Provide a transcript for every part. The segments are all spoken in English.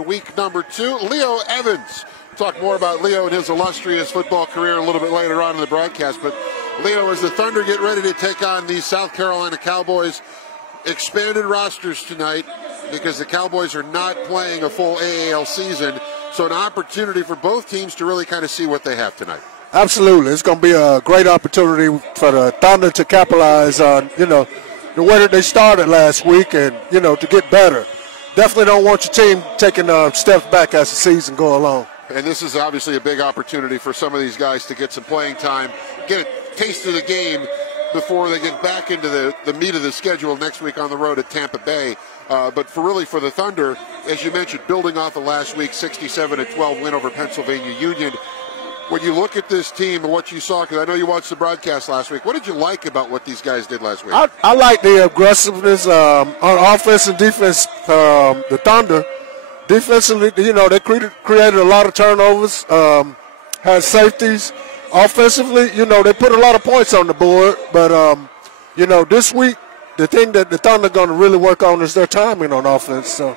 Week number 2, Leo Evans. We'll talk more about Leo and his illustrious football career a little bit later on in the broadcast. But Leo, as the Thunder get ready to take on the South Carolina Cowboys, expanded rosters tonight because the Cowboys are not playing a full AAL season. So an opportunity for both teams to really kind of see what they have tonight. Absolutely. It's going to be a great opportunity for the Thunder to capitalize on, the way that they started last week and, to get better. Definitely don't want your team taking steps back as the season go along. And this is obviously a big opportunity for some of these guys to get some playing time, get a taste of the game before they get back into the meat of the schedule next week on the road at Tampa Bay. But for the Thunder, as you mentioned, building off of last week's 67-12 win over Pennsylvania Union, when you look at this team and what you saw, because I know you watched the broadcast last week, what did you like about what these guys did last week? I like the aggressiveness on offense and defense. The Thunder, defensively, they created a lot of turnovers, had safeties. Offensively, they put a lot of points on the board. But, this week, the thing that the Thunder are going to really work on is their timing on offense. So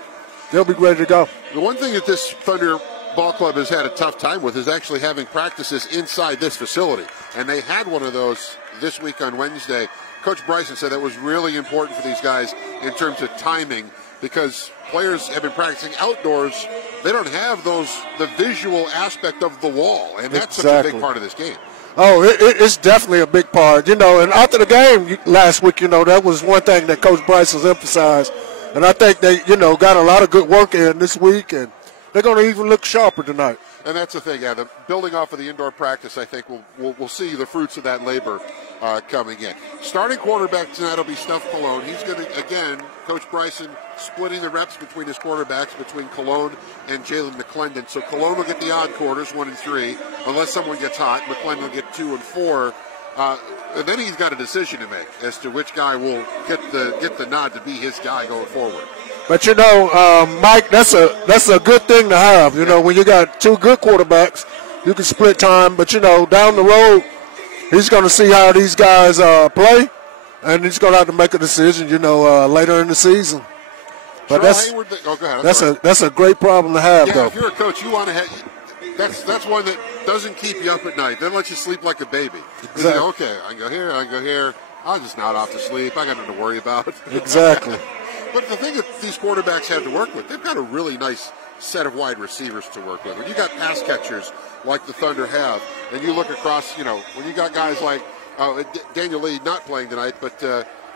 they'll be ready to go. The one thing that this Thunder ball club has had a tough time with is actually having practices inside this facility. And they had one of those this week on Wednesday. Coach Bryson said that was really important for these guys in terms of timing because players have been practicing outdoors. They don't have the visual aspect of the wall, and that's such a big part of this game. Oh, it's definitely a big part. And after the game last week, that was one thing that Coach Bryson emphasized. And I think they, got a lot of good work in this week, and they're going to even look sharper tonight. And that's the thing, yeah. Building off of the indoor practice, I think we'll see the fruits of that labor coming in. Starting quarterback tonight will be Steph Cologne. He's going to, again, Coach Bryson splitting the reps between his quarterbacks, between Cologne and Jalen McClendon. So Cologne will get the odd quarters, 1 and 3, unless someone gets hot. McClendon will get 2 and 4. And then he's got a decision to make as to which guy will get the nod to be his guy going forward. But Mike, that's a good thing to have. When you got 2 good quarterbacks, you can split time. But down the road, he's going to see how these guys play, and he's going to have to make a decision. Later in the season. But go ahead. That's a great problem to have, though. If you're a coach, you want to have. That's one that doesn't keep you up at night. That lets you sleep like a baby. Exactly. Okay, I can go here. I can go here. I'll just nod off to sleep. I got nothing to worry about. Exactly. But the thing that these quarterbacks have to work with, they've got a really nice set of wide receivers to work with. When you got pass catchers like the Thunder have, and you look across, when you got guys like Daniel Lee not playing tonight, but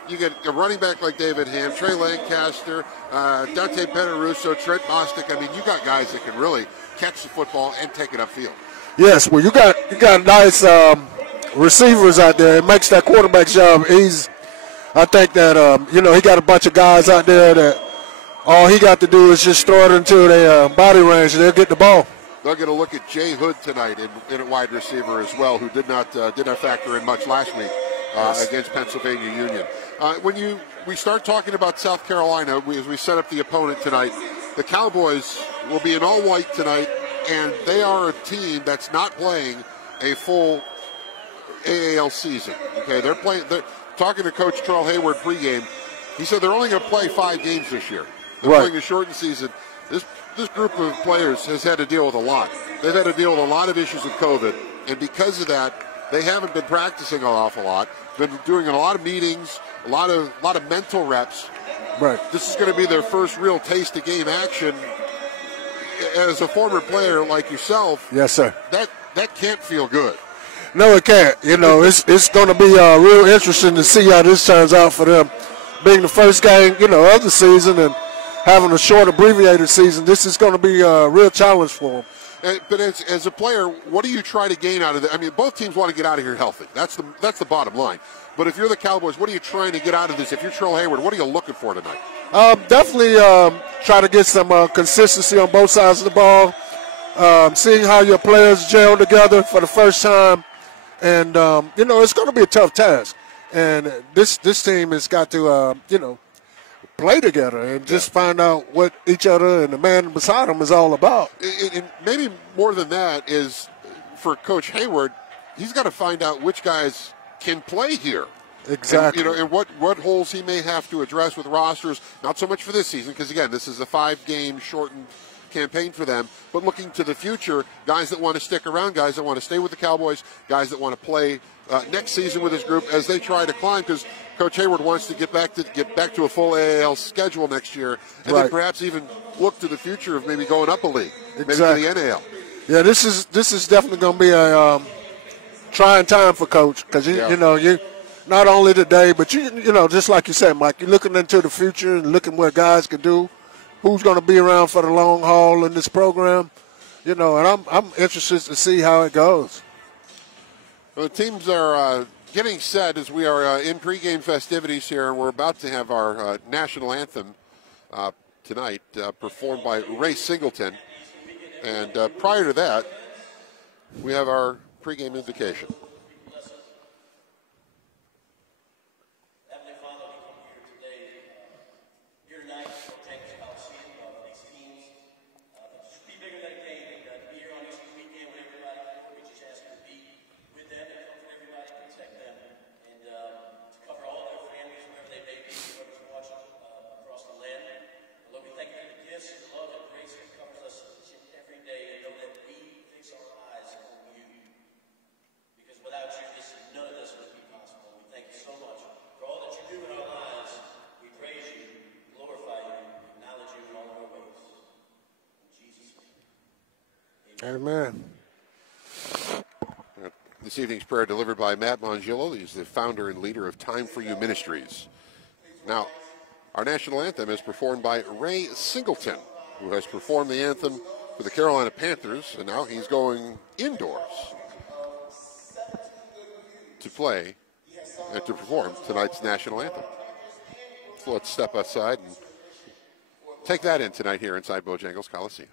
you get a running back like David Ham, Trey Lancaster, Dante Pennarusso, Trent Bostic. I mean, you got guys that can really catch the football and take it upfield. Yes, well, you got nice receivers out there. It makes that quarterback's job easy. I think that, he got a bunch of guys out there that all he got to do is just throw it into their body range and they'll get the ball. They'll get a look at Jay Hood tonight in a wide receiver as well, who did not factor in much last week against Pennsylvania Union. When we start talking about South Carolina, as we set up the opponent tonight, the Cowboys will be in all white tonight, and they are a team that's not playing a full AAL season. Okay, they're talking to Coach Charles Hayward pregame. He said they're only going to play 5 games this year. They're playing a shortened season. This group of players has had to deal with a lot. They've had to deal with a lot of issues with COVID, and because of that, they haven't been practicing an awful lot. Been doing a lot of meetings, a lot of mental reps. Right. This is going to be their first real taste of game action. As a former player like yourself, yes, sir. That can't feel good. No, it can't. It's going to be real interesting to see how this turns out for them. Being the first game, of the season and having a short, abbreviated season, this is going to be a real challenge for them. But as a player, what do you try to gain out of it? I mean, both teams want to get out of here healthy. That's the bottom line. But if you're the Cowboys, what are you trying to get out of this? If you're Charles Hayward, what are you looking for tonight? Definitely try to get some consistency on both sides of the ball, seeing how your players gel together for the first time. And, it's going to be a tough task. And this team has got to, play together and just find out what each other and the man beside them is all about. And maybe more than that is for Coach Hayward, he's got to find out which guys can play here. Exactly. And, and what holes he may have to address with rosters, not so much for this season, because, again, this is a 5-game shortened campaign for them, but looking to the future, guys that want to stick around, guys that want to stay with the Cowboys, guys that want to play next season with his group as they try to climb, because Coach Hayward wants to get back to a full AAL schedule next year, and then perhaps even look to the future of maybe going up a league, maybe to the NAL. Yeah, this is definitely going to be a trying time for Coach, because you not only today, but you just like you said, Mike, you're looking into the future and looking what guys can do, who's going to be around for the long haul in this program, and I'm interested to see how it goes. Well, the teams are getting set as we are in pregame festivities here, and we're about to have our national anthem tonight performed by Ray Singleton. And prior to that, we have our pregame invocation. Amen. This evening's prayer delivered by Matt Mongillo. He's the founder and leader of Time for You Ministries. Now, our national anthem is performed by Ray Singleton, who has performed the anthem for the Carolina Panthers, and now he's going indoors to play and to perform tonight's national anthem. So let's step aside and take that in tonight here inside Bojangles Coliseum.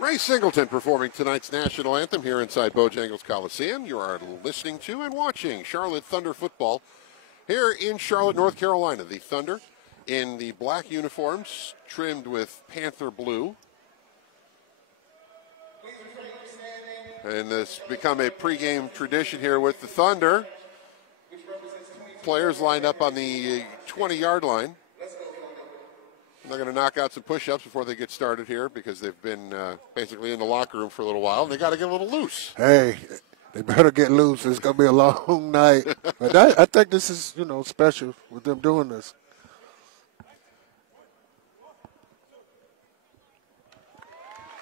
Ray Singleton performing tonight's national anthem here inside Bojangles Coliseum. You are listening to and watching Charlotte Thunder football here in Charlotte, North Carolina. The Thunder in the black uniforms trimmed with panther blue. And this become a pregame tradition here with the Thunder. Players lined up on the 20-yard line. They're going to knock out some push-ups before they get started here because they've been basically in the locker room for a little while, and they got to get a little loose. Hey, they better get loose. It's going to be a long night. But I think this is, special with them doing this.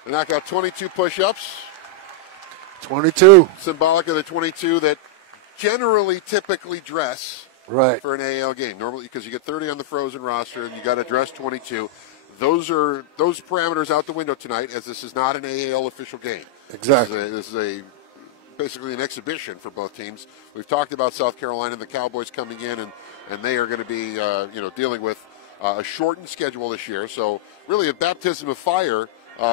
They knock out 22 push-ups. 22. Symbolic of the 22 that generally typically dress for an AAL game. Normally, because you get 30 on the frozen roster and you got to dress 22. Those parameters out the window tonight, as this is not an AAL official game. Exactly. This is basically an exhibition for both teams. We've talked about South Carolina and the Cowboys coming in, and they are going to be dealing with a shortened schedule this year. So really a baptism of fire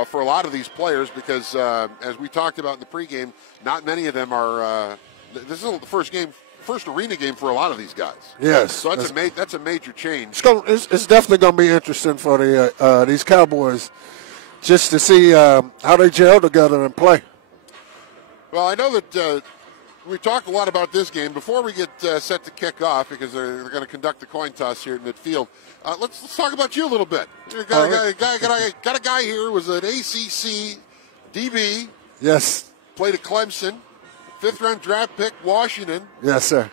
for a lot of these players because, as we talked about in the pregame, not many of them are. This is the first arena game for a lot of these guys. Yes. So that's a major change. It's definitely going to be interesting for these Cowboys just to see how they gel together and play. Well, I know that we talked a lot about this game. Before we get set to kick off, because they're going to conduct the coin toss here at midfield, let's talk about you a little bit. You got a guy here who was an ACC DB. Yes. Played at Clemson. 5th-round draft pick, Washington. Yes, sir.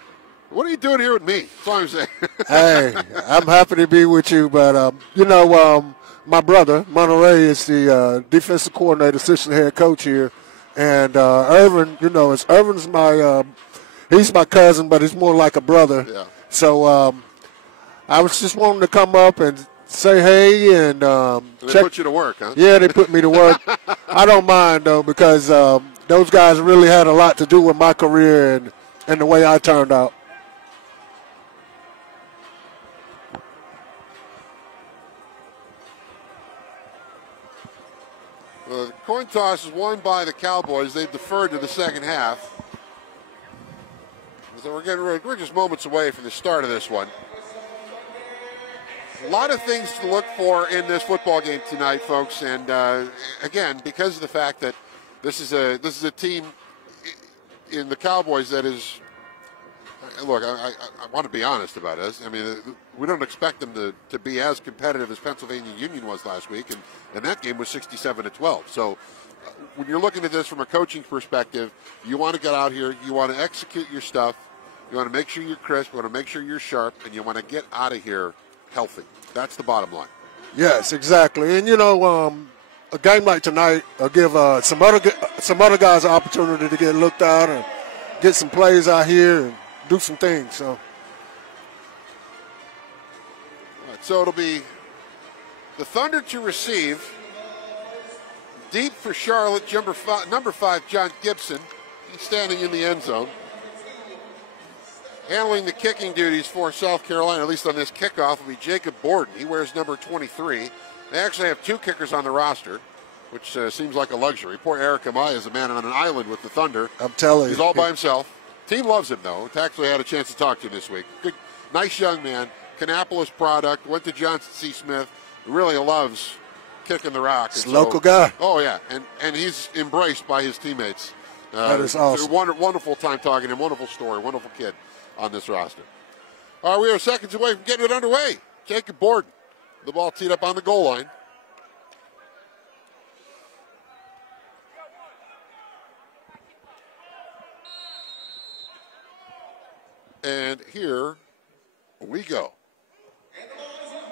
What are you doing here with me? That's all I'm saying. Hey, I'm happy to be with you, but, my brother, Monterey, is the defensive coordinator, assistant head coach here. And Irvin, Irvin's he's my cousin, but he's more like a brother. Yeah. So I was just wanting to come up and say hey and they put you to work, huh? Yeah, they put me to work. I don't mind, though, because those guys really had a lot to do with my career and the way I turned out. The coin toss is won by the Cowboys. They've deferred to the second half. So we're just moments away from the start of this one. A lot of things to look for in this football game tonight, folks. And again, because of the fact that this is a team in the Cowboys that is. Look, I want to be honest about this. I mean, we don't expect them to be as competitive as Pennsylvania Union was last week, and that game was 67-12. So when you're looking at this from a coaching perspective, you want to get out here, you want to execute your stuff, you want to make sure you're crisp, you want to make sure you're sharp, and you want to get out of here healthy. That's the bottom line. Yes, exactly. And, a game like tonight will give some other guys an opportunity to get looked at and get some plays out here and do some things. So it'll be the Thunder to receive. Deep for Charlotte, number 5, John Gibson. He's standing in the end zone. Handling the kicking duties for South Carolina, at least on this kickoff, will be Jacob Borden. He wears number 23. They actually have 2 kickers on the roster, which seems like a luxury. Poor Eric Amaya is a man on an island with the Thunder. I'm telling you. He's all by himself. Team loves him, though. I actually had a chance to talk to him this week. Good, nice young man. Kannapolis product. Went to Johnson C. Smith. Really loves kicking the rock. It's a local guy. Oh, yeah. And he's embraced by his teammates. That is awesome. Wonderful time talking to him. Wonderful story. Wonderful kid on this roster. All right, we are seconds away from getting it underway. Jacob Borden. The ball teed up on the goal line. And here we go.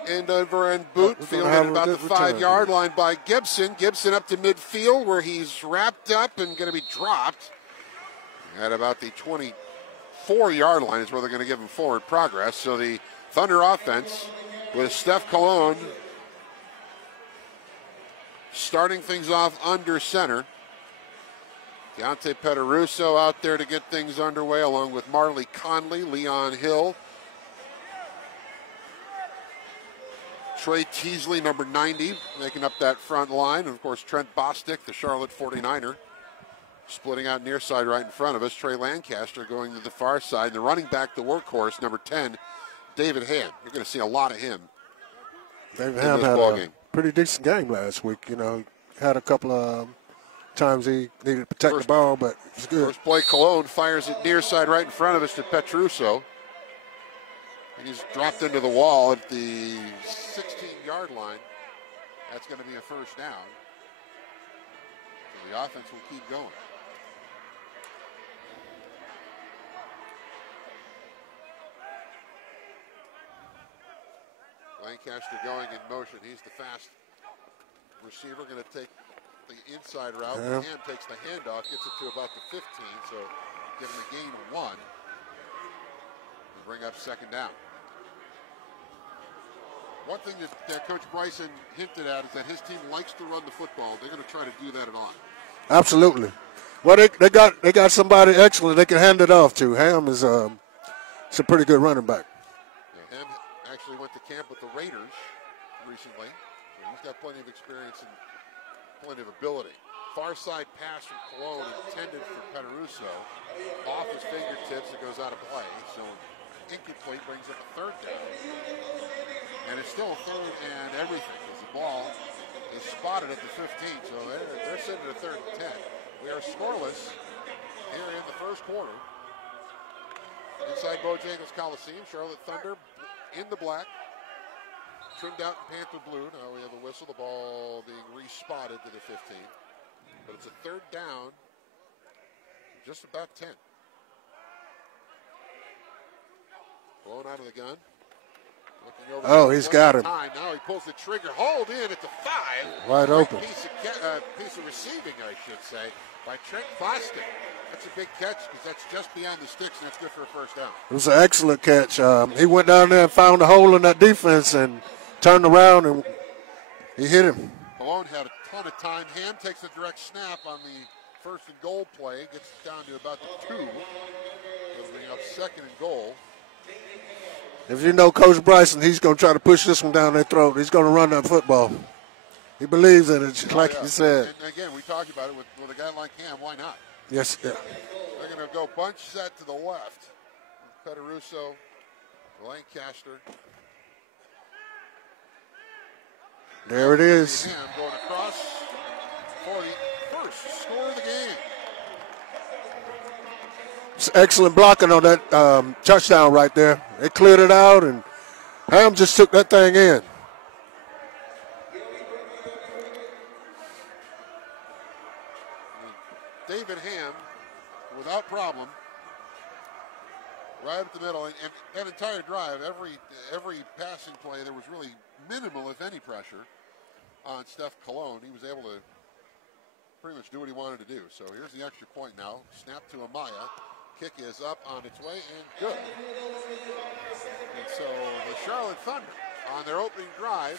End over and boot, fielded about the 5-yard line by Gibson. Gibson up to midfield where he's wrapped up and going to be dropped. At about the 24-yard line is where they're going to give him forward progress. So the Thunder offense with Steph Colon starting things off under center. Deontay Petaruso out there to get things underway, along with Marley Conley, Leon Hill, Trey Teasley, number 90, making up that front line. And, of course, Trent Bostic, the Charlotte 49er, splitting out near side right in front of us. Trey Lancaster going to the far side. And the running back, the workhorse, number 10, David Hand. You're going to see a lot of him. David Hand had a pretty decent game last week. Had a couple of times he needed to protect the ball, but it's good. First play, Cologne fires it near side right in front of us to Petruso. He's dropped into the wall at the 16-yard line. That's going to be a first down. So the offense will keep going. Lancaster going in motion. He's the fast receiver, going to take the inside route. Yeah. Ham takes the handoff, gets it to about the 15, so give him a gain of 1. And bring up second down. One thing that Coach Bryson hinted at is that his team likes to run the football. They're going to try to do that a lot. Absolutely. Well, they got somebody excellent they can hand it off to. Ham is it's a pretty good running back. Yeah, Ham actually went to camp with the Raiders recently. So he's got plenty of experience and plenty of ability. Far side pass from Cologne intended for Pederuso. Off his fingertips, it goes out of play. So incomplete, brings up a third down. And it's still third and everything as the ball is spotted at the 15. So they're sitting at a third and 10. We are scoreless here in the first quarter. Inside Bojangles Coliseum, Charlotte Thunder in the black, trimmed out in Panther blue. Now we have a whistle, the ball being respotted to the 15. But it's a third down, just about 10. Blown out of the gun. Oh, he's got him. Now he pulls the trigger. Hold in at the 5. Wide open. Piece of receiving, I should say, by Trent Bostic. That's a big catch because that's just beyond the sticks, and that's good for a first down. It was an excellent catch. He went down there and found a hole in that defense and turned around, and he hit him. Malone had a ton of time. Ham takes a direct snap on the first and goal play. Gets it down to about the 2. It'll bring up second and goal. If you know Coach Bryson, he's going to try to push this one down their throat. He's going to run that football. He believes in it, like you said. And again, we talked about it with a guy like Ham. Why not? Yes, yeah. They're going to go bunch set to the left. Pederuso, Lancaster. There it is. Ham going across for the first score of the game. It's excellent blocking on that touchdown right there. They cleared it out, and Ham just took that thing in. David Ham, without problem, right up the middle. And that entire drive, every passing play, there was really minimal, if any, pressure on Steph Cologne. He was able to pretty much do what he wanted to do. So here's the extra point now. Snap to Amaya. Kick is up on its way and good. And so the Charlotte Thunder on their opening drive,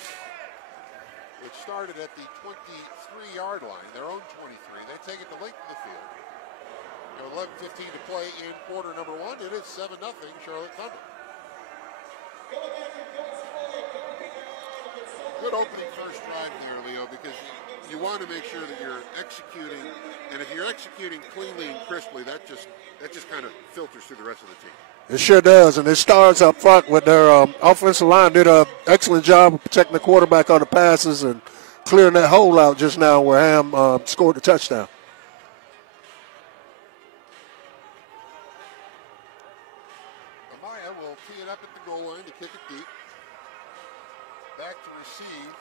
which started at the 23-yard line, their own 23. They take it the length of the field. 11:15 to play in quarter number 1. It is 7-0 Charlotte Thunder. Good opening first drive there, Leo, because you want to make sure that you're executing, and if you're executing cleanly and crisply, that just kind of filters through the rest of the team. It sure does, and it starts up front with their offensive line did an excellent job of protecting the quarterback on the passes and clearing that hole out just now where Ham scored the touchdown. Amaya will tee it up at the goal line to kick it deep. Back to receive.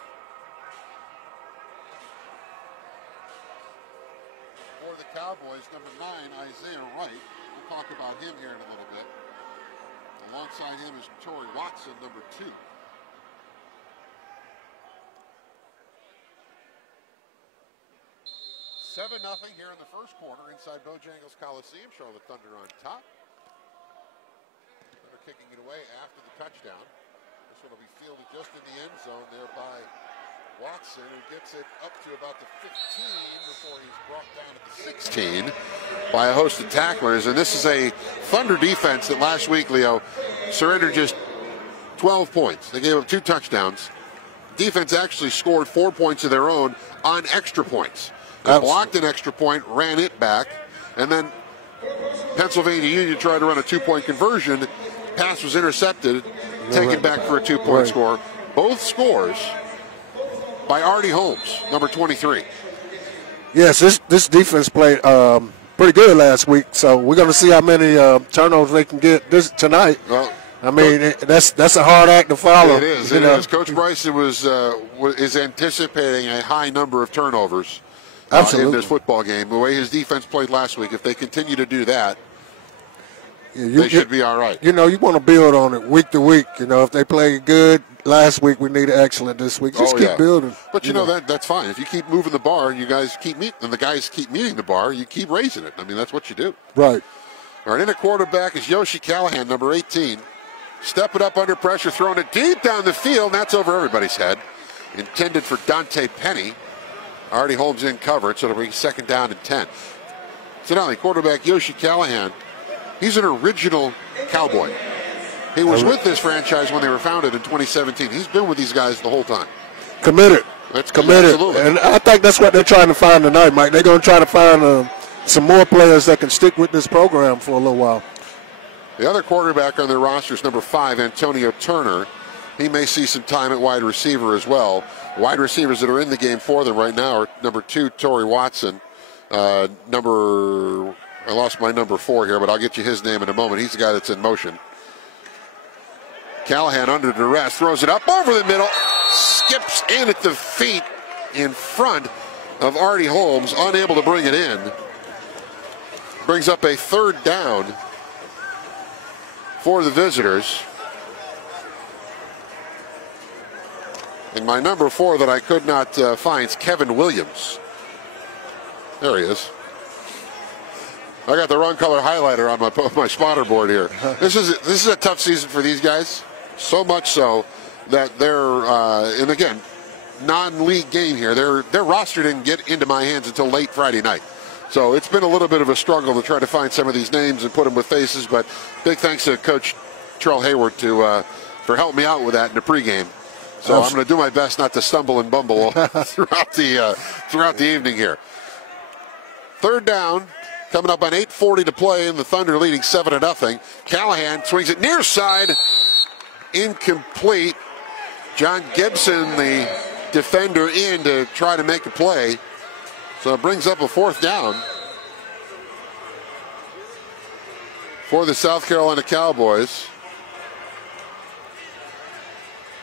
For the Cowboys, number 9, Isaiah Wright. We'll talk about him here in a little bit. Alongside him is Torrey Watson, number 2. Seven nothing here in the first quarter inside Bojangles Coliseum. Charlotte Thunder on top. Thunder kicking it away after the touchdown. This one will be fielded just in the end zone there by Watson, who gets it up to about the 15 before he's brought down at the 16 by a host of tacklers. And this is a Thunder defense that last week, Leo, surrendered just 12 points. They gave up 2 touchdowns. Defense actually scored 4 points of their own on extra points. They blocked an extra point, ran it back, and then Pennsylvania Union tried to run a 2-point conversion. Pass was intercepted, taken back for a 2-point score. Both scores by Artie Holmes, number 23. Yes, this defense played pretty good last week, so we're going to see how many turnovers they can get tonight. Well, I mean, that's a hard act to follow. It is. It is. Coach Bryson is anticipating a high number of turnovers in this football game. The way his defense played last week, if they continue to do that, they should be all right. You know, you want to build on it week to week. You know, if they play good last week, we needed excellent this week. Just keep building. But you know that's fine. If you keep moving the bar and you guys keep meeting, and the guys keep meeting the bar, you keep raising it. I mean, that's what you do. Right. All right, in a quarterback is Yoshi Callahan, number 18. Stepping up under pressure, throwing it deep down the field. And that's over everybody's head. Intended for Dante Penny. Artie Holmes in coverage, so it'll be 2nd down and 10. So now the quarterback, Yoshi Callahan, he's an original Cowboy. He was with this franchise when they were founded in 2017. He's been with these guys the whole time. Committed. That's committed. Absolutely. And I think that's what they're trying to find tonight, Mike. They're going to try to find some more players that can stick with this program for a little while. The other quarterback on their roster is number 5, Antonio Turner. He may see some time at wide receiver as well. Wide receivers that are in the game for them right now are number 2, Torrey Watson. I lost my number 4 here, but I'll get you his name in a moment. He's the guy that's in motion. Callahan under duress, throws it up over the middle, skips in at the feet in front of Artie Holmes, unable to bring it in. Brings up a 3rd down for the visitors. And my number 4 that I could not find is Kevin Williams. There he is. I got the wrong color highlighter on my spotter board here. This is a tough season for these guys. So much so that they're, and again, non-league game here. Their roster didn't get into my hands until late Friday night. So it's been a little bit of a struggle to try to find some of these names and put them with faces. But big thanks to Coach Terrell Hayward for helping me out with that in the pregame. So I'm going to do my best not to stumble and bumble throughout the evening here. 3rd down. Coming up on 8:40 to play, and the Thunder leading 7-0. Callahan swings it near side. Incomplete. John Gibson, the defender, in to try to make a play. So it brings up a 4th down for the South Carolina Cowboys.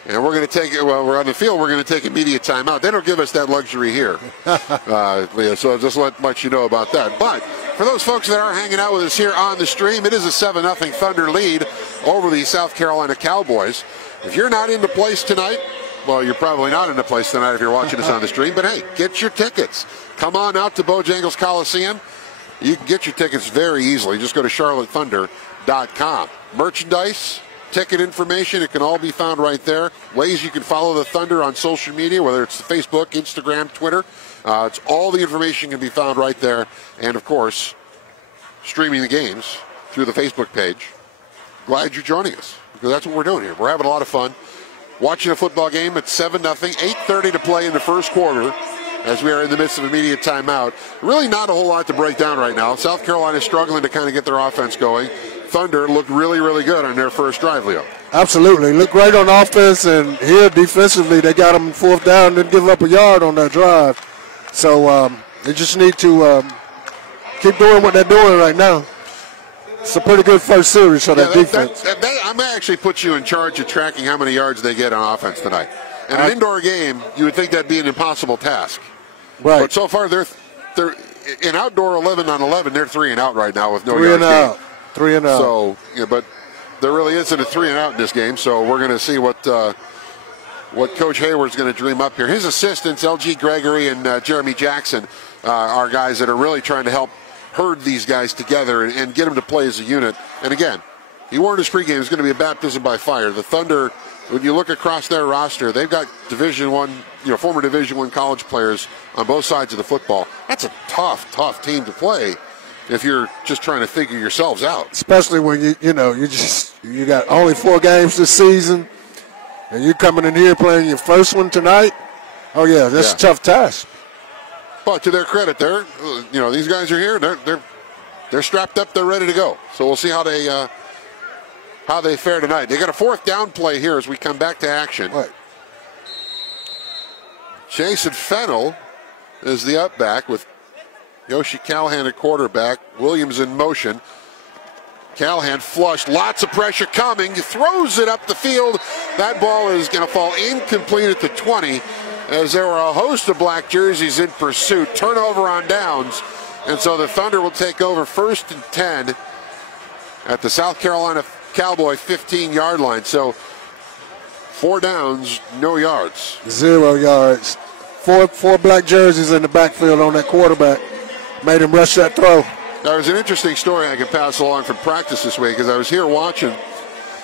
And we're going to take it, well, we're on the field, we're going to take immediate timeout. They don't give us that luxury here. So just let you know about that. But for those folks that are hanging out with us here on the stream, it is a 7-0 Thunder lead over the South Carolina Cowboys. If you're not in the place tonight, well, you're probably not in the place tonight if you're watching us on the stream, but hey, get your tickets. Come on out to Bojangles Coliseum. You can get your tickets very easily. Just go to charlottethunder.com. Merchandise, ticket information, it can all be found right there. Ways you can follow the Thunder on social media, whether it's Facebook, Instagram, Twitter. It's all the information can be found right there. And, of course, streaming the games through the Facebook page. Glad you're joining us, because that's what we're doing here. We're having a lot of fun. Watching a football game at 7-0, 8:30 to play in the first quarter as we are in the midst of immediate timeout. Really not a whole lot to break down right now. South Carolina is struggling to kind of get their offense going. Thunder looked really, really good on their first drive, Leo. Absolutely. Looked great on offense, and here defensively they got them 4th down, didn't give up a yard on that drive. So they just need to keep doing what they're doing right now. It's a pretty good first series for that defense. I may actually put you in charge of tracking how many yards they get on offense tonight. In an indoor game, you would think that'd be an impossible task. Right. But so far, they're in outdoor 11-on-11. They're 3-and-out right now with no yards gained. 3-and-out. So, yeah, but there really isn't a 3-and-out in this game. So we're going to see what Coach Hayward's going to dream up here. His assistants, L.G. Gregory and Jeremy Jackson, are guys that are really trying to help herd these guys together and get them to play as a unit. And again, he warned his pregame it's going to be a baptism by fire. The Thunder, when you look across their roster, they've got former Division I college players on both sides of the football. That's a tough team to play if you're just trying to figure yourselves out. Especially when you got only 4 games this season, and you're coming in here playing your first one tonight. Oh yeah, that's a tough task. But to their credit, these guys are here. They're strapped up. They're ready to go. So we'll see how they fare tonight. They got a 4th down play here as we come back to action. What? Jason Fennell is the up back with Yoshi Callahan at quarterback. Williams in motion. Callahan flushed. Lots of pressure coming. Throws it up the field. That ball is going to fall incomplete at the 20 as there were a host of black jerseys in pursuit. Turnover on downs. And so the Thunder will take over 1st and 10 at the South Carolina Cowboy 15-yard line. So 4 downs, no yards. 0 yards. Four black jerseys in the backfield on that quarterback. Made him rush that throw. There's an interesting story I can pass along from practice this week, because I was here watching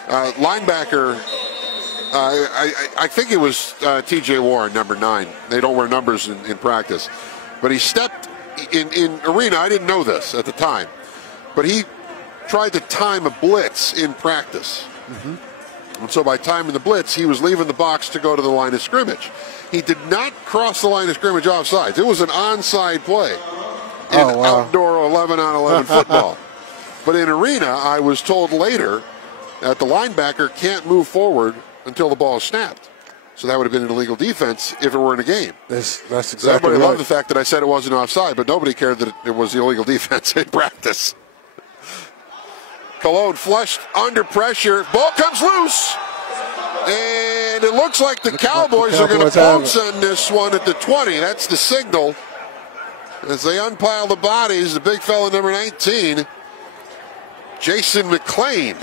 linebacker. I think it was T.J. Warren, number 9. They don't wear numbers in practice. But he stepped in arena. I didn't know this at the time. But he tried to time a blitz in practice. Mm-hmm. And so by timing the blitz, he was leaving the box to go to the line of scrimmage. He did not cross the line of scrimmage offsides. It was an onside play in outdoor 11-on-11 football. But in arena, I was told later that the linebacker can't move forward until the ball is snapped. So that would have been an illegal defense if it were in a game. That's exactly so everybody right. loved the fact that I said it wasn't offside, but nobody cared that it was illegal defense in practice. Cologne flushed under pressure. Ball comes loose. And it looks like the Cowboys are going to bounce on this one at the 20. That's the signal. As they unpile the bodies, the big fella, number 19, Jason McClain,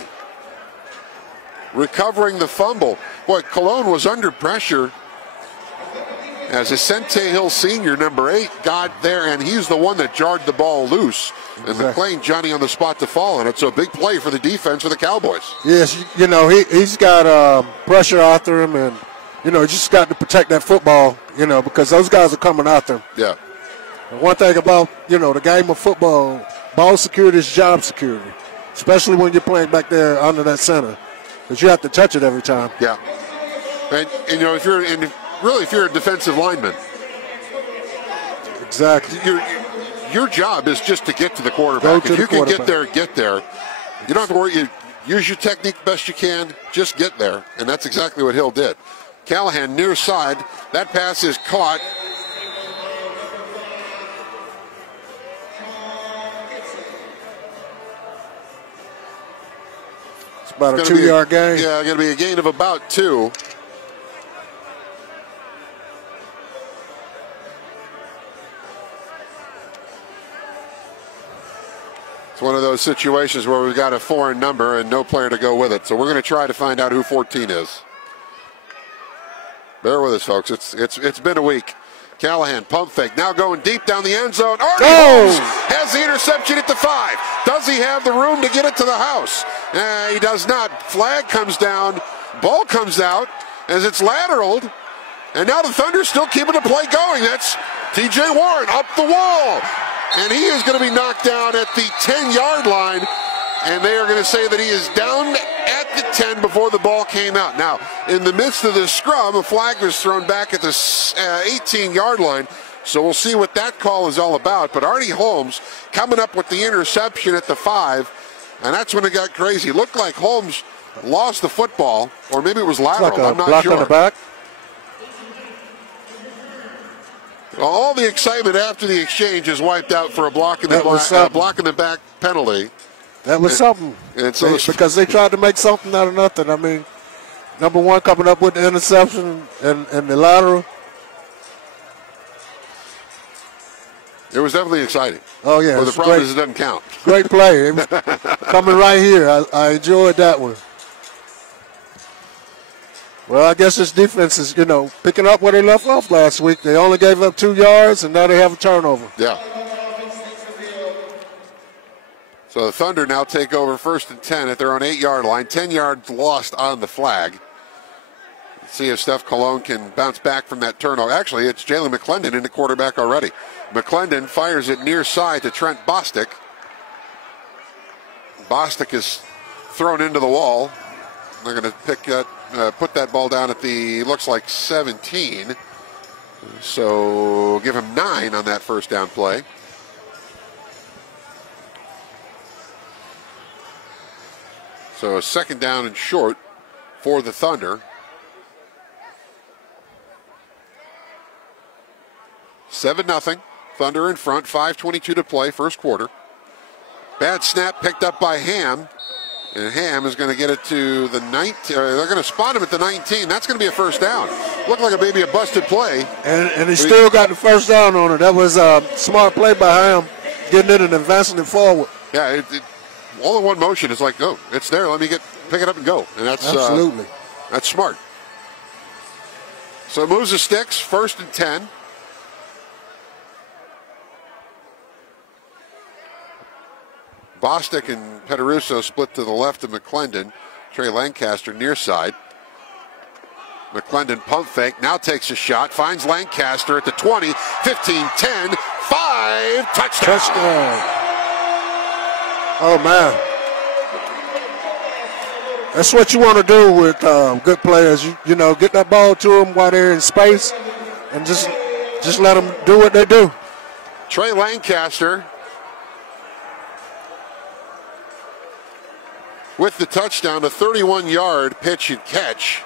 recovering the fumble. Boy, Cologne was under pressure as Asante Hill Sr., number 8, got there, and he's the one that jarred the ball loose. And McClain, Johnny on the spot to fall on it. So a big play for the defense for the Cowboys. Yes, you know, he's got pressure after him, and, you know, he just got to protect that football, you know, because those guys are coming after him. Yeah. And one thing about, you know, the game of football, ball security is job security, especially when you're playing back there under that center, because you have to touch it every time. Yeah. And you know, if you're a defensive lineman, exactly. Your job is just to get to the quarterback. If you can get there, get there. You don't have to worry. You use your technique best you can. Just get there. And that's exactly what Hill did. Callahan near side. That pass is caught. It's about a 2-yard gain. Yeah, going to be a gain of about 2. It's one of those situations where we've got a foreign number and no player to go with it. So we're going to try to find out who 14 is. Bear with us, folks. It's been a week. Callahan, pump fake, now going deep down the end zone. Holmes has the interception at the 5. Does he have the room to get it to the house? He does not. Flag comes down. Ball comes out as it's lateraled. And now the Thunder's still keeping the play going. That's T.J. Warren up the wall. And he is going to be knocked down at the 10-yard line. And they are going to say that he is down at the 10 before the ball came out. Now, in the midst of the scrum, a flag was thrown back at the 18-yard line. So we'll see what that call is all about. But Artie Holmes coming up with the interception at the 5. And that's when it got crazy. It looked like Holmes lost the football. Or maybe it was lateral. I'm not sure. On the back. All the excitement after the exchange is wiped out for a block in the back penalty. That was something. And so because they tried to make something out of nothing. I mean, number 1 coming up with the interception and the lateral. It was definitely exciting. Oh, yeah. But the problem is it doesn't count. Great play. It was coming right here. I enjoyed that one. Well, I guess this defense is, you know, picking up where they left off last week. They only gave up 2 yards, and now they have a turnover. Yeah. So the Thunder now take over 1st and 10 at their own 8-yard line. 10 yards lost on the flag. Let's see if Steph Cologne can bounce back from that turnover. Actually, it's Jalen McClendon in the quarterback already. McClendon fires it near side to Trent Bostic. Bostic is thrown into the wall. They're going to put that ball down at the, looks like 17. So give him 9 on that first down play. So a 2nd down and short for the Thunder. 7-0. Thunder in front. 5:22 to play, first quarter. Bad snap picked up by Ham. And Ham is going to get it to the 19. They're going to spot him at the 19. That's going to be a first down. Looked like maybe a busted play. And he still got the first down on it. That was a smart play by Ham, getting it and advancing it forward. Yeah, all in one motion. It's like, oh, it's there. Let me pick it up and go. And that's absolutely that's smart. So moves the sticks, 1st and 10. Bostic and Pederuso split to the left of McClendon. Trey Lancaster near side. McClendon pump fake, now takes a shot, finds Lancaster at the 20, 15, 10, 5, touchdown. Oh, man. That's what you want to do with good players. You know, get that ball to them while they're in space and just let them do what they do. Trey Lancaster with the touchdown, a 31-yard pitch and catch.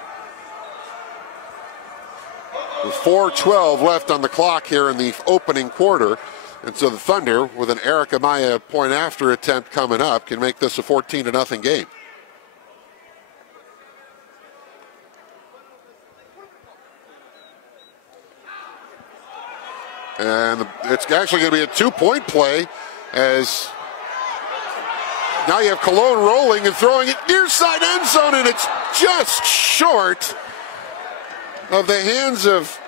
With 4:12 left on the clock here in the opening quarter. And so the Thunder, with an Eric Amaya point after attempt coming up, can make this a 14-0 game. And it's actually going to be a 2-point play as now you have Cologne rolling and throwing it near side end zone, and it's just short of the hands of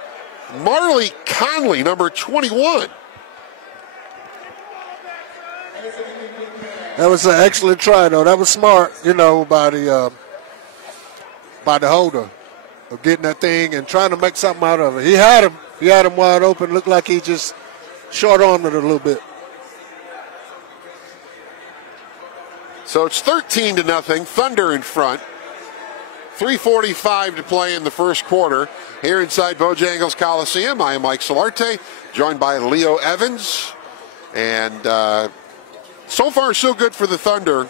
Marley Conley, number 21. That was an excellent try, though. That was smart, you know, by the holder of getting that thing and trying to make something out of it. He had him wide open. Looked like he just short-armed it a little bit. So it's 13-0. Thunder in front. 3:45 to play in the first quarter here inside Bojangles Coliseum. I am Mike Solarte, joined by Leo Evans. And so far, so good for the Thunder.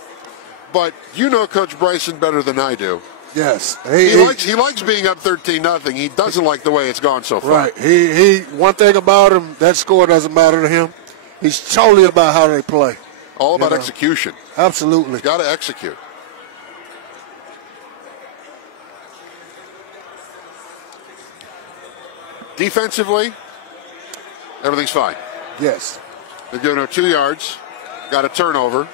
But you know Coach Bryson better than I do. Yes. He likes being up 13-0. He doesn't like the way it's gone so far. Right. He one thing about him, that score doesn't matter to him. He's totally about how they play. All about execution. Absolutely. Got to execute. Defensively, everything's fine. Yes. They're giving her 2 yards. Got a turnover.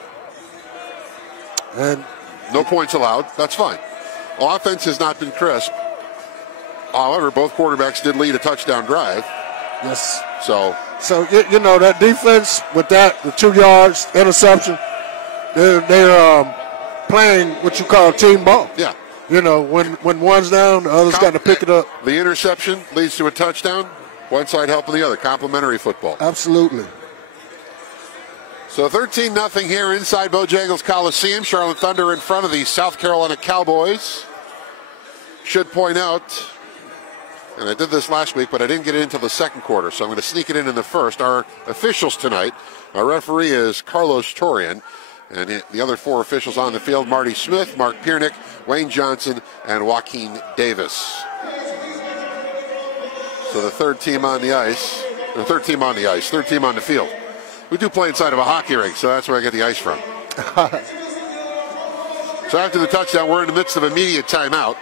And no points allowed. That's fine. Offense has not been crisp. However, both quarterbacks did lead a touchdown drive. Yes. So you know, that defense with that, the 2 yards, interception, they're playing what you call team ball. Yeah. You know, when one's down, the other's got to pick it up. The interception leads to a touchdown. One side helping the other. Complementary football. Absolutely. So 13-0 here inside Bojangles Coliseum. Charlotte Thunder in front of the South Carolina Cowboys. Should point out, and I did this last week, but I didn't get it into the second quarter, so I'm going to sneak it in the first. Our officials tonight, our referee is Carlos Torian, and the other 4 officials on the field, Marty Smith, Mark Piernick, Wayne Johnson, and Joaquin Davis. So the third team on the third team on the field. We do play inside of a hockey rink, so that's where I get the ice from. So after the touchdown, we're in the midst of a media timeout,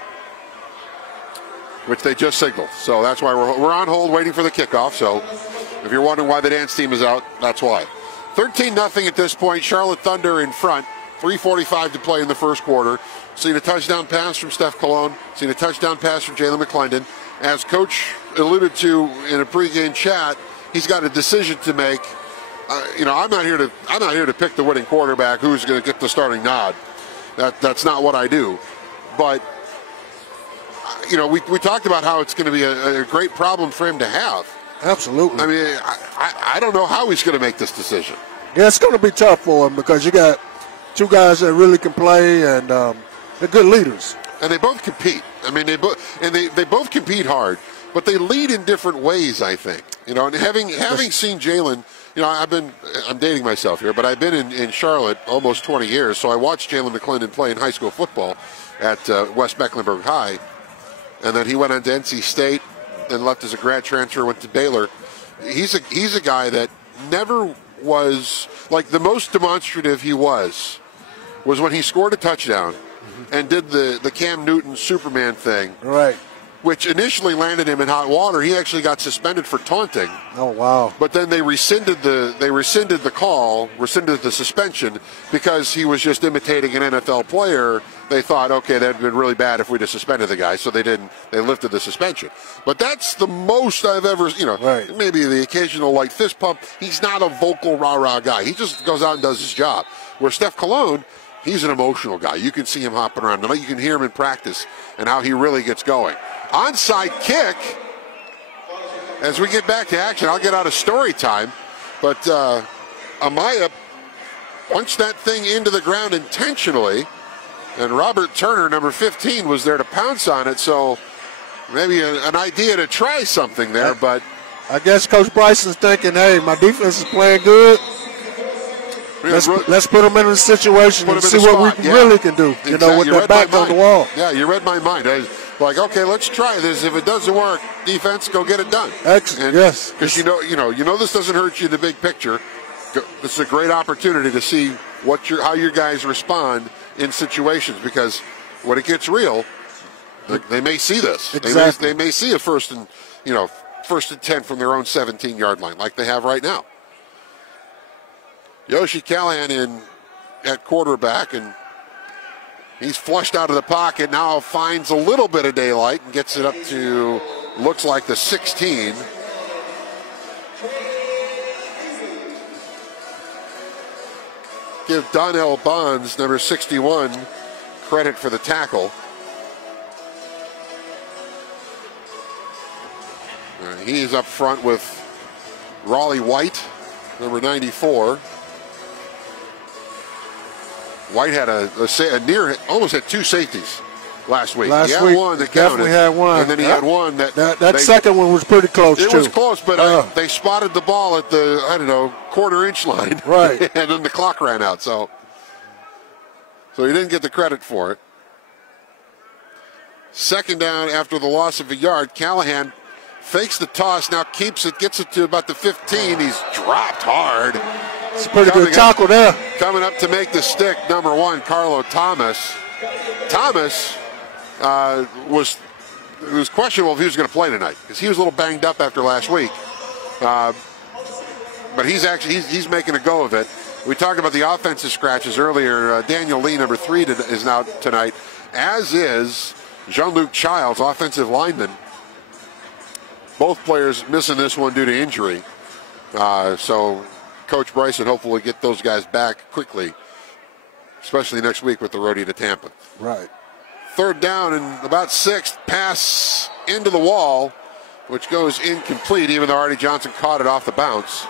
which they just signaled. So that's why we're on hold waiting for the kickoff. So if you're wondering why the dance team is out, that's why. 13-0 at this point. Charlotte Thunder in front. 3:45 to play in the first quarter. Seen a touchdown pass from Steph Cologne. Seen a touchdown pass from Jalen McClendon. As Coach alluded to in a pregame chat, he's got a decision to make. I'm not here to pick the winning quarterback who's going to get the starting nod. That's not what I do. But we talked about how it's going to be a great problem for him to have. Absolutely. I mean, I don't know how he's going to make this decision. Yeah, it's going to be tough for him because you got 2 guys that really can play, and they're good leaders. And they both compete. I mean, they both compete hard, but they lead in different ways, I think. And having seen Jalen, I'm dating myself here, but I've been in Charlotte almost 20 years, so I watched Jalen McClendon play in high school football at West Mecklenburg High, and then he went on to NC State, then left as a grad transfer, went to Baylor. He's a guy that never was, like, the most demonstrative he was when he scored a touchdown and did the Cam Newton Superman thing. Right. which initially landed him in hot water. He actually got suspended for taunting. Oh, wow. But then they rescinded the call, rescinded the suspension, because he was just imitating an NFL player. They thought, okay, that would have been really bad if we just suspended the guy, so they didn't. They lifted the suspension. But that's the most I've ever, right. Maybe the occasional light fist pump. He's not a vocal rah-rah guy. He just goes out and does his job. Where Steph Cologne, he's an emotional guy. You can see him hopping around. You can hear him in practice and how he really gets going. Onside kick. As we get back to action, I'll get out of story time. But Amaya punched that thing into the ground intentionally. And Robert Turner, number 15, was there to pounce on it. So maybe an idea to try something there. But I guess Coach Bryson's thinking, hey, my defense is playing good. Let's put them in a situation and see what we really can do, exactly. With their back on the wall. Yeah, you read my mind. I was like, okay, let's try this. If it doesn't work, defense, go get it done. Excellent, yes. Because you know this doesn't hurt you in the big picture. This is a great opportunity to see how your guys respond in situations, because when it gets real, they may see this. Exactly. They may see a first and 10 from their own 17-yard line, like they have right now. Yoshi Callahan in at quarterback, and he's flushed out of the pocket. Now finds a little bit of daylight and gets it up to, looks like the 16. Give Donnell Bonds, number 61, credit for the tackle. He's up front with Raleigh White, number 94. White had a near, almost had two safeties last week. He had one that definitely counted, had one. and then he had one that second one was pretty close, It too. was close, but they spotted the ball at the, quarter-inch line. Right. And then the clock ran out, so he didn't get the credit for it. Second down after the loss of a yard. Callahan fakes the toss, now keeps it, gets it to about the 15. He's dropped hard. It's a pretty good tackle there. Coming up to make the stick, number 1, Carlo Thomas. Thomas was questionable if he was going to play tonight, because he was a little banged up after last week. But he's making a go of it. We talked about the offensive scratches earlier. Daniel Lee, number 3, is now tonight, as is Jean-Luc Childs, offensive lineman. Both players missing this one due to injury. So Coach Bryson hopefully will get those guys back quickly, especially next week with the roadie to Tampa. Right. Third down and about 6, pass into the wall, which goes incomplete, even though Artie Johnson caught it off the bounce.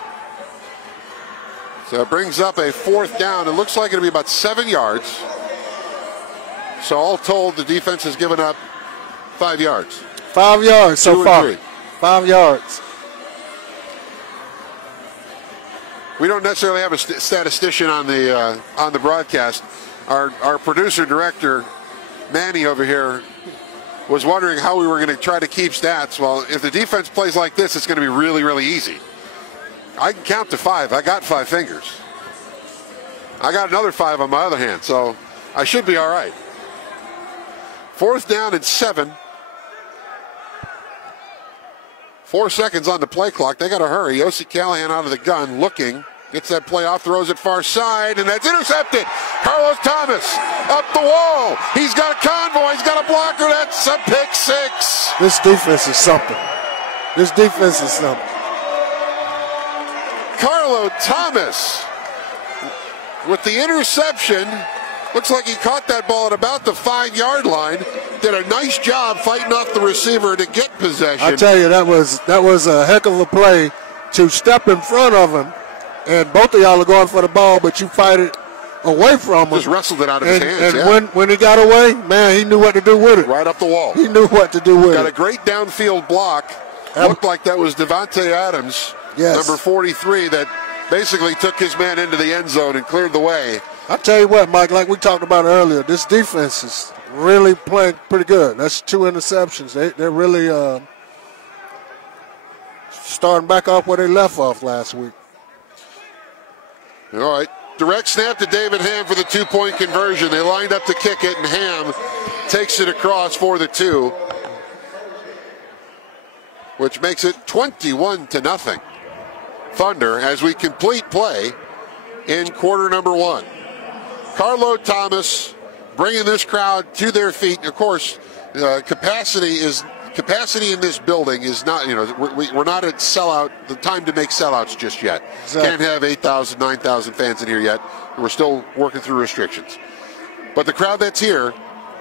So it brings up a 4th down. It looks like it'll be about 7 yards. So all told, the defense has given up 5 yards. 5 yards so far. 5 yards. We don't necessarily have a statistician on the broadcast. Our producer director Manny over here was wondering how we were going to try to keep stats. Well, if the defense plays like this, it's going to be really, really easy. I can count to 5. I got 5 fingers. I got another 5 on my other hand, so I should be all right. 4th down and 7. 4 seconds on the play clock. They got to hurry. Yossi Callahan out of the gun, looking. Gets that play off, throws it far side, and that's intercepted. Carlos Thomas up the wall. He's got a convoy. He's got a blocker. That's a pick 6. This defense is something. This defense is something. Carlo Thomas with the interception. Looks like he caught that ball at about the 5-yard line. Did a nice job fighting off the receiver to get possession. I tell you, that was a heck of a play to step in front of him, and both of y'all are going for the ball, but you fight it away from him. Just wrestled it out of his hands. And when he got away, man, he knew what to do with it. Right up the wall. He knew what to do with it. Got a great downfield block. Looked like that was Devontae Adams, number 43, that basically took his man into the end zone and cleared the way. I tell you what, Mike, like we talked about earlier, this defense is really playing pretty good. That's 2 interceptions. They're really starting back off where they left off last week. All right. Direct snap to David Ham for the 2-point conversion. They lined up to kick it, and Ham takes it across for the 2. which makes it 21-0. Thunder as we complete play in quarter number 1. Carlo Thomas bringing this crowd to their feet. Of course, capacity in this building is not, we're not at sellout, the time to make sellouts just yet. Exactly. Can't have 8,000, 9,000 fans in here yet. We're still working through restrictions. But the crowd that's here,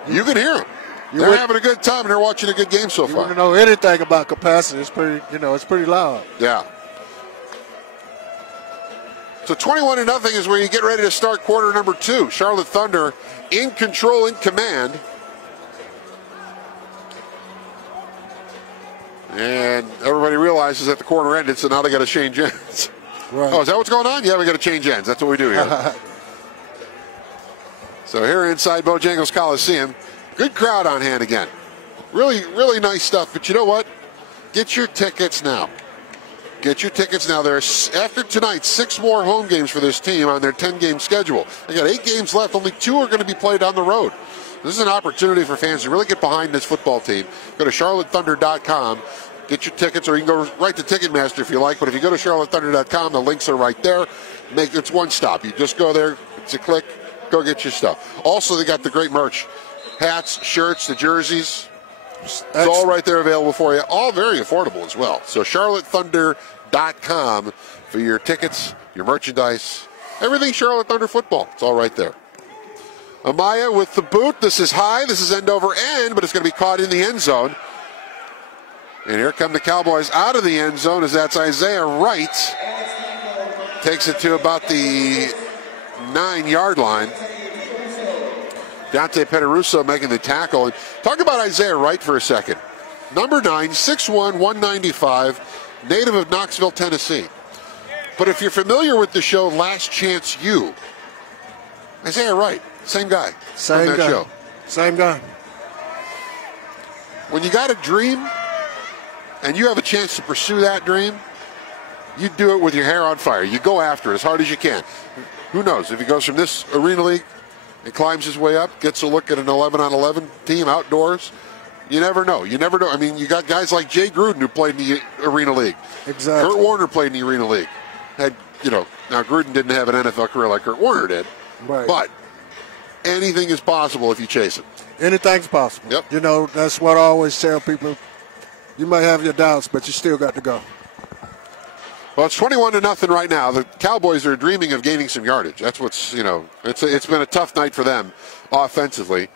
you can hear them. They're having a good time and they're watching a good game so far. You want to know anything about capacity, it's pretty, it's pretty loud. Yeah. So 21-0 is where you get ready to start quarter number 2. Charlotte Thunder in control, in command. And everybody realizes that the quarter ended, so now they got to change ends. Right. Oh, is that what's going on? Yeah, we got to change ends. That's what we do here. So here inside Bojangles Coliseum, good crowd on hand again. Really, really nice stuff. But you know what? Get your tickets now. Get your tickets now. There's, after tonight, 6 more home games for this team on their 10-game schedule. They got 8 games left. Only 2 are going to be played on the road. This is an opportunity for fans to really get behind this football team. Go to charlottethunder.com. Get your tickets, or you can go right to Ticketmaster if you like. But if you go to charlottethunder.com, the links are right there. It's one stop. You just go there. It's a click. Go get your stuff. Also, they got the great merch. Hats, shirts, the jerseys. It's all right there available for you. All very affordable as well. So charlottethunder.com for your tickets, your merchandise, everything Charlotte Thunder football. It's all right there. Amaya with the boot. This is high. This is end over end, but it's going to be caught in the end zone. And here come the Cowboys out of the end zone as that's Isaiah Wright. Takes it to about the 9-yard line. Dante Pederuso making the tackle. And talk about Isaiah Wright for a second. Number 9, 6'1", 195, native of Knoxville, Tennessee. But if you're familiar with the show Last Chance U, Isaiah Wright, same guy. Same from that guy. show. Same guy. When you got a dream and you have a chance to pursue that dream, you do it with your hair on fire. You go after it as hard as you can. Who knows? If he goes from this Arena League and climbs his way up, gets a look at an 11-on-11 team outdoors, you never know. You never know. I mean, you got guys like Jay Gruden who played in the Arena League. Exactly. Kurt Warner played in the Arena League. Now Gruden didn't have an NFL career like Kurt Warner did. Right. But anything is possible if you chase it. Anything's possible. Yep. That's what I always tell people. You might have your doubts, but you still got to go. Well, it's 21-0 right now. The Cowboys are dreaming of gaining some yardage. That's what's, it's been a tough night for them offensively.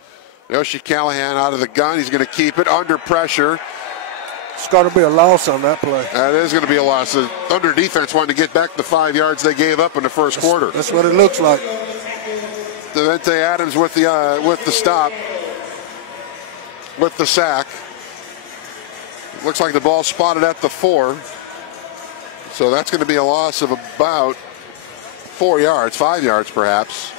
Yoshi Callahan out of the gun. He's going to keep it under pressure. It's going to be a loss on that play. That is going to be a loss. The Thunder defense wanted to get back the 5 yards they gave up in the first quarter. That's what it looks like. Devontae Adams with the stop, with the sack. Looks like the ball spotted at the 4. So that's going to be a loss of about 4 yards, 5 yards perhaps.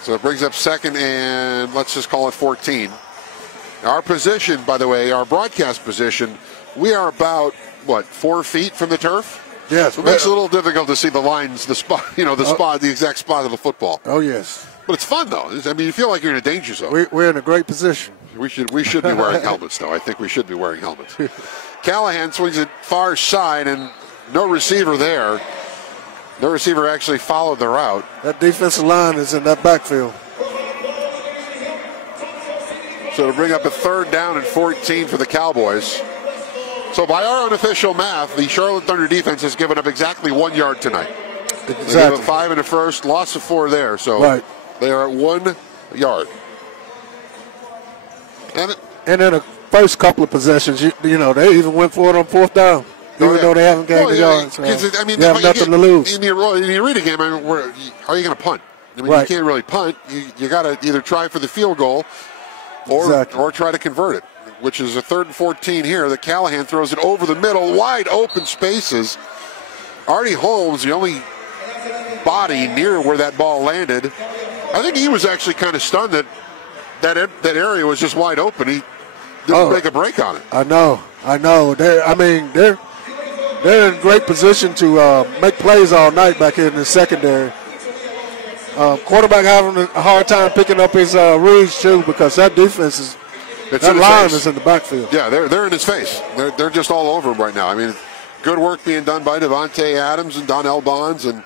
So it brings up second and let's just call it 14. Our position, by the way, our broadcast position, we are about, 4 feet from the turf? Yes. It makes it a little difficult to see the lines, the spot, the exact spot of the football. Oh, yes. But it's fun, though. I mean, you feel like you're in a danger zone. We're in a great position. We should be wearing helmets, though. I think we should be wearing helmets. Callahan swings it far side, and no receiver there. No receiver actually followed the route. That defensive line is in that backfield. So to bring up a 3rd down and 14 for the Cowboys. So by our unofficial math, the Charlotte Thunder defense has given up exactly 1 yard tonight. Exactly. They gave up 5 in the first, loss of 4 there. So right. They are at 1 yard. And in the first couple of possessions, they even went for it on 4th down. Even though they haven't gained the yards. I mean, you have nothing to lose. In the arena game, how are you going to punt? I mean, right. You can't really punt. You got to either try for the field goal or try to convert it, which is a 3rd and 14 here. The Callahan throws it over the middle, wide open spaces. Artie Holmes, the only body near where that ball landed. I think he was actually kind of stunned that area was just wide open. He didn't make a break on it. I know. They're in great position to make plays all night back here in the secondary. Quarterback having a hard time picking up his reads too, because that defense That line is in the backfield. Yeah, they're in his face. They're just all over him right now. I mean, good work being done by Devontae Adams and Donnell Bonds and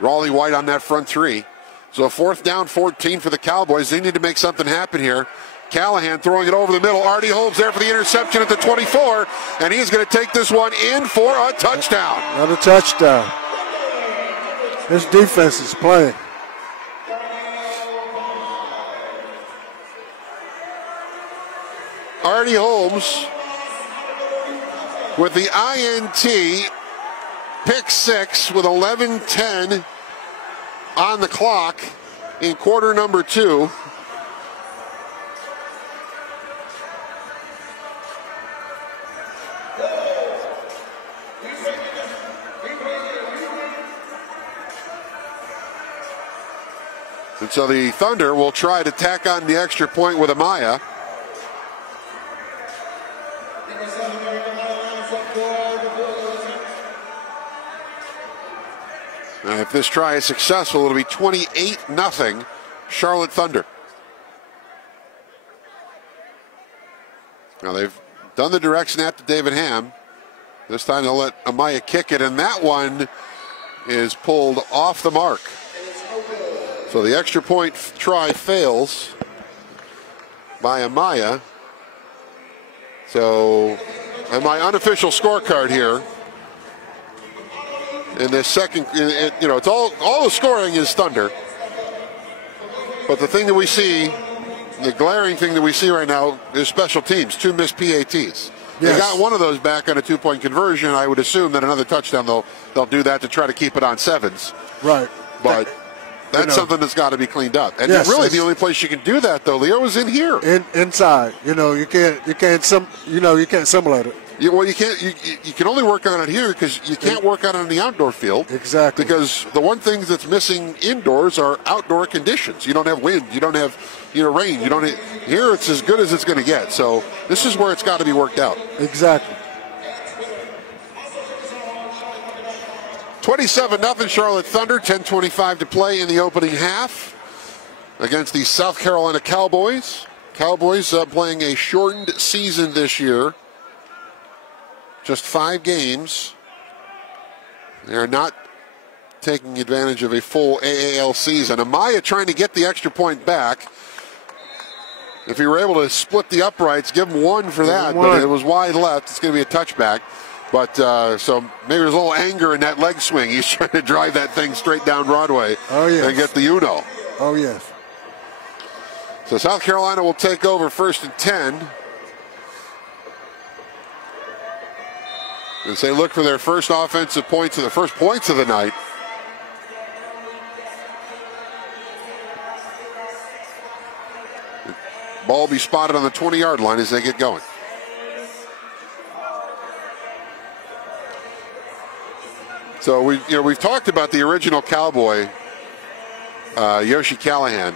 Raleigh White on that front three. So 4th down, 14 for the Cowboys. They need to make something happen here. Callahan throwing it over the middle. Artie Holmes there for the interception at the 24, and he's going to take this one in for a touchdown. Another touchdown. This defense is playing. Artie Holmes with the INT, pick 6 with 11:10 on the clock in quarter number 2. And so the Thunder will try to tack on the extra point with Amaya. And if this try is successful, it'll be 28-0 Charlotte Thunder. Now they've done the direct snap to David Ham. This time they'll let Amaya kick it, and that one is pulled off the mark. So the extra point try fails by Amaya. So on my unofficial scorecard here, in this second, it's all the scoring is Thunder. But the thing that we see, the glaring thing that we see right now is special teams, 2 missed PATs. Yes. They got one of those back on a 2-point conversion. I would assume that another touchdown, they'll do that to try to keep it on 7s. Right. But that's something that's got to be cleaned up. And really the only place you can do that, though, Leo, is in here. Inside. You can't simulate it. You can only work on it here because you can't work on it in the outdoor field. Exactly. Because the one thing that's missing indoors are outdoor conditions. You don't have wind. You don't have rain. Here it's as good as it's going to get. So this is where it's got to be worked out. Exactly. 27-0 Charlotte Thunder. 10:25 to play in the opening half against the South Carolina Cowboys. Cowboys playing a shortened season this year. Just 5 games. They're not taking advantage of a full AAL season. Amaya trying to get the extra point back. If he were able to split the uprights, give him 1 for that, but it was wide left. It's going to be a touchback. But so maybe there's a little anger in that leg swing. He's trying to drive that thing straight down Broadway and get the Uno. Oh, yes. So South Carolina will take over 1st and 10. As they look for their first offensive points and the first points of the night. Ball will be spotted on the 20-yard line as they get going. So we've talked about the original Cowboy, Yoshi Callahan,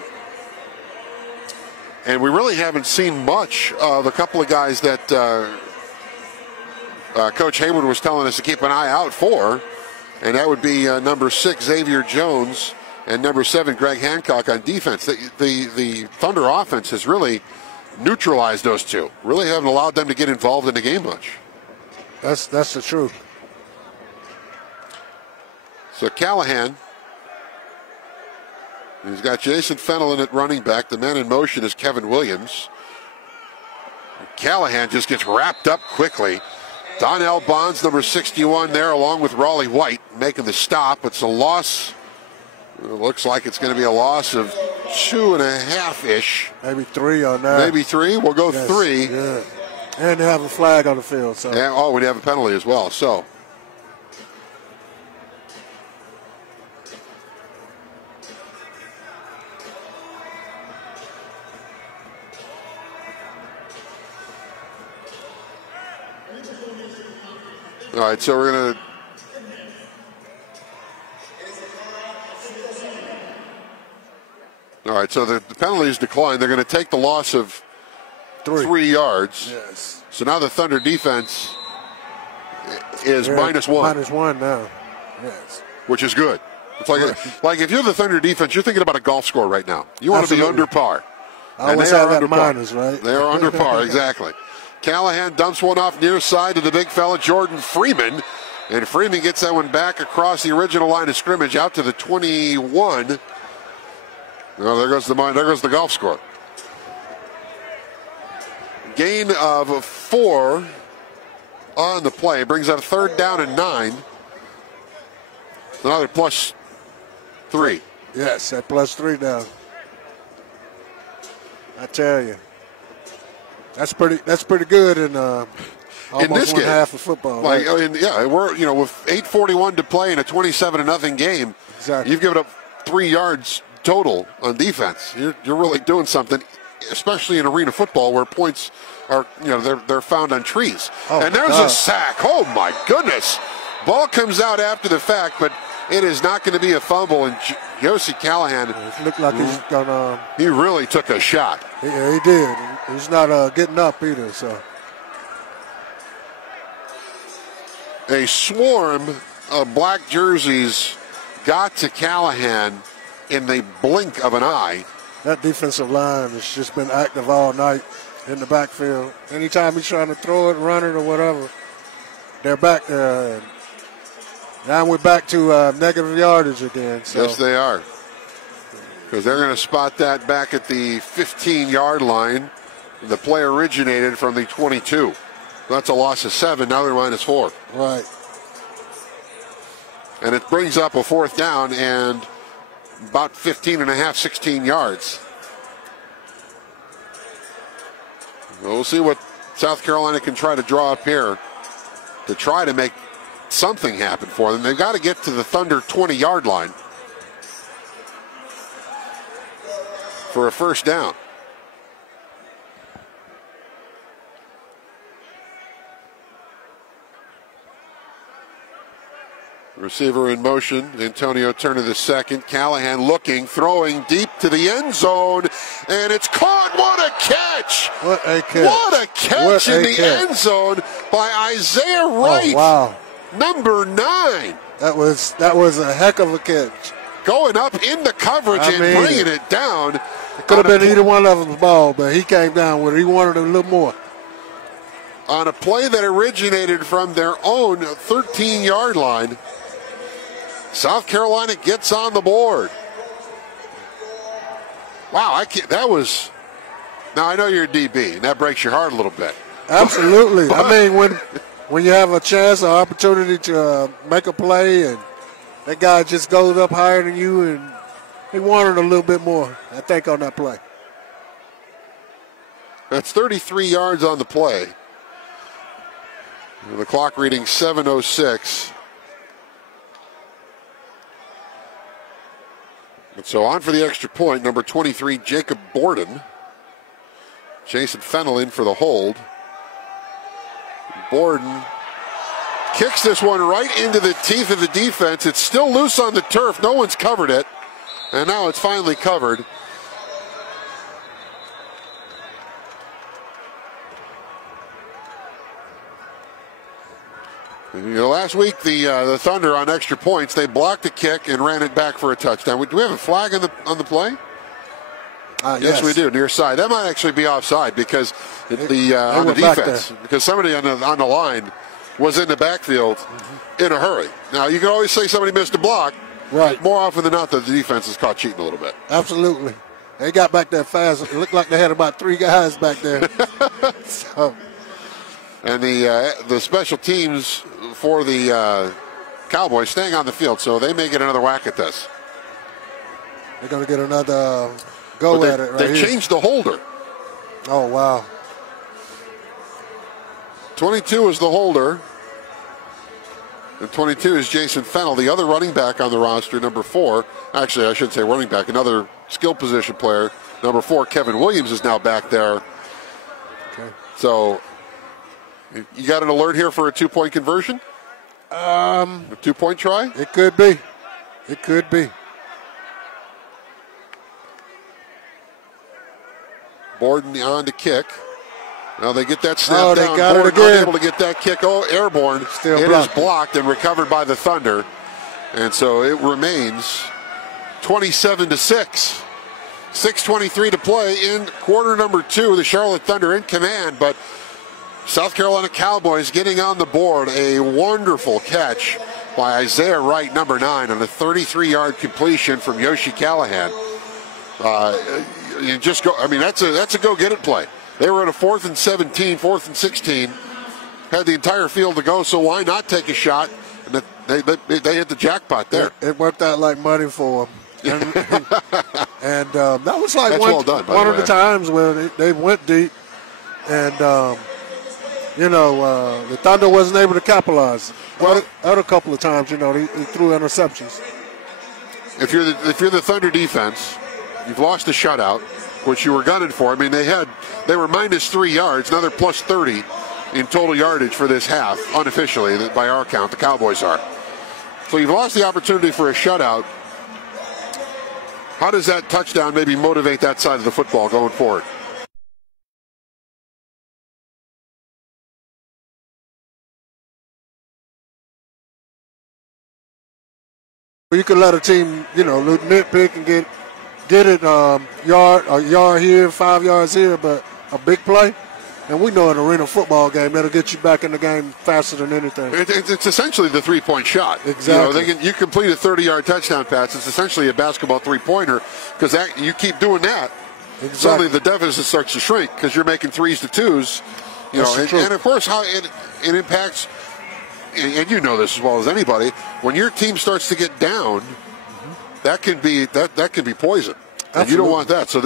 and we really haven't seen much of a couple of guys that Coach Hayward was telling us to keep an eye out for, and that would be number 6 Xavier Jones and number 7 Greg Hancock on defense. The Thunder offense has really neutralized those two. Really haven't allowed them to get involved in the game much. That's the truth. So Callahan, he's got Jason Fenelon at running back. The man in motion is Kevin Williams. Callahan just gets wrapped up quickly. Donnell Bonds, number 61 there, along with Raleigh White, making the stop. It's a loss. It looks like it's going to be a loss of 2.5-ish. Maybe 3 on that. Maybe 3. We'll go 3. Yeah. And they have a flag on the field. So. Yeah, we have a penalty as well. So. All right, so we're going to All right, so the penalty is declined. They're going to take the loss of 3 yards. Yes. So now the Thunder defense is -1. -1 now. Yes. Which is good. It's like if you're the Thunder defense, you're thinking about a golf score right now. You want to be under par. I always have that minus, right? They are under par, exactly. Callahan dumps one off near side to the big fella, Jordan Freeman. And Freeman gets that one back across the original line of scrimmage out to the 21. Well, there goes the golf score. Gain of 4 on the play. Brings up 3rd down and 9. Another +3. Yes, that +3 down. I tell you, that's pretty good in almost one half of football. Like, right? I mean, yeah, we're with 8:41 to play in a 27-0 game. Exactly. You've given up 3 yards total on defense. You're really doing something, especially in arena football where points are they're found on trees. Oh, and there's a sack. Oh my goodness! Ball comes out after the fact, but it is not going to be a fumble. And Josie Callahan, it looked like he's gonna. He really took a shot. Yeah, he did. He's not getting up either. So a swarm of black jerseys got to Callahan in the blink of an eye. That defensive line has just been active all night in the backfield. Anytime he's trying to throw it, run it, or whatever, they're back there. Now we're back to negative yardage again. So. Yes, they are. Because they're going to spot that back at the 15-yard line. The play originated from the 22. That's a loss of 7. Now they're -4. Right. And it brings up a 4th down and about 15.5, 16 yards. We'll see what South Carolina can try to draw up here to try to make something happen for them. They've got to get to the Thunder 20-yard line for a 1st down. Receiver in motion. Antonio Turner the second. Callahan looking, throwing deep to the end zone, and it's caught. What a catch! What a catch! What a catch in the end zone by Isaiah Wright. Oh, wow. Number 9. That was a heck of a catch. Going up in the coverage and bringing it down. It could have been either one of them's ball, but he came down with it. He wanted a little more. On a play that originated from their own 13-yard line, South Carolina gets on the board. Wow, that was. Now I know you're a DB, and that breaks your heart a little bit. Absolutely. I mean, when you have a chance or opportunity to make a play, and that guy just goes up higher than you, and he wanted a little bit more, I think, on that play. That's 33 yards on the play. The clock reading 7:06. So on for the extra point, number 23, Jacob Borden. Jason Fennell in for the hold. Borden kicks this one right into the teeth of the defense. It's still loose on the turf. No one's covered it. And now it's finally covered. Last week, the Thunder on extra points, they blocked a kick and ran it back for a touchdown. Do we have a flag on the play? Yes, we do, near side. That might actually be offside because on the defense, because somebody on the line was in the backfield in a hurry. Now, you can always say somebody missed a block. Right. More often than not, the defense is caught cheating a little bit. Absolutely. They got back there fast. It looked like they had about 3 guys back there. So. And the special teams for the Cowboys staying on the field, so they may get another whack at this. They're going to get another go at it right They here. changed the holder. Oh, wow. 22 is the holder. And 22 is Jason Fennell, the other running back on the roster, number 4. Actually, I shouldn't say running back, another skill position player. Number 4, Kevin Williams, is now back there. Okay. So, you got an alert here for a 2-point conversion? A 2-point try? It could be. It could be. Borden on to kick. Now they get that snap down. They got Borden it again. unable to get that kick airborne. It is blocked and recovered by the Thunder. And so it remains 27-6. 6:23 to play in quarter number 2. The Charlotte Thunder in command, but South Carolina Cowboys getting on the board. A wonderful catch by Isaiah Wright, number 9, on a 33-yard completion from Yoshi Callahan. You just go. I mean, that's a go-get-it play. They were at a 4th and 17, 4th and 16, had the entire field to go. So why not take a shot? And they hit the jackpot there. It worked out like money for them. And that was like That's well done, one of the times where they went deep, and the Thunder wasn't able to capitalize. Other couple of times, they threw interceptions. If you're the Thunder defense, you've lost a shutout, which you were gunning for. I mean, they were minus 3 yards. Now they're plus 30 in total yardage for this half, unofficially, by our count. The Cowboys are. So you've lost the opportunity for a shutout. How does that touchdown maybe motivate that side of the football going forward? You could let a team, nitpick and get it a yard here, 5 yards here, but a big play. And we know in an arena football game, that'll get you back in the game faster than anything. It's essentially the three-point shot. Exactly. You complete a 30-yard touchdown pass. It's essentially a basketball three-pointer because you keep doing that. Exactly. Suddenly the deficit starts to shrink because you're making 3s to 2s. And of course, how it impacts, and you know this as well as anybody, when your team starts to get down, that can be poison. And you don't want that. So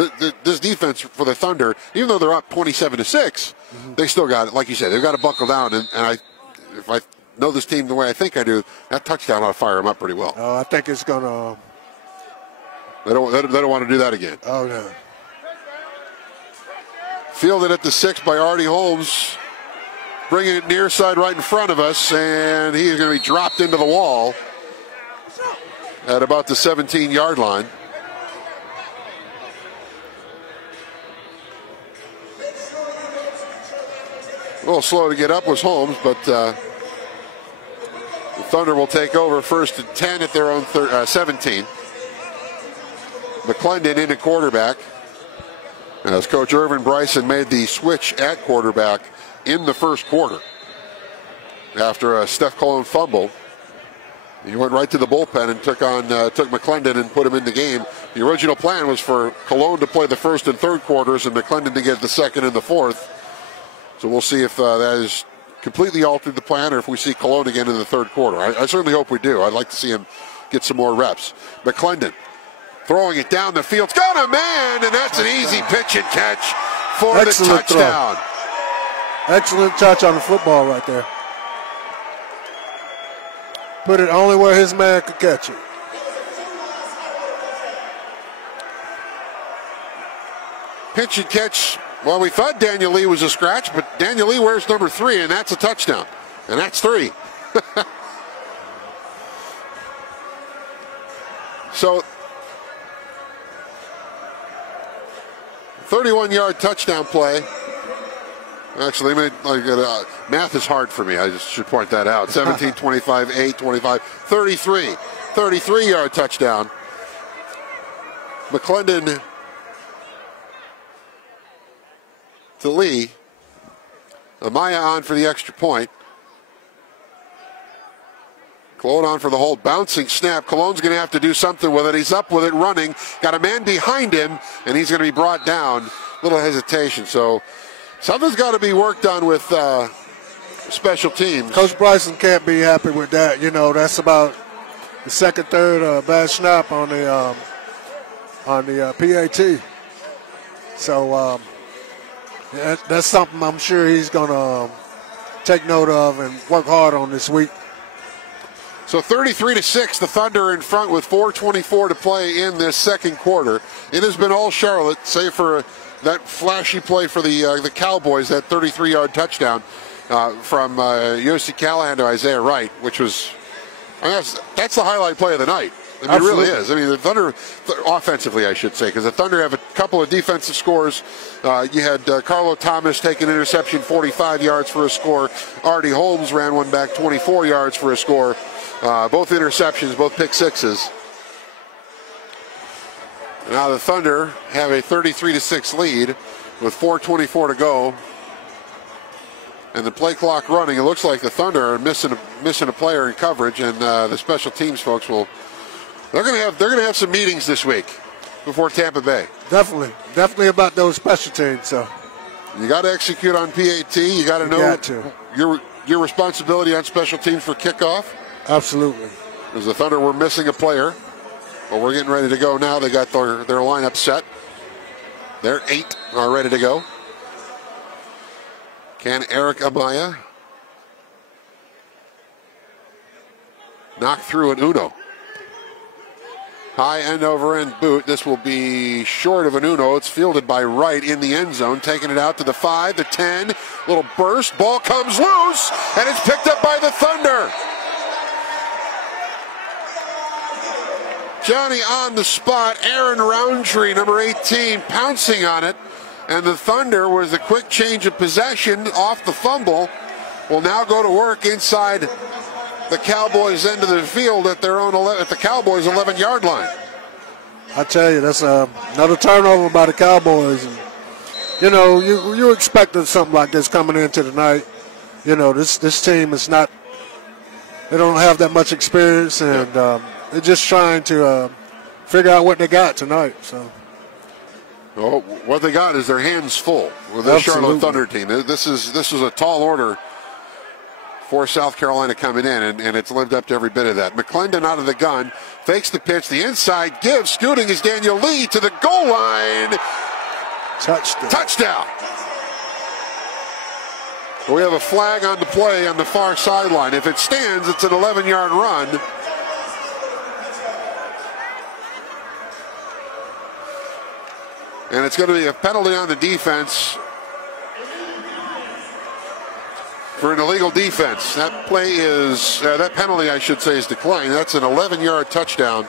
this defense for the Thunder, even though they're up 27-6, they still got it. Like you said, they've got to buckle down. And if I know this team the way I think I do, that touchdown ought to fire them up pretty well. I think it's gonna. They don't want to do that again. Oh no. Fielded at the 6 by Artie Holmes, bringing it near side right in front of us, and he's going to be dropped into the wall at about the 17-yard line. A little slow to get up was Holmes, but the Thunder will take over 1st and 10 at their own 17. McClendon in at quarterback, as Coach Irvin Bryson made the switch at quarterback in the first quarter. After a Steph Cologne fumble, he went right to the bullpen and took McClendon and put him in the game. The original plan was for Cologne to play the first and third quarters and McClendon to get the second and the fourth. So we'll see if that has completely altered the plan or if we see Cologne again in the third quarter. I certainly hope we do. I'd like to see him get some more reps. McClendon throwing it down the field. It's got a man, and that's an easy pitch and catch for the touchdown. Excellent touch on the football right there. Put it only where his man could catch it. Pitch and catch. Well, we thought Daniel Lee was a scratch, but Daniel Lee wears number 3, and that's a touchdown. And that's 3. So, 31-yard touchdown play. Actually, math is hard for me. I just should point that out. 17, 25, 8, 25, 33. 33-yard touchdown. McClendon to Lee. Amaya on for the extra point. Cologne on for the hold. Bouncing snap. Cologne's going to have to do something with it. He's up with it running. Got a man behind him, and he's going to be brought down. Little hesitation. So something's got to be worked on with special teams. Coach Bryson can't be happy with that. That's about the second, third bad snap on the PAT. So that's something I'm sure he's going to take note of and work hard on this week. So 33-6, the Thunder in front with 4:24 to play in this second quarter. It has been all Charlotte, save for that flashy play for the Cowboys, that 33-yard touchdown from Yossi Callahan to Isaiah Wright, which was, that's the highlight play of the night. I mean, it really is. I mean, the Thunder, offensively, I should say, because the Thunder have a couple of defensive scores. You had Carlo Thomas take an interception, 45 yards for a score. Artie Holmes ran one back, 24 yards for a score. Both interceptions, both pick sixes. Now the Thunder have a 33-6 lead with 4:24 to go. And the play clock running. It looks like the Thunder are missing a player in coverage, and the special teams folks they're going to have some meetings this week before Tampa Bay. Definitely about those special teams. So you got to execute on PAT. You got to know your responsibility on special teams for kickoff. Absolutely. Because the Thunder were missing a player, but we're getting ready to go now. They got their lineup set. Their 8 are ready to go. Can Eric Amaya knock through an Uno? High end over end boot. This will be short of an Uno. It's fielded by Wright in the end zone, taking it out to the 5, the 10. Little burst. Ball comes loose, and it's picked up by the Thunder. Johnny on the spot. Aaron Roundtree, number 18, pouncing on it. And the Thunder, with a quick change of possession off the fumble, will now go to work inside the Cowboys' end of the field at their own at the Cowboys' 11-yard line. I tell you, that's another turnover by the Cowboys. And, you expected something like this coming into tonight. This team is not. They don't have that much experience, and they're just trying to figure out what they got tonight. So. Well, what they got is their hands full with the Charlotte Thunder team. This is a tall order for South Carolina coming in, and it's lived up to every bit of that. McClendon out of the gun, fakes the pitch, the inside give, scooting is Daniel Lee to the goal line. Touchdown. We have a flag on the play on the far sideline. If it stands, it's an 11-yard run. And it's going to be a penalty on the defense for an illegal defense. That play is, that penalty, I should say, is declined. That's an 11-yard touchdown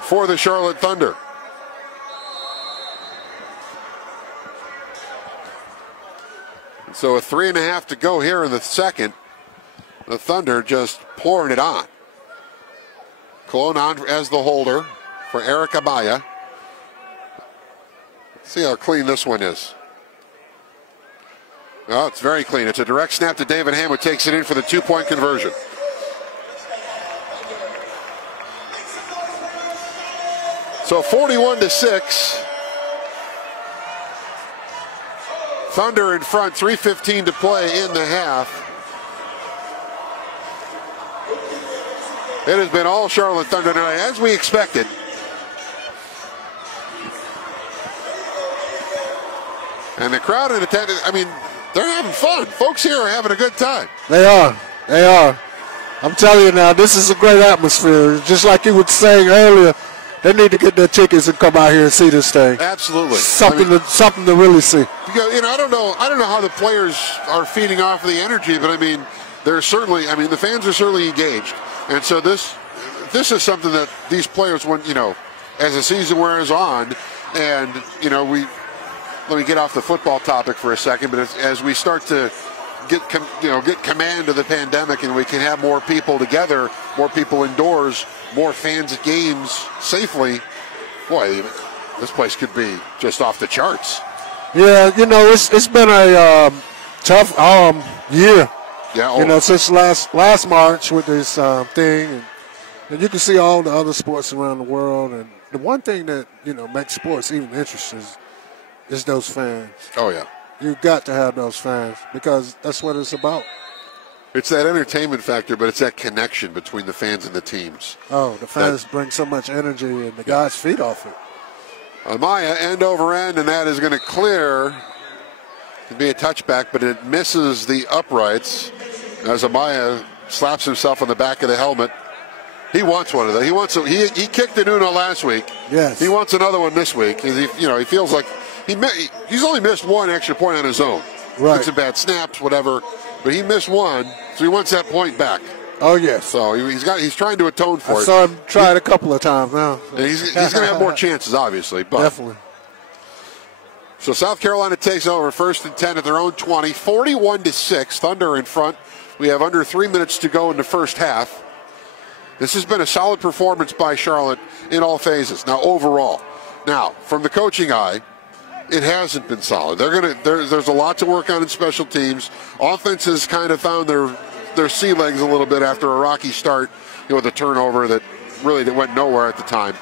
for the Charlotte Thunder. And so a 3.5 to go here in the second. The Thunder just pouring it on. Cologne on as the holder for Eric Amaya. See how clean this one is. Oh, it's very clean. It's a direct snap to David Ham, who takes it in for the 2-point conversion. So 41-6. Thunder in front, 3:15 to play in the half. It has been all Charlotte Thunder tonight, as we expected. And the crowd in attendance, they're having fun. Folks here are having a good time. They are. I'm telling you now, this is a great atmosphere. Just like you were saying earlier, they need to get their tickets and come out here and see this thing. Absolutely. Something to really see. I don't know how the players are feeding off the energy, but they're certainly, the fans are certainly engaged. And so this is something that these players want, as the season wears on, and, let me get off the football topic for a second, but as we start to get command of the pandemic and we can have more people together, more people indoors, more fans at games safely, boy, this place could be just off the charts. Yeah, it's been a tough year. Yeah. Since last March with this thing, and you can see all the other sports around the world, and the one thing that makes sports even interesting is those fans. Oh, yeah. You've got to have those fans because that's what it's about. It's that entertainment factor, but it's that connection between the fans and the teams. Oh, the fans bring so much energy, and the guys feed off it. Amaya end over end, and that is going to clear. It'd be a touchback, but it misses the uprights as Amaya slaps himself on the back of the helmet. He wants one of those. He kicked an Uno last week. Yes. He wants another one this week. He feels like he's only missed one extra point on his own. Right. Took some bad snaps, whatever, but he missed one, so he wants that point back. Oh yes. So he's trying to atone for it. I saw him try it a couple of times now. And he's going to have more chances, obviously. But. Definitely. So South Carolina takes over 1st and 10 at their own 20, 41-6. Thunder in front. We have under 3 minutes to go in the first half. This has been a solid performance by Charlotte in all phases. Now, overall, from the coaching eye, it hasn't been solid. There's a lot to work on in special teams. Offense has kind of found their sea legs a little bit after a rocky start, with a turnover that went nowhere at the time.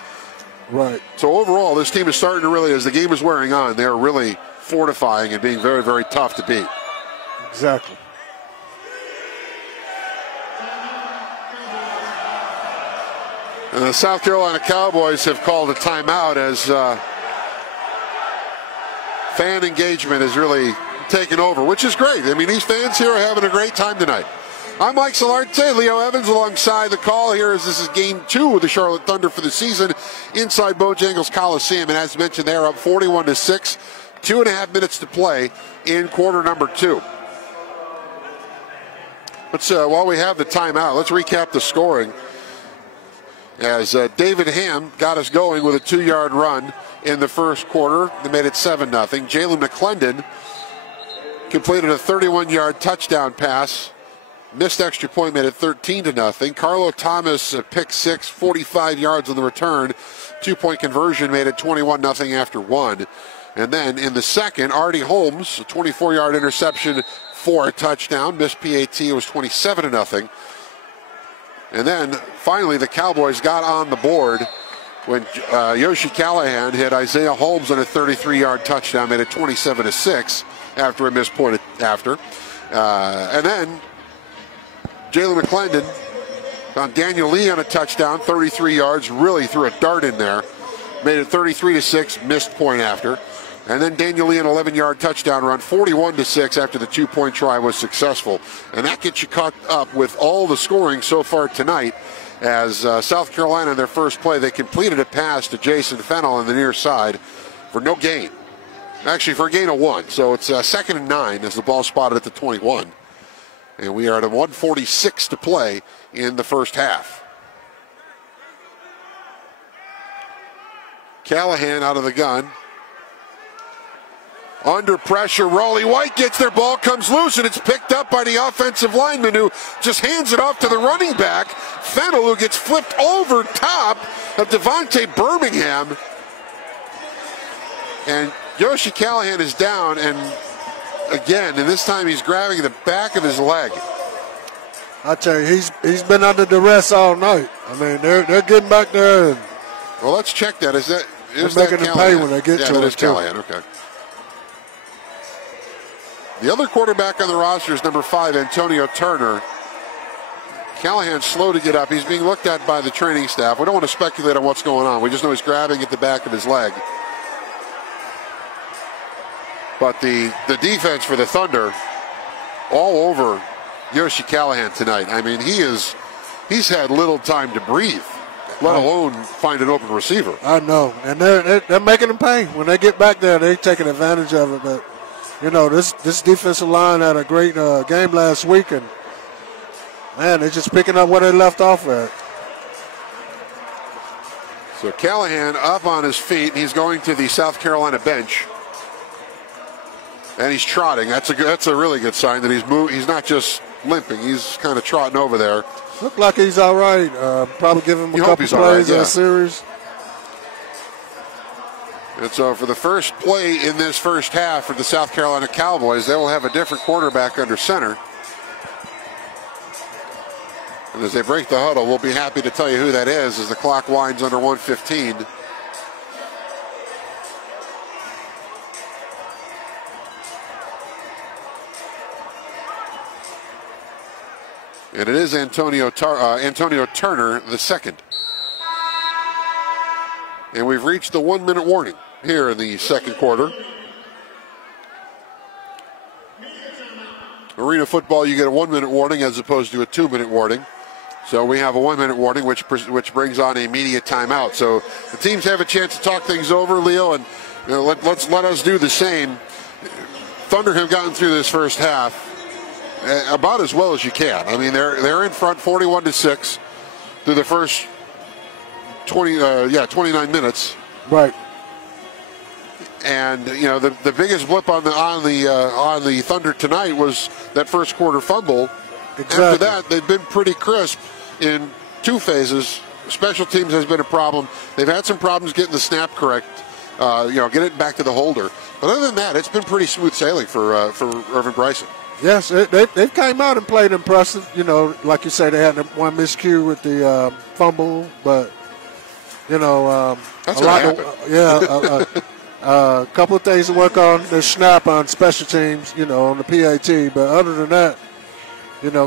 Right. So overall, this team is starting to really, as the game is wearing on, they're really fortifying and being very, very tough to beat. Exactly. And the South Carolina Cowboys have called a timeout as fan engagement is really taken over, which is great. I mean, these fans here are having a great time tonight. I'm Mike Solarte, Leo Evans alongside the call here as this is game 2 of the Charlotte Thunder for the season inside Bojangles Coliseum. And as mentioned, they're up 41-6, 2.5 minutes to play in quarter number 2. While we have the timeout, let's recap the scoring. As David Ham got us going with a 2-yard run in the first quarter. They made it 7-0. Jalen McClendon completed a 31-yard touchdown pass. Missed extra point, made it 13-0. Carlo Thomas, pick 6, 45 yards on the return. 2-point conversion made it 21-0 after 1. And then in the second, Artie Holmes, a 24-yard interception for a touchdown. Missed PAT, it was 27-0. And then finally the Cowboys got on the board when Yoshi Callahan hit Isaiah Holmes on a 33-yard touchdown, made it 27-6 after a missed point after. And then Jalen McClendon found Daniel Lee on a touchdown, 33 yards, really threw a dart in there. Made it 33-6, missed point after. And then Daniel Lee an 11-yard touchdown run, 41-6 after the 2-point try was successful. And that gets you caught up with all the scoring so far tonight as South Carolina in their first play, they completed a pass to Jason Fennell on the near side for no gain. Actually, for a gain of 1. So it's 2nd and 9 as the ball spotted at the 21. And we are at a 1:46 to play in the first half. Callahan out of the gun. Under pressure, Raleigh White gets their ball, comes loose, and it's picked up by the offensive lineman who just hands it off to the running back, Fennell, who gets flipped over top of Devontae Birmingham. And Yoshi Callahan is down, and again, and this time he's grabbing the back of his leg. I tell you, he's been under duress all night. I mean, they're getting back there. And well, let's check that. They're making him pay when they get to him. Yeah, that is Callahan, okay. The other quarterback on the roster is number 5, Antonio Turner. Callahan's slow to get up. He's being looked at by the training staff. We don't want to speculate on what's going on. We just know he's grabbing at the back of his leg. But the defense for the Thunder all over Yoshi Callahan tonight. I mean, he's had little time to breathe, let alone find an open receiver. I know, and they're making him pay. When they get back there, they're taking advantage of it. But you know, this defensive line had a great game last week, and man, they're just picking up where they left off at. So Callahan up on his feet, and he's going to the South Carolina bench. And he's trotting. That's a really good sign that he's not just limping. He's kind of trotting over there. Look like he's all right. Probably give him a couple plays in a series. And so for the first play in this first half for the South Carolina Cowboys, they will have a different quarterback under center. And as they break the huddle, we'll be happy to tell you who that is as the clock winds under 1:15. And it is Antonio Turner II. And we've reached the 1-minute warning here in the second quarter. Arena football, you get a 1-minute warning as opposed to a 2-minute warning. So we have a 1-minute warning, which brings on a media timeout. So the teams have a chance to talk things over, Leo, and let us do the same. Thunder have gotten through this first half about as well as you can. I mean, they're in front 41-6 through the first 29 minutes. Right. And you know, the biggest blip on the Thunder tonight was that first quarter fumble. Exactly. After that, they've been pretty crisp in two phases. Special teams has been a problem. They've had some problems getting the snap correct, get it back to the holder. But other than that, it's been pretty smooth sailing for Irvin Bryson. Yes, they've came out and played impressive. Like you say, they had one miscue with the fumble, but that's a lot. A couple of things to work on. Their snap on special teams, on the PAT. But other than that,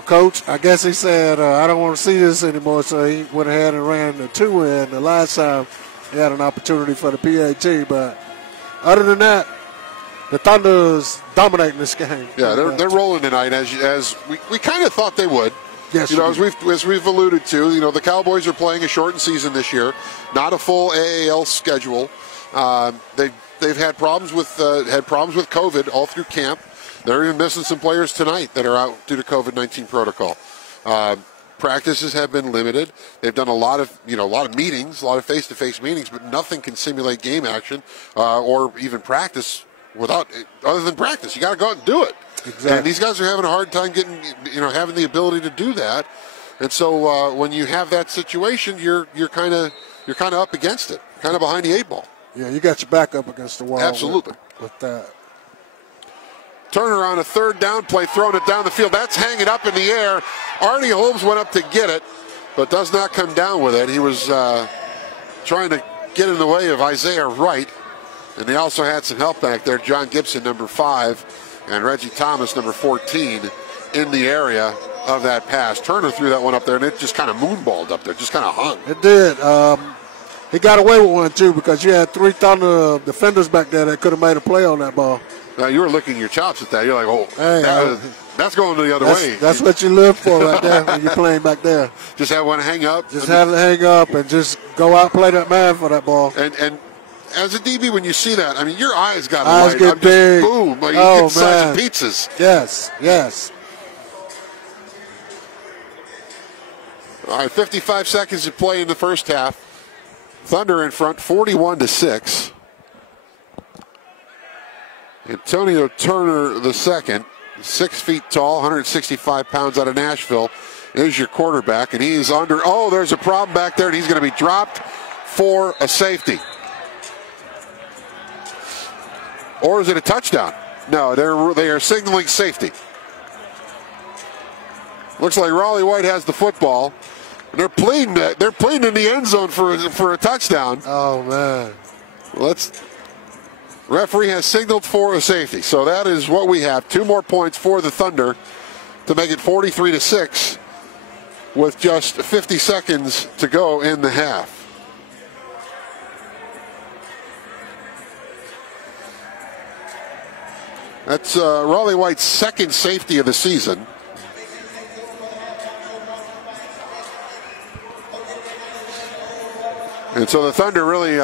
Coach, I guess he said, I don't want to see this anymore, so he went ahead and ran the 2-in the last time he had an opportunity for the PAT. But other than that, the Thunder's dominating this game. Yeah, they're rolling tonight, as we kind of thought they would. Yes, as we've alluded to, the Cowboys are playing a shortened season this year, not a full AAL schedule. They've had problems with COVID all through camp. They're even missing some players tonight that are out due to COVID-19 protocol. Practices have been limited. They've done a lot of meetings, a lot of face-to-face meetings, but nothing can simulate game action or even practice other than practice. You got to go out and do it. Exactly. And these guys are having a hard time having the ability to do that. And so when you have that situation, you're kind of up against it, kind of behind the 8 ball. Yeah, you got your back up against the wall. Absolutely. With that. Turner on a third down play, throwing it down the field. That's hanging up in the air. Arnie Holmes went up to get it, but does not come down with it. He was trying to get in the way of Isaiah Wright. And they also had some help back there. John Gibson, number 5, and Reggie Thomas, number 14, in the area of that pass. Turner threw that one up there, and it just kind of moonballed up there, just kind of hung. It did. He got away with one, too, because you had 3 Thunder defenders back there that could have made a play on that ball. Now, you were licking your chops at that. You're like, oh, hey, that's going the other way. That's what you live for right there when you're playing back there. Just have one hang up. Just have it hang up and just go out and play that man for that ball. And as a DB, when you see that, I mean, your eyes got eyes light. get big. Just, boom. Like, you oh, get the size of pizzas. Yes. All right, 55 seconds to play in the first half. Thunder in front, 41-6. Antonio Turner the second, 6 feet tall, 165 pounds, out of Nashville, is your quarterback, and he's under. Oh, there's a problem back there, and he's going to be dropped for a safety. Or is it a touchdown? No, they are signaling safety. Looks like Raleigh White has the football. And they're pleading in the end zone for a touchdown. Oh, man. Referee has signaled for a safety. So that is what we have. 2 more points for the Thunder to make it 43-6 with just 50 seconds to go in the half. That's Raleigh White's second safety of the season. And so the Thunder really,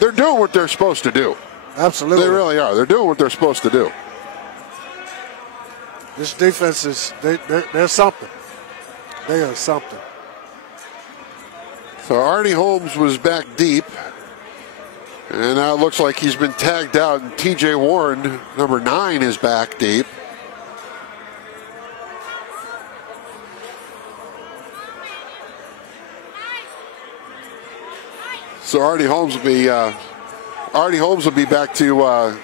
they're doing what they're supposed to do. Absolutely. They really are. They're doing what they're supposed to do. This defense is, they're something. They are something. So Arnie Holmes was back deep. And now it looks like he's been tagged out. And TJ Warren, number 9, is back deep. So Arnie Holmes will be back to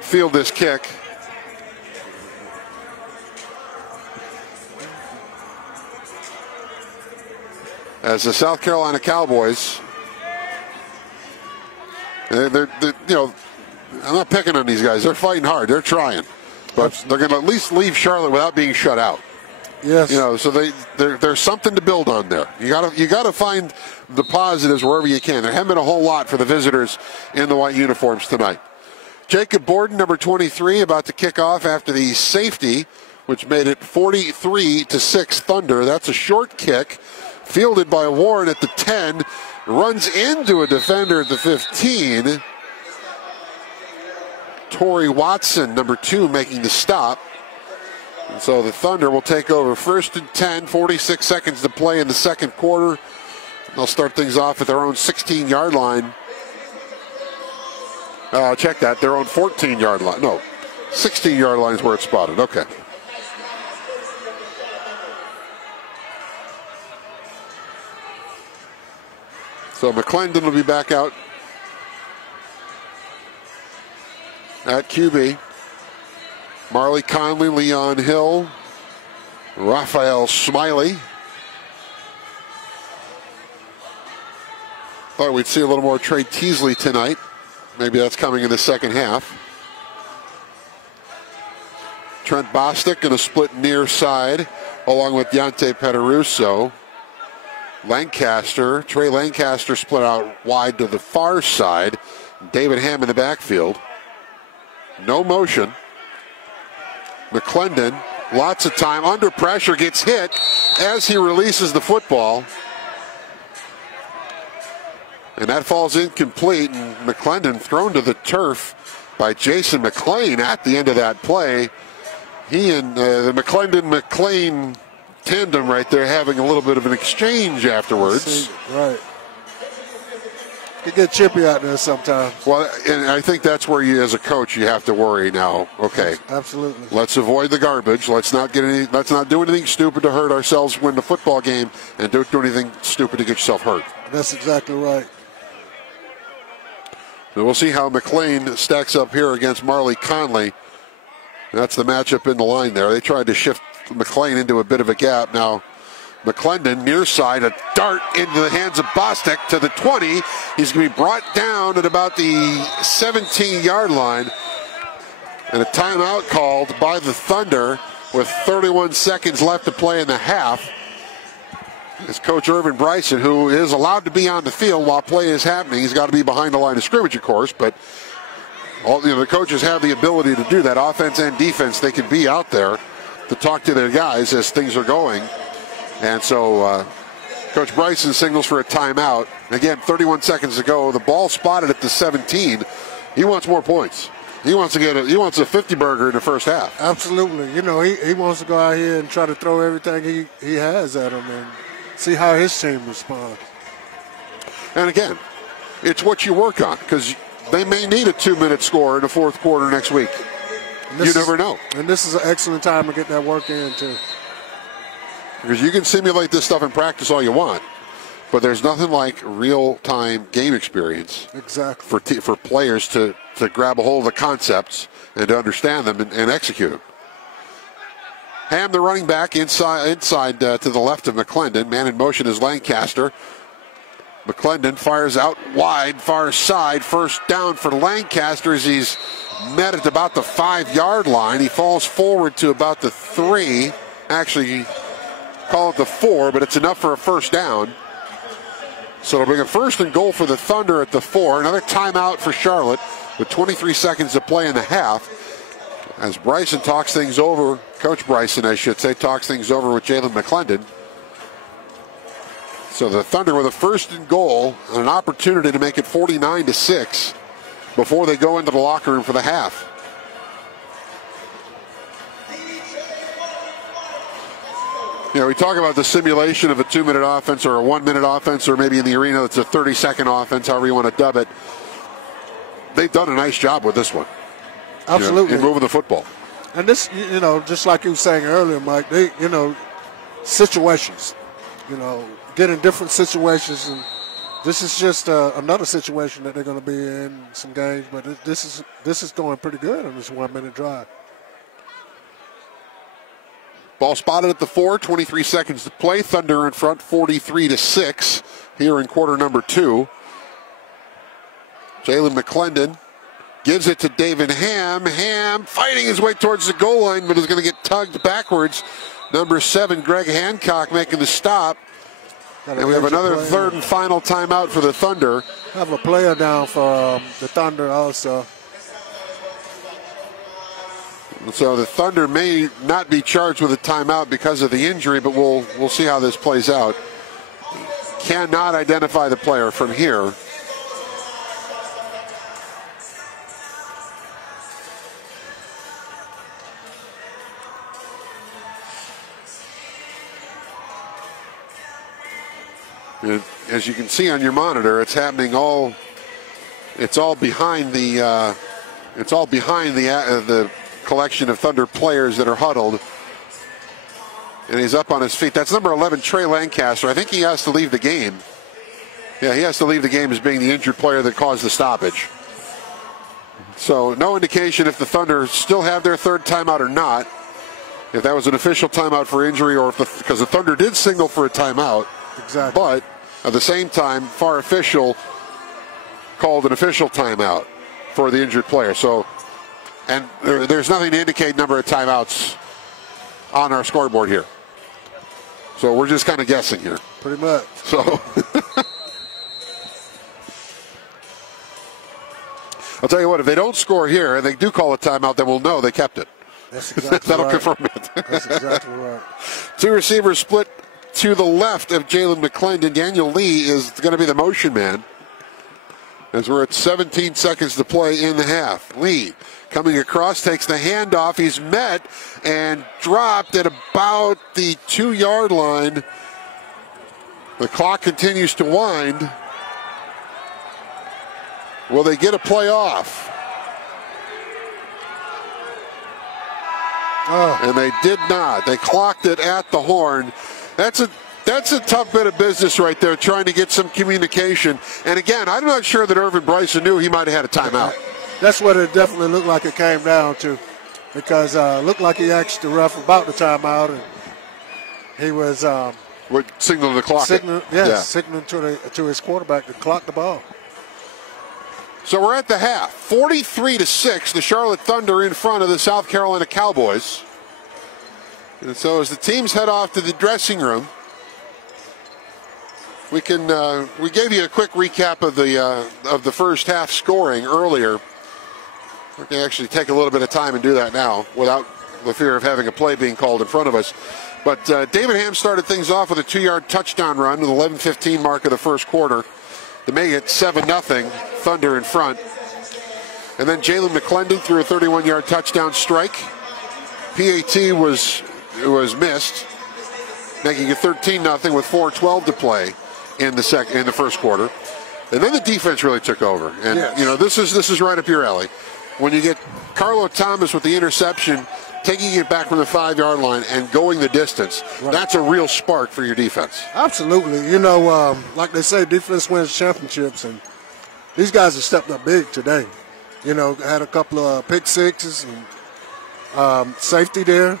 field this kick. As the South Carolina Cowboys, they're I'm not picking on these guys. They're fighting hard. They're trying, but they're going to at least leave Charlotte without being shut out. Yes. So there's something to build on there. You gotta find the positives wherever you can. There haven't been a whole lot for the visitors in the white uniforms tonight. Jacob Borden, number 23, about to kick off after the safety, which made it 43-6 Thunder. That's a short kick, fielded by Warren at the 10, runs into a defender at the 15. Torrey Watson, number 2, making the stop. And so the Thunder will take over 1st and 10, 46 seconds to play in the second quarter. They'll start things off at their own 16-yard line. Check that, their own 14-yard line. No, 16-yard line is where it's spotted. Okay. So McClendon will be back out at QB. Marley Conley, Leon Hill, Raphael Smiley. Thought we'd see a little more Trey Teasley tonight. Maybe that's coming in the second half. Trent Bostic in a split near side, along with Deontay Petaruso. Trey Lancaster split out wide to the far side. David Ham in the backfield. No motion. McClendon, lots of time, under pressure, gets hit as he releases the football. And that falls incomplete, and McClendon thrown to the turf by Jason McLean at the end of that play. He and the McClendon-McLean tandem right there having a little bit of an exchange afterwards. Right. You get chippy out there sometimes. Well, and I think that's where you, as a coach, you have to worry now. Okay, absolutely. Let's avoid the garbage. Let's not do anything stupid to hurt ourselves, win the football game, and don't do anything stupid to get yourself hurt. That's exactly right. So we'll see how McLean stacks up here against Marley Conley. That's the matchup in the line there. They tried to shift McLean into a bit of a gap. Now McClendon near side, a dart into the hands of Bostic to the 20. He's going to be brought down at about the 17-yard line. And a timeout called by the Thunder with 31 seconds left to play in the half. It's Coach Irvin Bryson, who is allowed to be on the field while play is happening. He's got to be behind the line of scrimmage, of course, but the coaches have the ability to do that. Offense and defense, they can be out there to talk to their guys as things are going. And so Coach Bryson signals for a timeout. Again, 31 seconds to go. The ball spotted at the 17. He wants more points. He wants a 50-burger in the first half. Absolutely. You know, he wants to go out here and try to throw everything he has at him and see how his team responds. And again, it's what you work on, because they may need a 2-minute score in the fourth quarter next week. You never know. And this is an excellent time to get that work in, too. Because you can simulate this stuff in practice all you want, but there's nothing like real-time game experience. Exactly. For players to grab a hold of the concepts and to understand them and execute them. Ham, the running back, inside to the left of McClendon. Man in motion is Lancaster. McClendon fires out wide, far side. First down for Lancaster as he's met at about the 5-yard line. He falls forward to about the 3. Actually, call it the 4, but it's enough for a first down. So it'll bring a first and goal for the Thunder at the 4. Another timeout for Charlotte with 23 seconds to play in the half. As Bryson talks things over, Coach Bryson, I should say, talks things over with Jalen McClendon. So the Thunder with a first and goal and an opportunity to make it 49-6 before they go into the locker room for the half. You know, we talk about the simulation of a 2-minute offense or a 1-minute offense, or maybe in the arena it's a 30-second offense, however you want to dub it. They've done a nice job with this one. Absolutely. In moving the football. And this, you know, just like you were saying earlier, Mike, they, you know, situations, you know, get in different situations. And this is just another situation that they're going to be in some games. But this is going pretty good on this 1-minute drive. Ball spotted at the 4, 23 seconds to play. Thunder in front, 43-6 here in quarter number 2. Jalen McClendon gives it to David Ham. Ham fighting his way towards the goal line, but is going to get tugged backwards. Number 7, Greg Hancock, making the stop. And we have another third and final timeout for the Thunder. Have a player down for the Thunder also. So the Thunder may not be charged with a timeout because of the injury, but we'll see how this plays out. Cannot identify the player from here. As you can see on your monitor, it's happening all. It's all behind the. It's all behind the collection of Thunder players that are huddled. And he's up on his feet. That's number 11, Trey Lancaster. I think he has to leave the game. Yeah, he has to leave the game as being the injured player that caused the stoppage. So no indication if the Thunder still have their third timeout or not. If that was an official timeout for injury, or if because the Thunder did signal for a timeout. Exactly. But at the same time, FAR official called an official timeout for the injured player. So, and there's nothing to indicate number of timeouts on our scoreboard here. So we're just kind of guessing here. Pretty much. So I'll tell you what, if they don't score here and they do call a timeout, then we'll know they kept it. That's exactly That'll right. confirm it. That's exactly right. Two receivers split to the left of Jalen McClendon. Daniel Lee is going to be the motion man as we're at 17 seconds to play in the half. Lee coming across, takes the handoff. He's met and dropped at about the 2-yard line. The clock continues to wind. Will they get a play off? Oh. And they did not. They clocked it at the horn. That's a tough bit of business right there, trying to get some communication. And again, I'm not sure that Irvin Bryson knew he might have had a timeout. That's what it definitely looked like it came down to, because it looked like he asked the ref about the timeout, and he was Signaling the clock. signaling to his quarterback to clock the ball. So we're at the half. 43-6, the Charlotte Thunder in front of the South Carolina Cowboys. And so as the teams head off to the dressing room, we gave you a quick recap of the first half scoring earlier. We can actually take a little bit of time and do that now without the fear of having a play being called in front of us. But David Ham started things off with a 2-yard touchdown run with 11:15 mark of the first quarter to make it 7-0, Thunder in front. And then Jalen McClendon threw a 31-yard touchdown strike. PAT was missed, making it 13-0 with 4:12 to play in the first quarter. And then the defense really took over. And yes. You know, this is right up your alley. When you get Carlo Thomas with the interception, taking it back from the 5-yard line and going the distance, right, that's a real spark for your defense. Absolutely. You know, like they say, defense wins championships, and these guys have stepped up big today. You know, had a couple of pick sixes and safety there.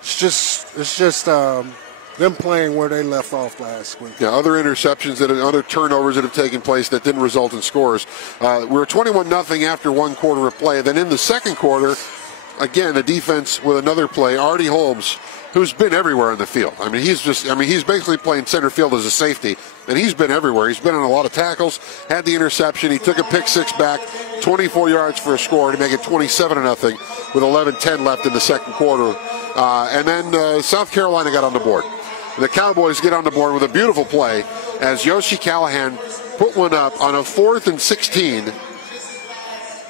It's just them playing where they left off last week. Yeah, other interceptions, other turnovers that have taken place that didn't result in scores. We're 21-0 after one quarter of play. Then in the second quarter, again, the defense with another play. Artie Holmes, who's been everywhere in the field. I mean, he's basically playing center field as a safety, and he's been everywhere. He's been on a lot of tackles, had the interception. He took a pick six back, 24 yards for a score to make it 27-0 with 11:10 left in the second quarter. And then South Carolina got on the board. The Cowboys get on the board with a beautiful play as Yoshi Callahan put one up on a 4th and 16,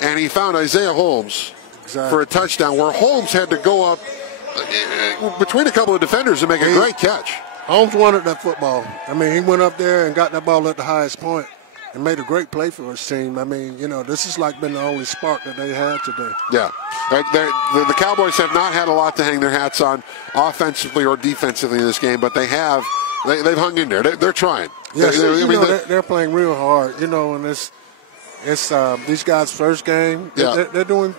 and he found Isaiah Holmes for a touchdown, where Holmes had to go up between a couple of defenders and make a great catch. Holmes wanted that football. I mean, he went up there and got that ball at the highest point and made a great play for his team. I mean, you know, this has like been the only spark that they had today. Yeah. The Cowboys have not had a lot to hang their hats on offensively or defensively in this game, but they've hung in there. They're trying. Yes, they're playing real hard. You know, and it's these guys' first game. They're doing.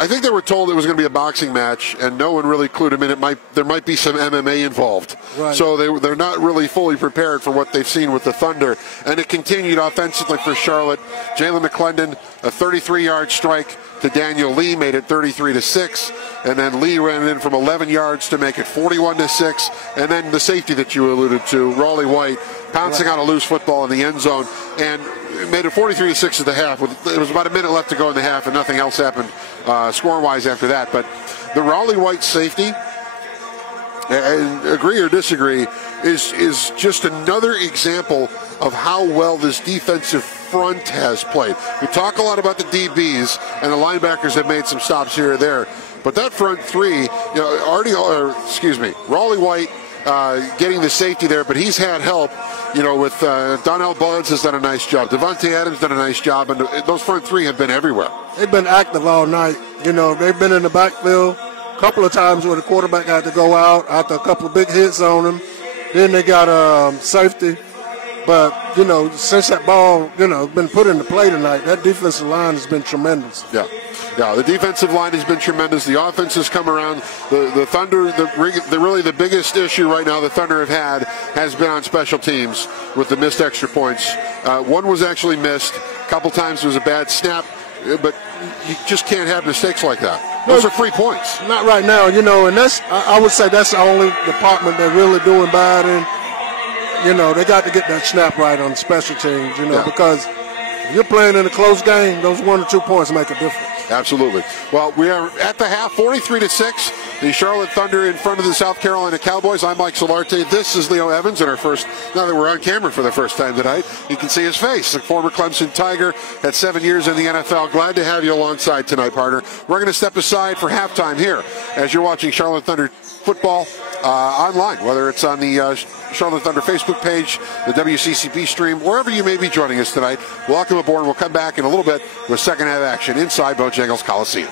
I think they were told it was going to be a boxing match, and no one really clued them in. There might be some MMA involved. Right. So they're not really fully prepared for what they've seen with the Thunder. And it continued offensively for Charlotte. Jalen McClendon, a 33-yard strike to Daniel Lee, made it 33-6. And then Lee ran in from 11 yards to make it 41-6. And then the safety that you alluded to, Raleigh White, pouncing on a loose football in the end zone, and made it 43-6 at the half. It was about a minute left to go in the half, and nothing else happened score-wise after that. But the Raleigh White safety, and agree or disagree, is just another example of how well this defensive front has played. We talk a lot about the DBs, and the linebackers have made some stops here or there. But that front three, Raleigh White getting the safety there, but he's had help, with Donnell Buds has done a nice job. Devontae Adams done a nice job, and those front three have been everywhere. They've been active all night. They've been in the backfield a couple of times where the quarterback had to go out after a couple of big hits on him. Then they got safety But, since that ball, been put into play tonight, that defensive line has been tremendous. Yeah. Yeah, the defensive line has been tremendous. The offense has come around. The Thunder, really the biggest issue right now the Thunder have had has been on special teams with the missed extra points. One was actually missed. A couple times there was a bad snap, but you just can't have mistakes like that. Those are free points. Not right now, and I would say that's the only department they're really doing bad in. They got to get that snap right on special teams, because if you're playing in a close game, those 1 or 2 points make a difference. Absolutely. Well, we are at the half, 43-6. The Charlotte Thunder in front of the South Carolina Cowboys. I'm Mike Solarte. This is Leo Evans, and now that we're on camera for the first time tonight, you can see his face. The former Clemson Tiger, had 7 years in the NFL. Glad to have you alongside tonight, partner. We're going to step aside for halftime here as you're watching Charlotte Thunder football online, whether it's on the Charlotte Thunder Facebook page, the WCCP stream, wherever you may be joining us tonight. Welcome aboard. We'll come back in a little bit with second half action inside Bojangles Coliseum.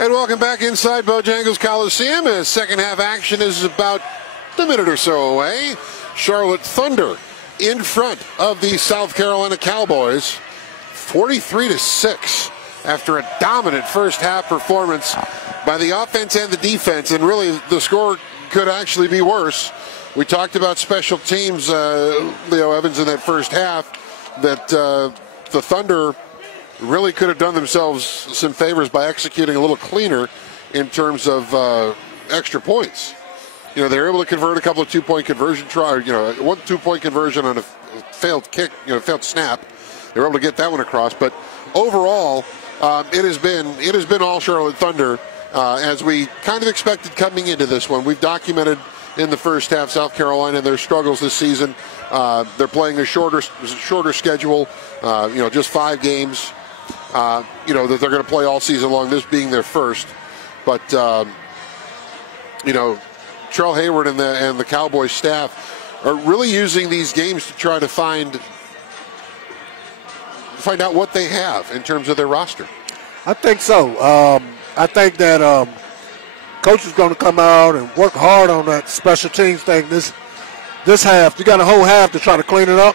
And welcome back inside Bojangles Coliseum. As second half action is about a minute or so away. Charlotte Thunder in front of the South Carolina Cowboys, 43-6, after a dominant first half performance by the offense and the defense. And really, the score could actually be worse. We talked about special teams, Leo Evans, in that first half, that the Thunder really could have done themselves some favors by executing a little cleaner in terms of extra points. You know, they were able to convert a couple of two-point conversion tries, one two-point conversion on a failed kick, failed snap. They were able to get that one across. But overall, it has been all Charlotte Thunder, as we kind of expected coming into this one. We've documented in the first half South Carolina and their struggles this season. They're playing a shorter schedule, just 5 games. That they're going to play all season long, this being their first. But, Trell Hayward and the Cowboys staff are really using these games to try to find out what they have in terms of their roster. I think so. I think that coach is going to come out and work hard on that special teams thing this half. You got a whole half to try to clean it up.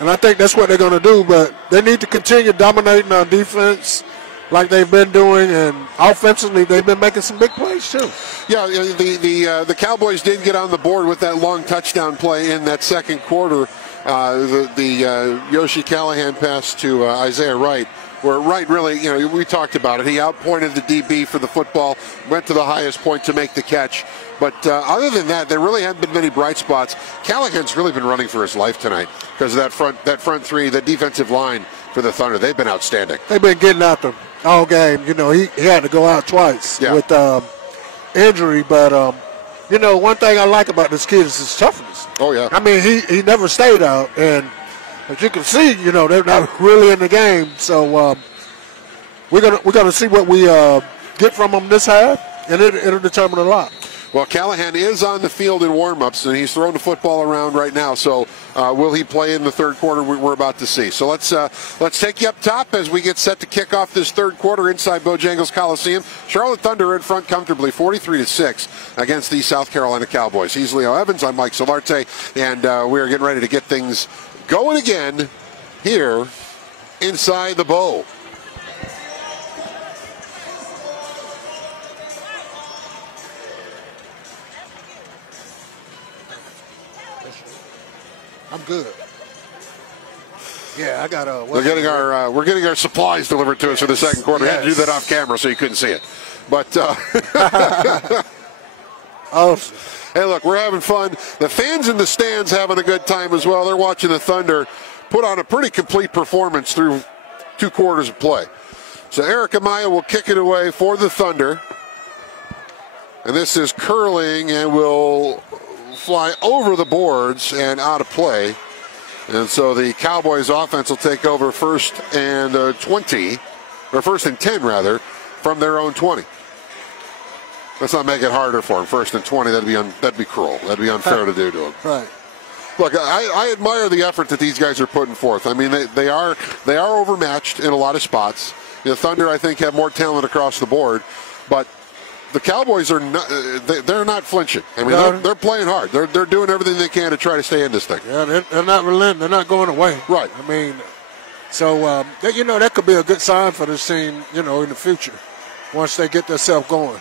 And I think that's what they're going to do, but they need to continue dominating on defense like they've been doing, and offensively they've been making some big plays too. Yeah, the Cowboys did get on the board with that long touchdown play in that second quarter. The Yoshi Callahan pass to Isaiah Wright, where Wright really, we talked about it. He outpointed the DB for the football, went to the highest point to make the catch. But other than that, there really haven't been many bright spots. Callahan's really been running for his life tonight because of that front three, the defensive line for the Thunder. They've been outstanding. They've been getting after him all game. He had to go out twice with injury. But, one thing I like about this kid is his toughness. Oh, yeah. I mean, he never stayed out. And as you can see, they're not really in the game. So we're gonna see what we get from them this half, and it'll determine a lot. Well, Callahan is on the field in warm-ups, and he's throwing the football around right now. So will he play in the third quarter? We're about to see. So let's take you up top as we get set to kick off this third quarter inside Bojangles Coliseum. Charlotte Thunder in front comfortably, 43-6 against the South Carolina Cowboys. He's Leo Evans. I'm Mike Solarte, and we are getting ready to get things going again here inside the Bow. I'm good. Yeah, I got we're getting our supplies delivered to us for the second quarter. Yes. I had to do that off camera so you couldn't see it. But hey, look, we're having fun. The fans in the stands having a good time as well. They're watching the Thunder put on a pretty complete performance through 2 quarters of play. So Eric Amaya will kick it away for the Thunder. And this is curling and will fly over the boards and out of play. And so the Cowboys offense will take over first and 20, or first and 10 rather, from their own 20. Let's not make it harder for them. First and 20, that'd be cruel. That'd be unfair to do to them. Right. Look, I admire the effort that these guys are putting forth. I mean, they are overmatched in a lot of spots. The Thunder, I think, have more talent across the board, but the Cowboys are not, they're not flinching. I mean, they're playing hard. They're doing everything they can to try to stay in this thing. Yeah, they're not relenting. They're not going away. Right. I mean, so that could be a good sign for this team, in the future, once they get themselves going.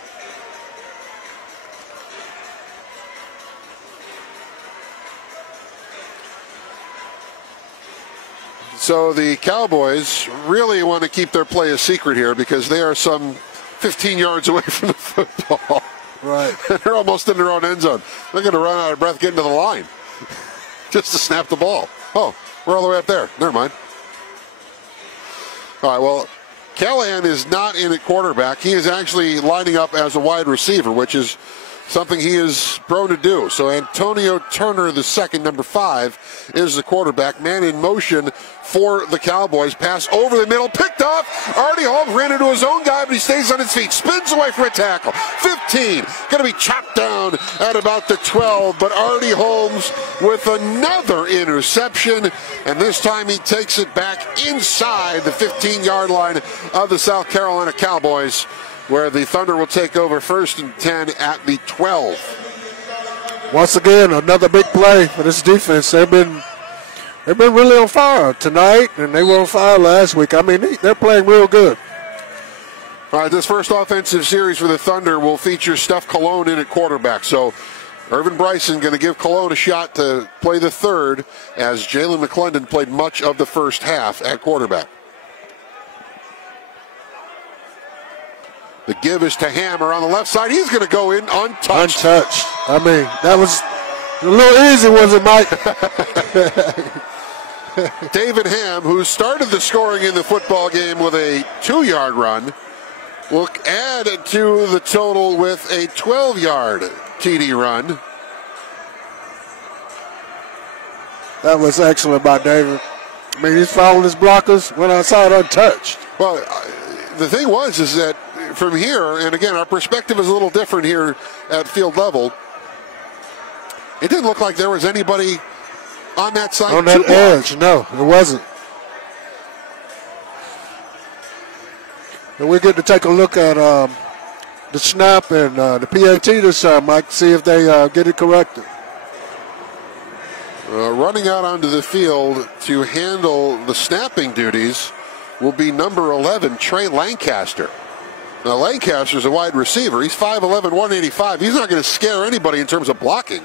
So the Cowboys really want to keep their play a secret here because they are some 15 yards away from the football. Right. They're almost in their own end zone. They're going to run out of breath getting to the line just to snap the ball. Oh, we're all the way up there. Never mind. All right, well, Callahan is not in at quarterback. He is actually lining up as a wide receiver, which is something he is prone to do. So Antonio Turner, the second, number 5, is the quarterback. Man in motion for the Cowboys. Pass over the middle, picked off. Artie Holmes ran into his own guy, but he stays on his feet. Spins away for a tackle. 15, going to be chopped down at about the 12, but Artie Holmes with another interception, and this time he takes it back inside the 15-yard line of the South Carolina Cowboys. where the Thunder will take over 1st and 10 at the 12. Once again, another big play for this defense. They've been really on fire tonight, and they were on fire last week. I mean, they're playing real good. All right, this first offensive series for the Thunder will feature Steph Cologne in at quarterback. So Irvin Bryson going to give Cologne a shot to play the third, as Jalen McClendon played much of the first half at quarterback. The give is to Hammer on the left side. He's going to go in untouched. I mean, that was a little easy, wasn't it, Mike? David Ham, who started the scoring in the football game with a 2-yard run, will add to the total with a 12-yard TD run. That was excellent by David. I mean, he's following his blockers, went outside untouched. Well, the thing is that from here, and again, our perspective is a little different here at field level, it didn't look like there was anybody on that side. On that edge, no, it wasn't. And we get to take a look at the snap and the PAT this time, Mike, see if they get it corrected. Running out onto the field to handle the snapping duties will be number 11, Trey Lancaster. Now, Lancaster's a wide receiver. He's 5'11", 185. He's not going to scare anybody in terms of blocking.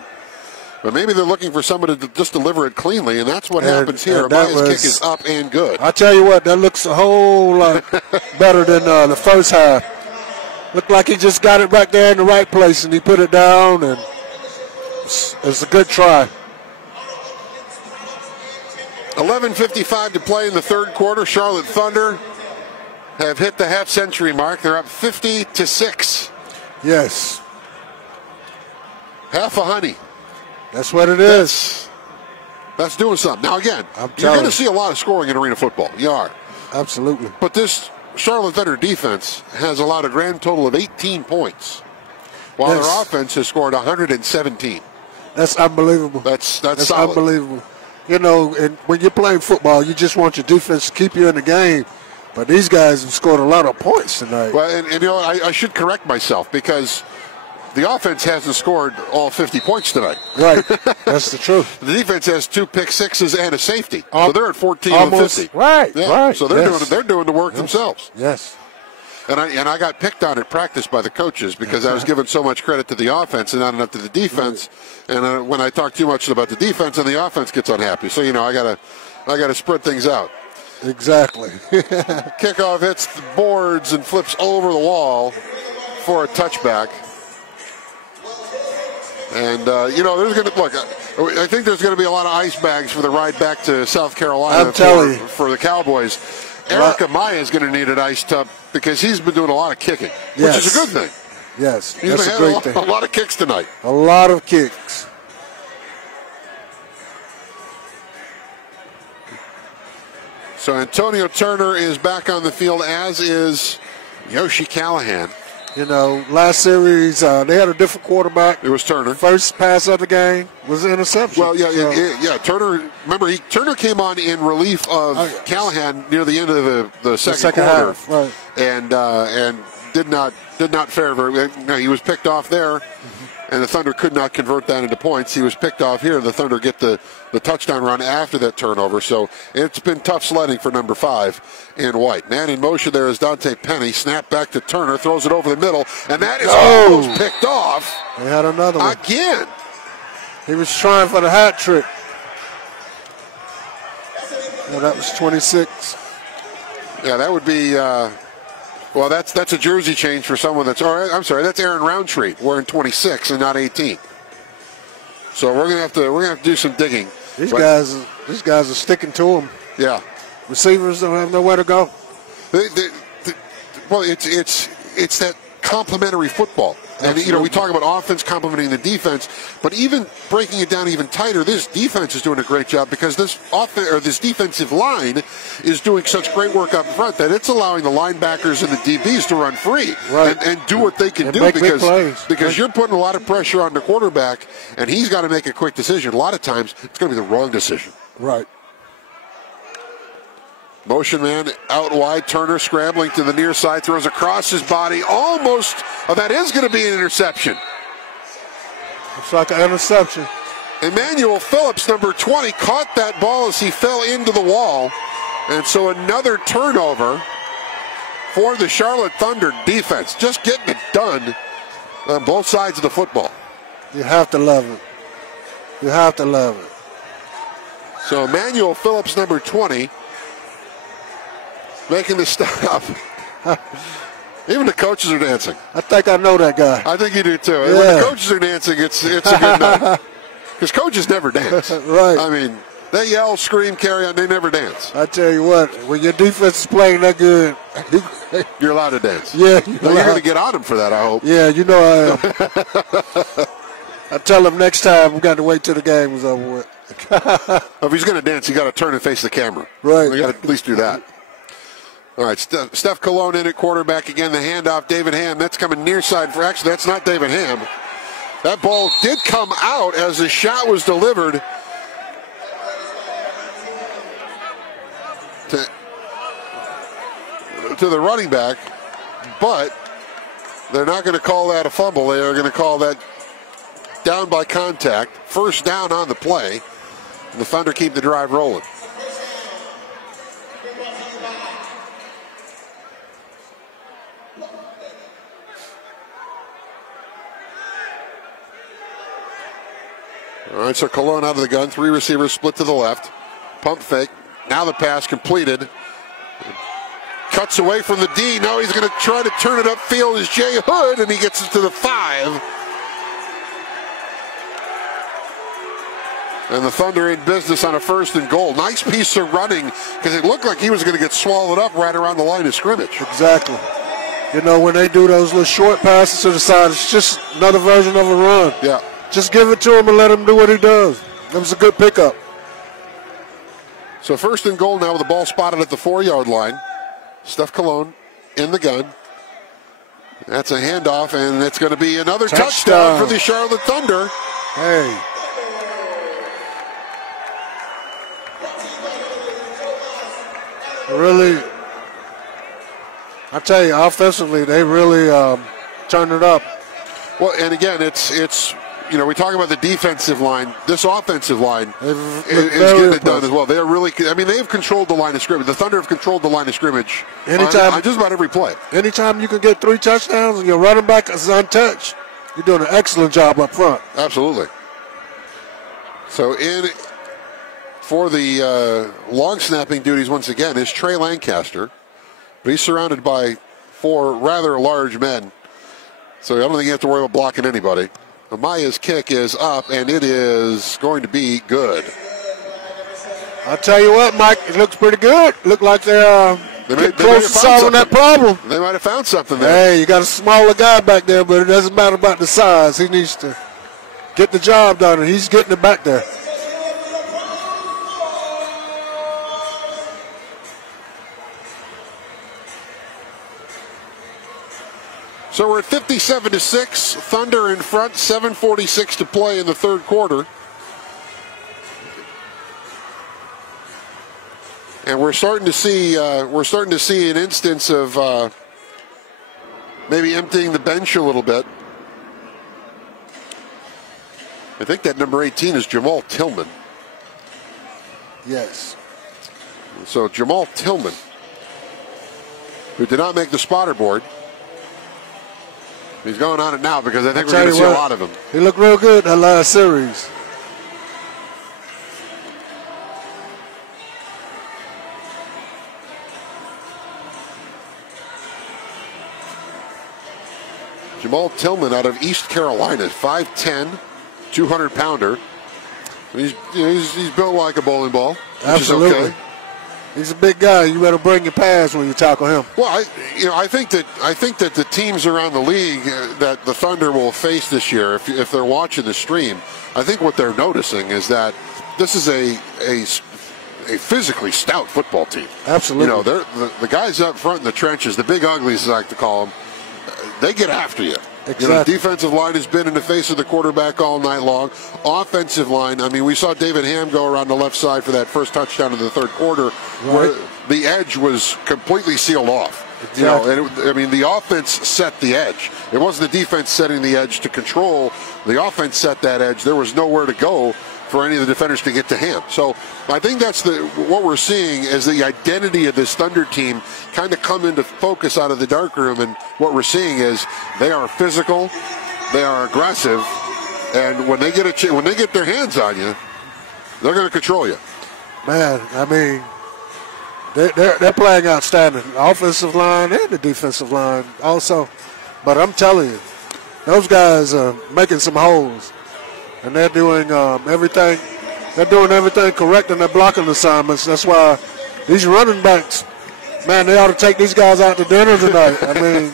But maybe they're looking for somebody to just deliver it cleanly, and that's what happens here. Amaya's kick is up and good. I tell you what, that looks a whole lot better than the first half. Looked like he just got it right there in the right place, and he put it down, and it's a good try. 11:55 to play in the third quarter. Charlotte Thunder have hit the half-century mark. They're up 50-6. Yes. Half a honey. That's what it is. That's doing something. Now, again, you're going to see a lot of scoring in arena football. You are. Absolutely. But this Charlotte Thunder defense has allowed a grand total of 18 points, while their offense has scored 117. That's unbelievable. That's solid. Unbelievable. You know, and when you're playing football, you just want your defense to keep you in the game. But these guys have scored a lot of points tonight. Well, and you know, I should correct myself because the offense hasn't scored all 50 points tonight. Right. That's the truth. The defense has 2 pick-sixes and a safety. So they're at 14 of 50. Right, yeah. right. So they're doing the work themselves. Yes. And I got picked on at practice by the coaches because I was giving so much credit to the offense and not enough to the defense. And when I talk too much about the defense, and the offense gets unhappy. So you know, I gotta spread things out. Exactly. Kickoff hits the boards and flips over the wall for a touchback. And you know, there's gonna look. I think there's going to be a lot of ice bags for the ride back to South Carolina. I'm telling you, for the Cowboys. Eric Amaya is going to need an ice tub because he's been doing a lot of kicking, which is a good thing. Yes, he's that's a great thing. A lot of kicks tonight. A lot of kicks. So Antonio Turner is back on the field, as is Yoshi Callahan. You know, last series they had a different quarterback. It was Turner. First pass of the game was an interception. Well, yeah. Turner. Remember, Turner came on in relief of Callahan near the end of the second quarter, half, right. and did not fare very well. No, he was picked off there, and the Thunder could not convert that into points. He was picked off here. The Thunder get the touchdown run after that turnover. So it's been tough sledding for number 5 in white. Man in motion there is Dante Penny. Snap back to Turner, throws it over the middle, and that is almost picked off. They had another one. Again. He was trying for the hat trick. Yeah, that was 26. Yeah, that would be, well, that's a jersey change for someone that's, I'm sorry, that's Aaron Roundtree wearing 26 and not 18. So we're gonna have to do some digging. These guys are sticking to him. Yeah. Receivers don't have nowhere to go. Well, it's that complementary football. And, you know, we talk about offense complementing the defense, but even breaking it down even tighter, this defense is doing a great job because this defensive line is doing such great work up front that it's allowing the linebackers and the DBs to run free and do what they can do because you're putting a lot of pressure on the quarterback, and he's got to make a quick decision. A lot of times, it's going to be the wrong decision. Right. Motion man out wide. Turner scrambling to the near side. Throws across his body. Almost. Oh, that is going to be an interception. Looks like an interception. Emmanuel Phillips, number 20, caught that ball as he fell into the wall. And so another turnover for the Charlotte Thunder defense. Just getting it done on both sides of the football. You have to love it. You have to love it. So Emmanuel Phillips, number 20, making the stop. Even the coaches are dancing. I think I know that guy. I think you do too. Yeah. When the coaches are dancing, it's a good night. Because coaches never dance. Right. I mean, they yell, scream, carry on. They never dance. I tell you what, when your defense is playing that good, you're allowed to dance. Yeah. You're going to get on them for that, I hope. Yeah, you know I am. I tell him next time we got to wait till the game was over with. If he's going to dance, you got to turn and face the camera. Right. We got to at least do that. All right, Steph Cologne in at quarterback again. The handoff, David Ham. That's coming near side for. Actually, that's not David Ham. That ball did come out as the shot was delivered to the running back, but they're not going to call that a fumble. They are going to call that down by contact. First down on the play. And the Thunder keep the drive rolling. All right, so Cologne out of the gun. 3 receivers split to the left. Pump fake. Now the pass completed. Cuts away from the D. Now he's going to try to turn it upfield as Jay Hood, and he gets it to the 5. And the Thunder in business on a 1st and goal. Nice piece of running because it looked like he was going to get swallowed up right around the line of scrimmage. Exactly. You know, when they do those little short passes to the side, it's just another version of a run. Yeah. Just give it to him and let him do what he does. It was a good pickup. So 1st and goal now with the ball spotted at the 4-yard line. Steph Cologne in the gun. That's a handoff, and it's going to be another touchdown for the Charlotte Thunder. Hey. Really, I tell you, offensively, they really turned it up. Well, and again, it's you know, we talk about the defensive line. This offensive line is getting it done as well. They are really, I mean, they've controlled the line of scrimmage. The Thunder have controlled the line of scrimmage on just about every play. Anytime you can get 3 touchdowns and your running back is untouched, you're doing an excellent job up front. Absolutely. So in for the long snapping duties once again is Trey Lancaster, but he's surrounded by 4 rather large men. So I don't think you have to worry about blocking anybody. Amaya's kick is up, and it is going to be good. I'll tell you what, Mike, it looks pretty good. Look like they're close to solving that problem. They might have found something there. Hey, you got a smaller guy back there, but it doesn't matter about the size. He needs to get the job done, and he's getting it back there. So we're at 57-6. Thunder in front. 7:46 to play in the 3rd quarter. And we're starting to see an instance of maybe emptying the bench a little bit. I think that number 18 is Jamal Tillman. Yes. So Jamal Tillman, who did not make the spotter board. He's going on it now because I think we're going to see a lot of him. He looked real good that last series. Jamal Tillman out of East Carolina, 5'10", 200-pounder. He's built like a bowling ball, which Absolutely. is okay. He's a big guy. You better bring your pass when you tackle him. Well, I think that the teams around the league that the Thunder will face this year, if they're watching the stream, I think what they're noticing is that this is a physically stout football team. Absolutely. You know, the guys up front in the trenches, the big uglies, as I like to call them, they get after you. Exactly. You know, defensive line has been in the face of the quarterback all night long. Offensive line, I mean, we saw David Ham go around the left side for that first touchdown in the 3rd quarter where the edge was completely sealed off. Exactly. And the offense set the edge. It wasn't the defense setting the edge to control. The offense set that edge. There was nowhere to go for any of the defenders to get to him. So I think that's what we're seeing is the identity of this Thunder team kind of come into focus out of the dark room. And what we're seeing is they are physical, they are aggressive, and when they get their hands on you, they're going to control you. Man, I mean, they're playing outstanding. The offensive line and the defensive line also. But I'm telling you, those guys are making some holes. And they're doing everything. They're doing everything correct in their blocking assignments. That's why these running backs, man, they ought to take these guys out to dinner tonight. I mean,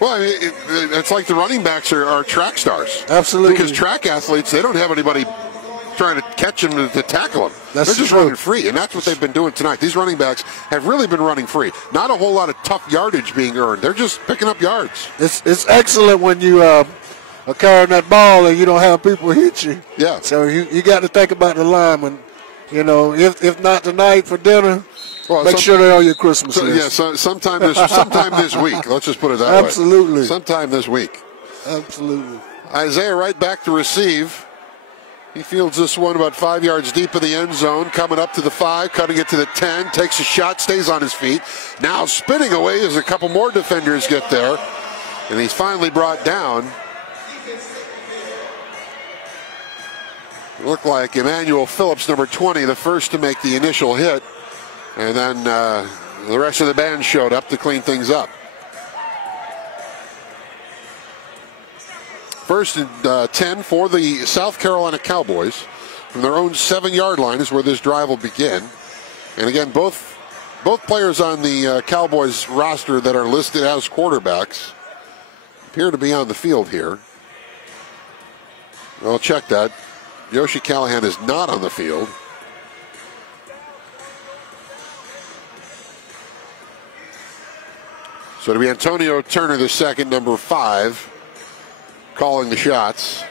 it's like the running backs are track stars. Absolutely. Because track athletes, they don't have anybody trying to catch them to tackle them. They're just running free, and that's what they've been doing tonight. These running backs have really been running free. Not a whole lot of tough yardage being earned. They're just picking up yards. It's excellent when you are carrying that ball and you don't have people hit you. Yeah. So you got to think about the lineman. You know, if not tonight for dinner, make sure they're on your Christmas list. Yeah, sometime this week. Let's just put it that way. Absolutely. Sometime this week. Absolutely. Isaiah right back to receive. He fields this one about 5 yards deep of the end zone, coming up to the 5, cutting it to the 10, takes a shot, stays on his feet. Now spinning away as a couple more defenders get there, and he's finally brought down. Looked like Emmanuel Phillips, number 20, the first to make the initial hit. And then the rest of the band showed up to clean things up. First and 10 for the South Carolina Cowboys. From their own 7-yard line is where this drive will begin. And again, both players on the Cowboys roster that are listed as quarterbacks appear to be on the field here. I'll check that. Yoshi Callahan is not on the field. So it'll be Antonio Turner, the second, number 5, calling the shots.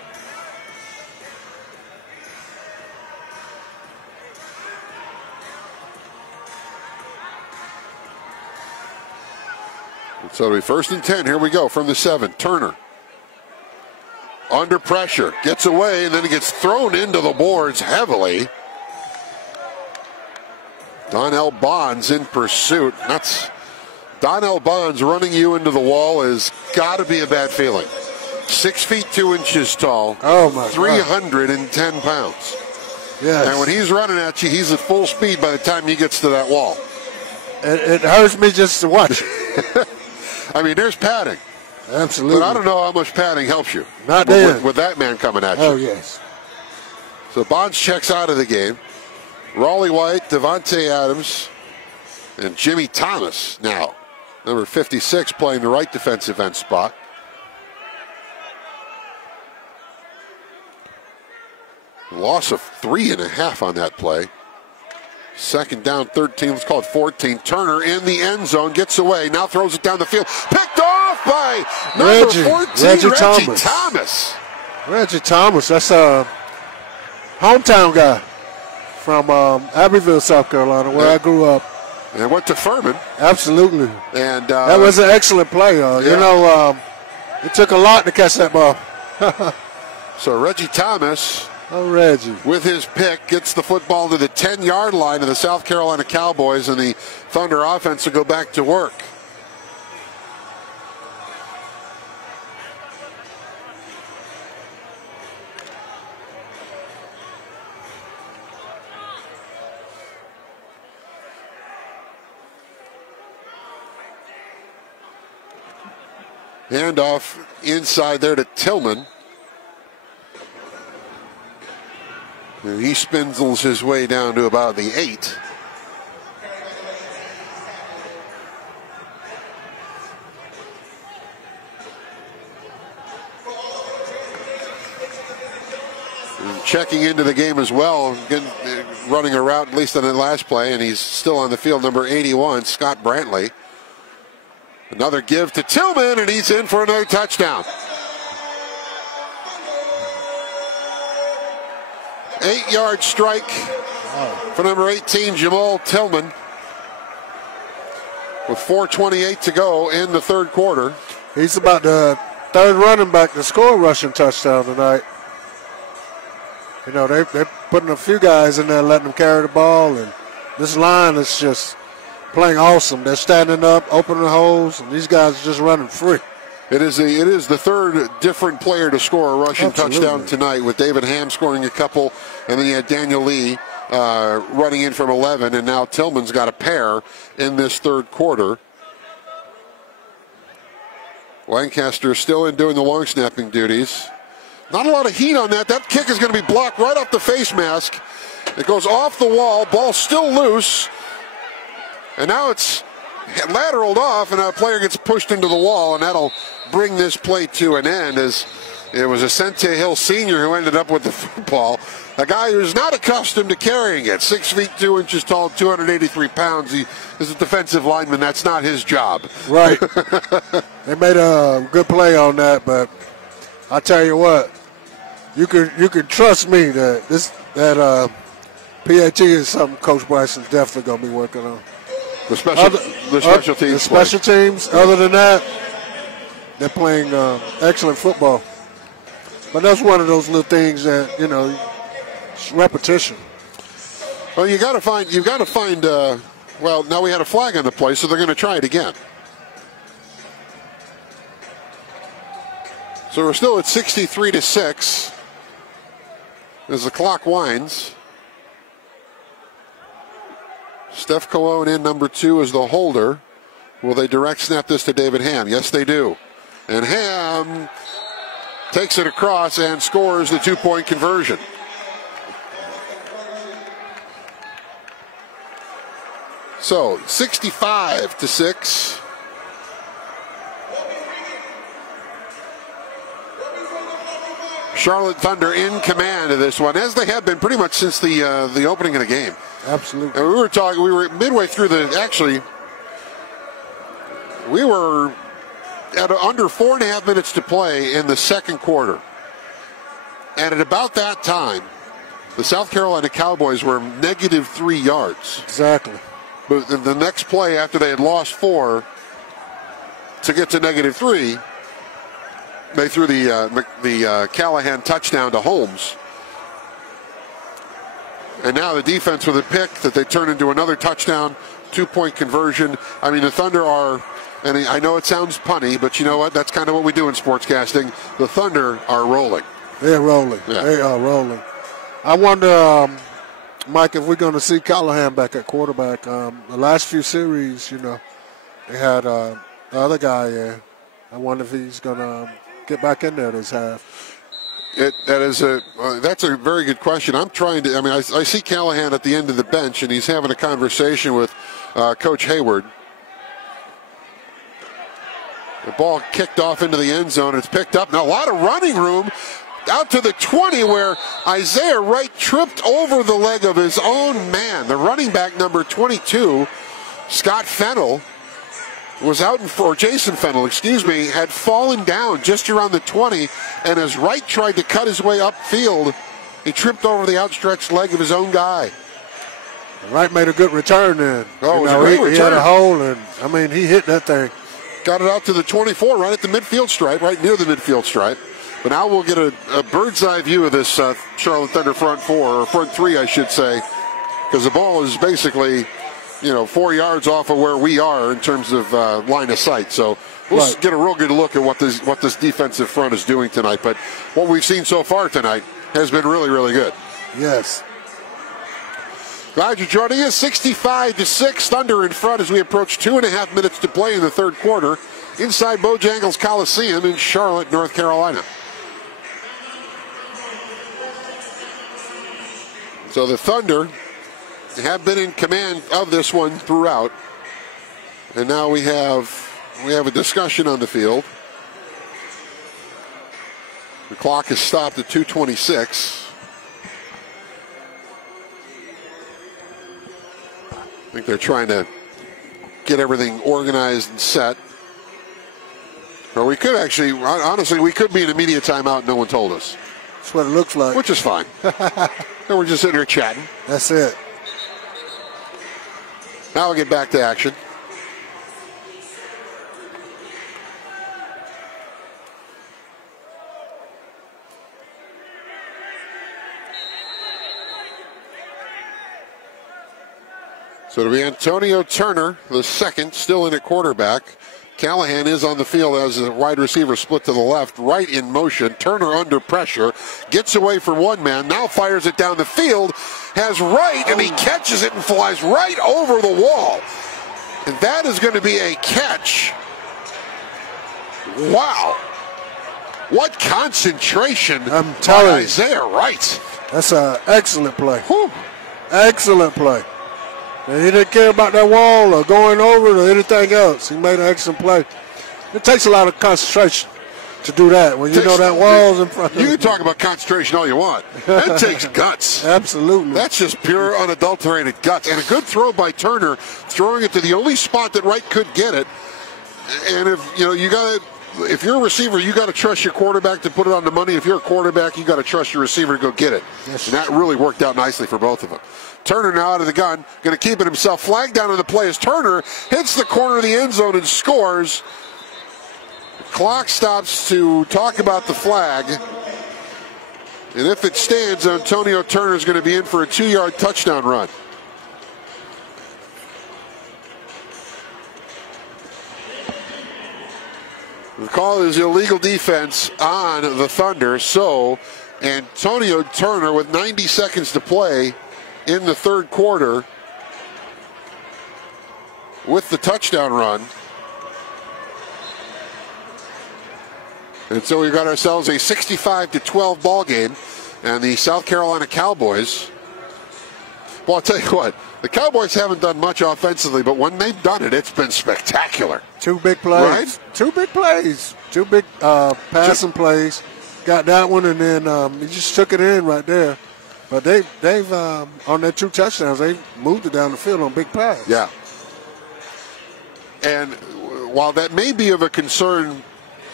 So it'll be first and 10. Here we go from the 7. Turner. Under pressure, gets away, and then he gets thrown into the boards heavily. Donnell Bonds in pursuit. That's Donnell Bonds running you into the wall has got to be a bad feeling. 6 feet 2 inches tall. Oh my 310 pounds. Yes. And when he's running at you, he's at full speed by the time he gets to that wall. It hurts me just to watch. I mean, there's padding. Absolutely. But I don't know how much padding helps you. Not then. With that man coming at you. Oh, yes. So Bonds checks out of the game. Raleigh White, Devontae Adams, and Jimmy Thomas now. Number 56 playing the right defensive end spot. Loss of 3.5 on that play. Second down, 13. Let's call it 14. Turner in the end zone, gets away. Now throws it down the field. Picked off by number 14, Reggie Thomas. Reggie Thomas, that's a hometown guy from Abbeville, South Carolina, where I grew up. And went to Furman. Absolutely. And that was an excellent play. You know, it took a lot to catch that ball. So Reggie Thomas, Reggie, with his pick, gets the football to the 10-yard line of the South Carolina Cowboys, and the Thunder offense will go back to work. Handoff inside there to Tillman. And he spindles his way down to about the 8. And checking into the game as well, running a route at least on the last play, and he's still on the field, number 81, Scott Brantley. Another give to Tillman, and he's in for another touchdown. 8-yard strike for number 18, Jamal Tillman, with 4:28 to go in the third quarter. He's about the third running back to score a rushing touchdown tonight. You know, they're putting a few guys in there, letting them carry the ball, and this line is just playing awesome. They're standing up, opening holes, and these guys are just running free. It is the third different player to score a rushing touchdown tonight, with David Ham scoring a couple, and then you had Daniel Lee running in from 11, and now Tillman's got a pair in this third quarter. Lancaster still in doing the long snapping duties. Not a lot of heat on that. That kick is going to be blocked right off the face mask. It goes off the wall. Ball still loose. And now it's lateraled off, and a player gets pushed into the wall, and that'll bring this play to an end, as it was Asante Hill Sr. who ended up with the football. A guy who's not accustomed to carrying it. 6 feet 2 inches tall, 283 pounds. He is a defensive lineman. That's not his job. Right. They made a good play on that, but I tell you what, you can trust me that PAT is something Coach Bryson's definitely going to be working on. The special teams. The special teams. Other than that, they're playing excellent football. But that's one of those little things that, you know, it's repetition. Well, you've got to find. Well, now we had a flag on the play, so they're going to try it again. So we're still at 63-6 as the clock winds. Steph Colon in number 2 is the holder. Will they direct snap this to David Ham? Yes, they do. And Ham takes it across and scores the 2-point conversion. So 65-6. Charlotte Thunder in command of this one, as they have been pretty much since the opening of the game. Absolutely. And we were midway through we were at under 4.5 minutes to play in the second quarter. And at about that time, the South Carolina Cowboys were -3 yards. Exactly. But the next play, after they had lost 4 to get to -3, they threw the Callahan touchdown to Holmes. And now the defense with a pick that they turn into another touchdown, 2-point conversion. I mean, the Thunder are, and I know it sounds punny, but you know what? That's kind of what we do in sportscasting. The Thunder are rolling. They're rolling. Yeah. They are rolling. I wonder, Mike, if we're going to see Callahan back at quarterback. The last few series, you know, they had the other guy there. I wonder if he's going to get back in there this half. That's a very good question. I see Callahan at the end of the bench, and he's having a conversation with Coach Hayward. The ball kicked off into the end zone. It's picked up. Now a lot of running room out to the 20, where Isaiah Wright tripped over the leg of his own man. The running back, number 22, Scott Fennell, was out Jason Fennell, had fallen down just around the 20, and as Wright tried to cut his way upfield, he tripped over the outstretched leg of his own guy. Wright made a good return then. Oh, he had a hole, and he hit that thing. Got it out to the 24, right at the midfield stripe, right near the midfield stripe. But now we'll get a bird's eye view of this Charlotte Thunder front 4, or front 3, I should say, because the ball is basically 4 yards off of where we are in terms of line of sight. So we'll get a real good look at what this defensive front is doing tonight. But what we've seen so far tonight has been really, really good. Yes. Glad you're joining us. 65-6, Thunder in front as we approach 2.5 minutes to play in the third quarter inside Bojangles Coliseum in Charlotte, North Carolina. So the Thunder have been in command of this one throughout, and now we have a discussion on the field. The clock is stopped at 2:26. I think they're trying to get everything organized and set. Or we could actually, honestly, we could be in a media timeout and no one told us. That's what it looks like. Which is fine. And we're just sitting here chatting. That's it. Now we'll get back to action. So it'll be Antonio Turner, the second, still in at quarterback. Callahan is on the field as a wide receiver split to the left, right in motion. Turner under pressure, gets away from one man, now fires it down the field, has Wright, and he catches it and flies right over the wall. And that is going to be a catch. Wow. What concentration I'm telling by you. Isaiah Wright. That's an excellent play. Whew. Excellent play. And he didn't care about that wall or going over it or anything else. He made an excellent play. It takes a lot of concentration to do that when you know that wall's in front of you. You can talk about concentration all you want. That takes guts. Absolutely. That's just pure, unadulterated guts. And a good throw by Turner, throwing it to the only spot that Wright could get it. And if you're a receiver, you got to trust your quarterback to put it on the money. If you're a quarterback, you got to trust your receiver to go get it. Yes, and that really worked out nicely for both of them. Turner now out of the gun, going to keep it himself. Flag down on the play as Turner hits the corner of the end zone and scores. The clock stops to talk about the flag. And if it stands, Antonio Turner is going to be in for a 2-yard touchdown run. The call is illegal defense on the Thunder. So Antonio Turner, with 90 seconds to play in the third quarter, with the touchdown run. And so we've got ourselves a 65-12 ball game. And the South Carolina Cowboys, well, I'll tell you what, the Cowboys haven't done much offensively, but when they've done it, it's been spectacular. 2 big plays. Right? 2 big plays. 2 big passing plays. Got that one, and then he just took it in right there. But they've on their 2 touchdowns, they moved it down the field on big plays. Yeah. And while that may be of a concern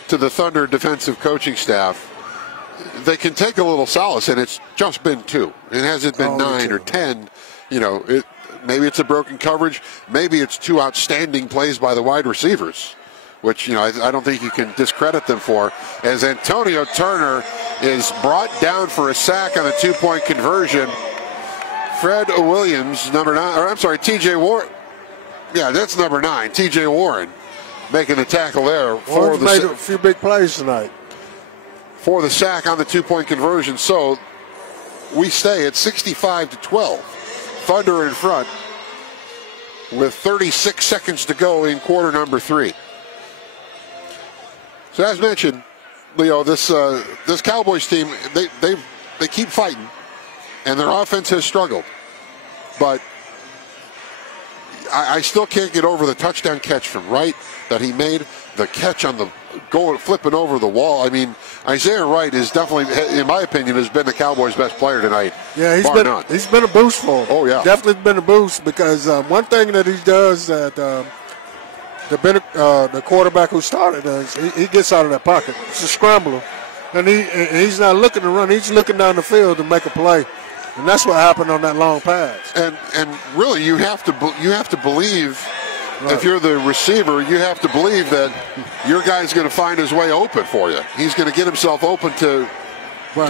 to the Thunder defensive coaching staff, they can take a little solace, and it's just been 2. It hasn't been 9 or 10. You know, maybe it's a broken coverage. Maybe it's 2 outstanding plays by the wide receivers, which, I don't think you can discredit them for, as Antonio Turner is brought down for a sack on a 2-point conversion. Fred Williams, TJ Warren. Yeah, that's number 9, TJ Warren, making the tackle there. Warren's made a few big plays tonight. For the sack on the 2-point conversion. So we stay at 65-12. Thunder in front with 36 seconds to go in quarter number 3. So as mentioned, Leo, this Cowboys team, they keep fighting, and their offense has struggled. But I still can't get over the touchdown catch from Wright that he made. The catch on the flipping over the wall. I mean, Isaiah Wright is definitely, in my opinion, has been the Cowboys' best player tonight. Yeah, he's been a boost for him. Oh, yeah. Definitely been a boost because one thing that he does that the quarterback who started does, he gets out of that pocket. It's a scrambler. And he's not looking to run. He's looking down the field to make a play. And that's what happened on that long pass. And really, you have to believe, right. If you're the receiver, you have to believe that your guy's going to find his way open for you. He's going to get himself open to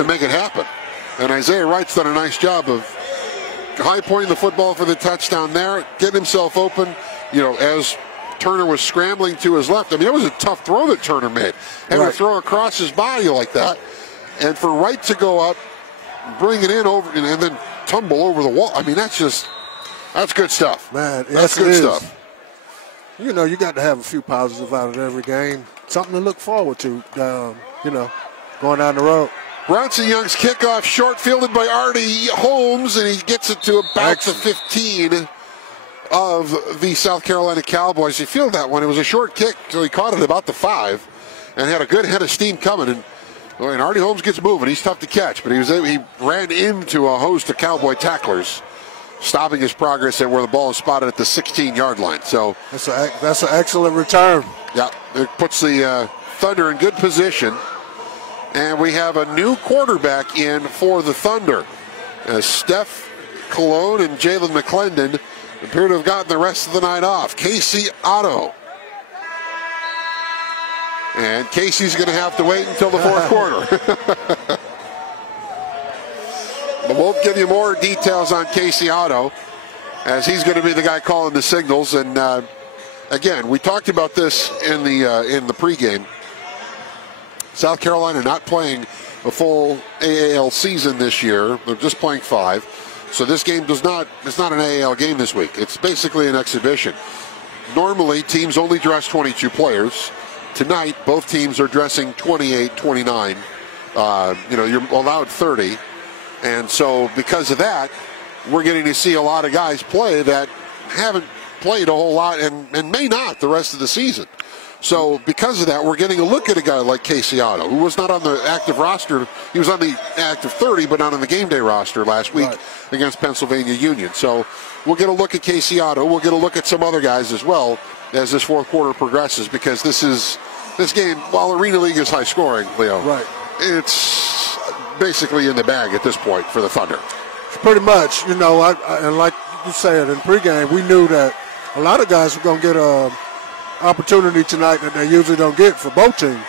make it happen. And Isaiah Wright's done a nice job of high pointing the football for the touchdown there, getting himself open, as Turner was scrambling to his left. I mean, it was a tough throw that Turner made. Having to throw across his body like that. And for Wright to go up, bring it in over, and then tumble over the wall. I mean, that's good stuff. Man, that's good stuff. You got to have a few positives out of every game. Something to look forward to, going down the road. Bronson Young's kickoff, short fielded by Artie Holmes, and he gets it to about the 15 of the South Carolina Cowboys. He fielded that one. It was a short kick, so he caught it about the 5 and had a good head of steam coming. And Artie Holmes gets moving. He's tough to catch, but he ran into a host of Cowboy tacklers, stopping his progress at where the ball is spotted at the 16-yard line. So that's an excellent return. Yeah, it puts the Thunder in good position And we have a new quarterback in for the Thunder. Steph Cologne and Jalen McClendon appear to have gotten the rest of the night off. Casey Otto. And Casey's going to have to wait until the fourth quarter. But we'll give you more details on Casey Otto, as he's going to be the guy calling the signals. And again, we talked about this in the pregame. South Carolina not playing a full AAL season this year. They're just playing 5. So this game it's not an AAL game this week. It's basically an exhibition. Normally, teams only dress 22 players. Tonight, both teams are dressing 28, 29. You're allowed 30. And so because of that, we're getting to see a lot of guys play that haven't played a whole lot and may not the rest of the season. So because of that, we're getting a look at a guy like Casey Otto, who was not on the active roster. He was on the active 30, but not on the game day roster last week against Pennsylvania Union. So we'll get a look at Casey Otto. We'll get a look at some other guys as well as this fourth quarter progresses, because this game, while Arena League is high scoring, Leo, it's basically in the bag at this point for the Thunder. Pretty much, and like you said in pregame, we knew that a lot of guys were going to get an opportunity tonight that they usually don't get for both teams.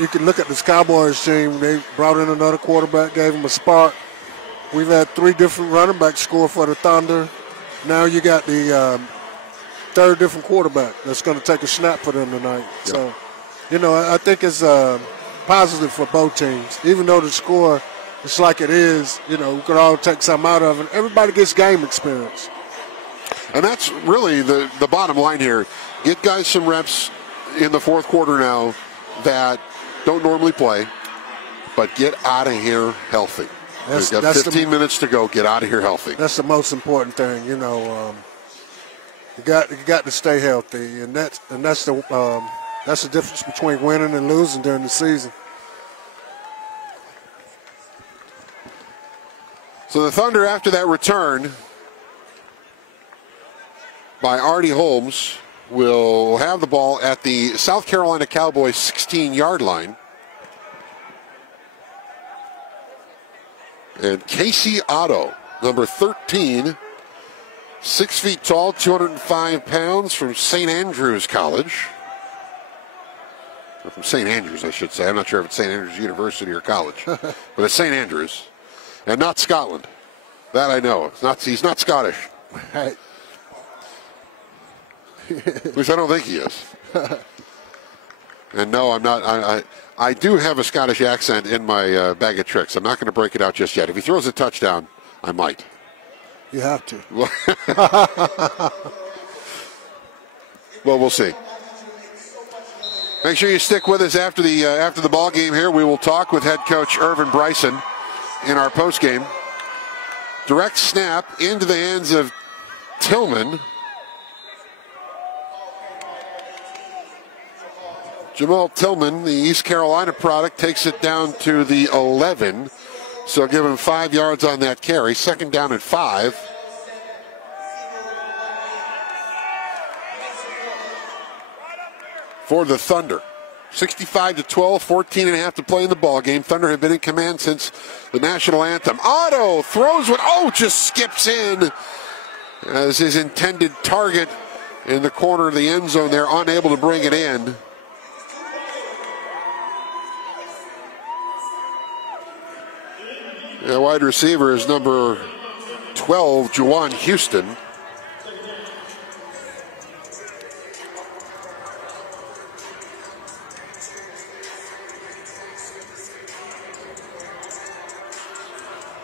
You can look at this Cowboys team. They brought in another quarterback, gave them a spark. We've had 3 different running backs score for the Thunder. Now you got the third different quarterback that's going to take a snap for them tonight. So, I think it's positive for both teams. Even though the score is like it is, we could all take something out of it. Everybody gets game experience. And that's really the bottom line here. Get guys some reps in the fourth quarter now that don't normally play, but get out of here healthy. We've got 15 minutes to go. Get out of here healthy. That's the most important thing. You got to stay healthy, and that's the difference between winning and losing during the season. So the Thunder, after that return by Artie Holmes, will have the ball at the South Carolina Cowboys 16-yard line. And Casey Otto, number 13, 6 feet tall, 205 pounds, from St. Andrews College. Or from St. Andrews, I should say. I'm not sure if it's St. Andrews University or college. But it's St. Andrews. And not Scotland. That I know. He's not Scottish. Right. At least I don't think he is. And no, I'm not. I do have a Scottish accent in my bag of tricks. I'm not going to break it out just yet. If he throws a touchdown, I might. You have to. Well, we'll see. Make sure you stick with us after the ball game here. We will talk with head coach Irvin Bryson in our post game. Direct snap into the hands of Tillman. Jamal Tillman, the East Carolina product, takes it down to the 11. So give him 5 yards on that carry. Second down and 5. For the Thunder. 65-12, 14 and a half to play in the ball game. Thunder have been in command since the national anthem. Otto throws one. Just skips in as his intended target in the corner of the end zone. They're unable to bring it in. The wide receiver is number 12, Juwan Houston.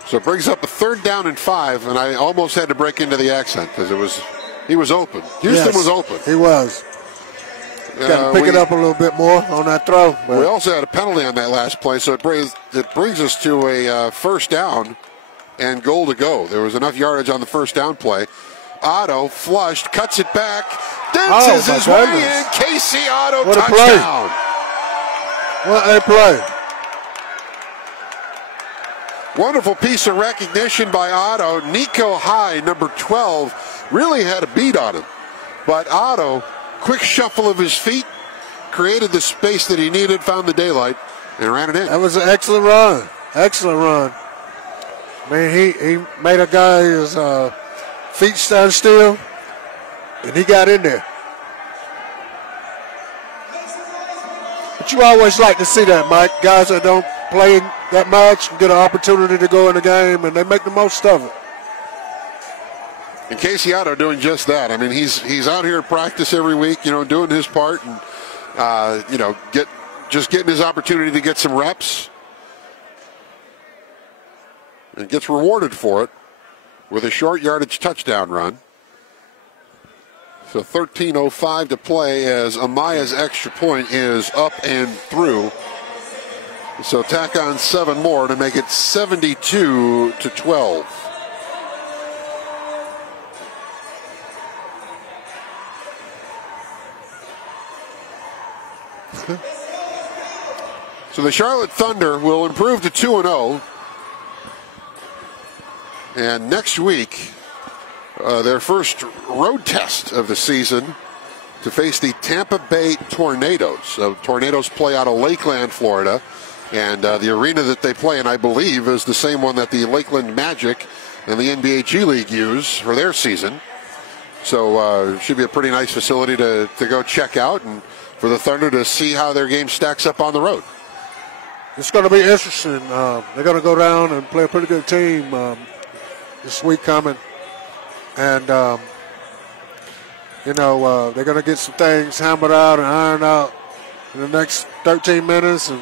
So it brings up a 3rd down and 5, and I almost had to break into the accent because he was open. Houston was open. He was. Got to pick it up a little bit more on that throw. But we also had a penalty on that last play, so it brings us to a first down and goal to go. There was enough yardage on the first down play. Otto flushed, cuts it back, dances his way in. Casey Otto, what touchdown. What a play. Wonderful piece of recognition by Otto. Nico High, number 12, really had a beat on him. But Otto, quick shuffle of his feet, created the space that he needed, found the daylight, and ran it in. That was an excellent run. Excellent run. I mean, he made a guy's feet stand still, and he got in there. But you always like to see that, Mike. Guys that don't play that much get an opportunity to go in the game, and they make the most of it. And Casey Otto doing just that. I mean, he's out here at practice every week, doing his part, and getting his opportunity to get some reps, and gets rewarded for it with a short yardage touchdown run. So 13:05 to play as Amaya's extra point is up and through. So tack on 7 more to make it 72-12. So the Charlotte Thunder will improve to 2-0. And next week, their first road test of the season to face the Tampa Bay Tornadoes. Tornadoes play out of Lakeland, Florida. And the arena that they play in, I believe, is the same one that the Lakeland Magic and the NBA G League use for their season. So it should be a pretty nice facility to go check out, and for the Thunder to see how their game stacks up on the road. It's going to be interesting. They're going to go down and play a pretty good team this week coming. And, they're going to get some things hammered out and ironed out in the next 13 minutes. And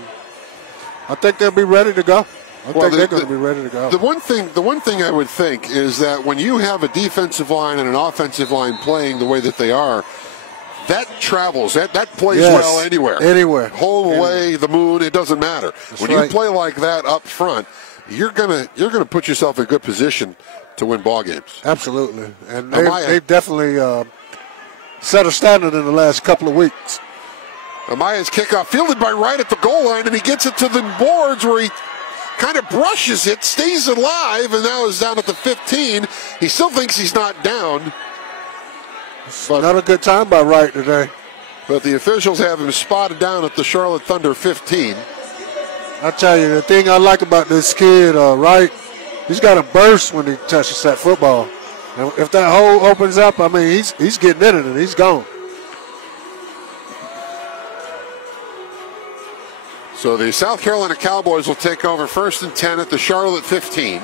I think they'll be ready to go. I think they're going to be ready to go. The one thing I would think is that when you have a defensive line and an offensive line playing the way that they are, that travels. That plays well anywhere. Anywhere. Home, away, the moon, it doesn't matter. When you play like that up front, you're gonna put yourself in a good position to win ball games. Absolutely. And they've definitely set a standard in the last couple of weeks. Amaya's kickoff fielded by Wright at the goal line, and he gets it to the boards where he kind of brushes it, stays alive, and now is down at the 15. He still thinks he's not down. Not a good time by Wright today. But the officials have him spotted down at the Charlotte Thunder 15. I tell you, the thing I like about this kid, Wright, he's got a burst when he touches that football. And if that hole opens up, I mean, he's getting in it and he's gone. So the South Carolina Cowboys will take over 1st and 10 at the Charlotte 15.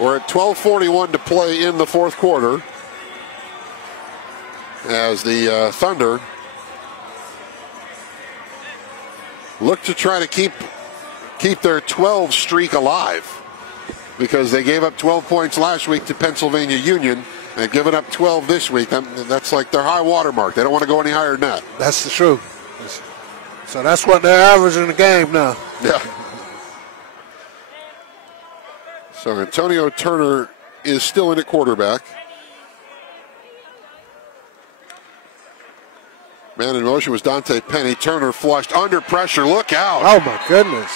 We're at 12:41 to play in the fourth quarter, as the Thunder look to try to keep their 12 streak alive, because they gave up 12 points last week to Pennsylvania Union and given up 12 this week. That's like their high water mark. They don't want to go any higher than that. That's the truth. So that's what they're averaging the game now. Yeah. So Antonio Turner is still in at quarterback. Man in motion was Dante Penny. Turner flushed under pressure. Look out. Oh, my goodness.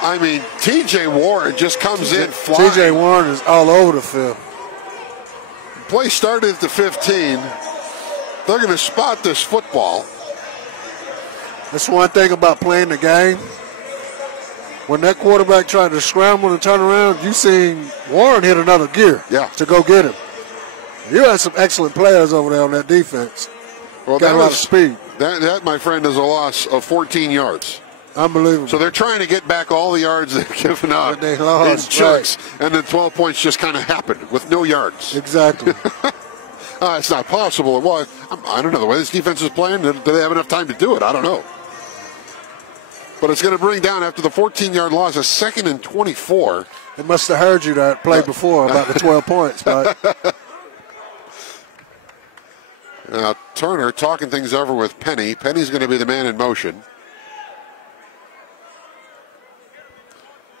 I mean, T.J. Warren just comes in flying. T.J. Warren is all over the field. Play started at the 15. They're going to spot this football. That's one thing about playing the game. When that quarterback tried to scramble and turn around, you seen Warren hit another gear to go get him. You had some excellent players over there on that defense. Well, got a lot of speed. That, my friend, is a loss of 14 yards. Unbelievable. So they're trying to get back all the yards they've given up they lost, in chunks, and then 12 points just kind of happened with no yards. Exactly. It's not possible. Well, I don't know. The way this defense is playing, do they have enough time to do it? I don't know. But it's going to bring down, after the 14-yard loss, a 2nd and 24. They must have heard you that play before about the 12 points. But now Turner talking things over with Penny. Penny's going to be the man in motion.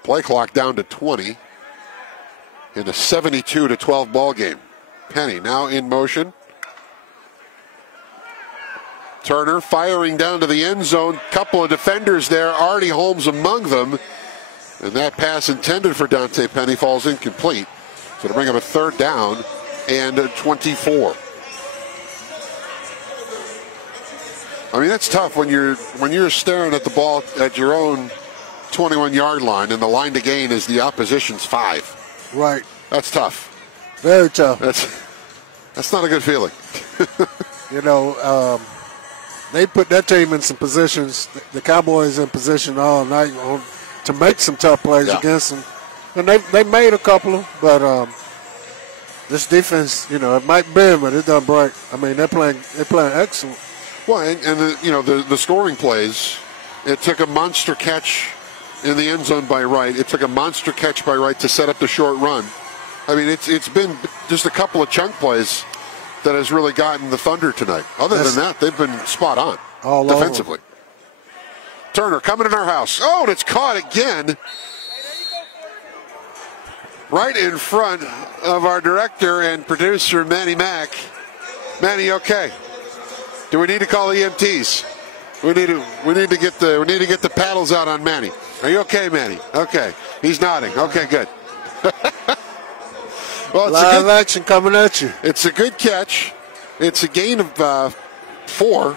Play clock down to 20 in a 72-12 ball game. Penny now in motion. Turner firing down to the end zone. Couple of defenders there. Artie Holmes among them. And that pass intended for Dante Penny falls incomplete. So to bring up a 3rd down and 24. I mean, that's tough when you're staring at the ball at your own 21-yard line, and the line to gain is the opposition's 5. Right. That's tough. Very tough. That's not a good feeling. You know, they put that team in some positions, the Cowboys in position all night to make some tough plays against them. And they made a couple, but this defense, you know, it might bend, but it doesn't break. I mean, they're playing excellent. Well, and the scoring plays, it took a monster catch in the end zone by Wright. It took a monster catch by Wright to set up the short run. I mean, it's been just a couple of chunk plays that has really gotten the Thunder tonight. Other than that, they've been spot on all defensively. Turner coming in our house. Oh, and it's caught again. Right in front of our director and producer, Manny Mack. Manny, okay? Do we need to call EMTs? We need to get the paddles out on Manny. Are you okay, Manny? Okay. He's nodding. Okay, good. Well, it's live action coming at you. It's a good catch. It's a gain of 4.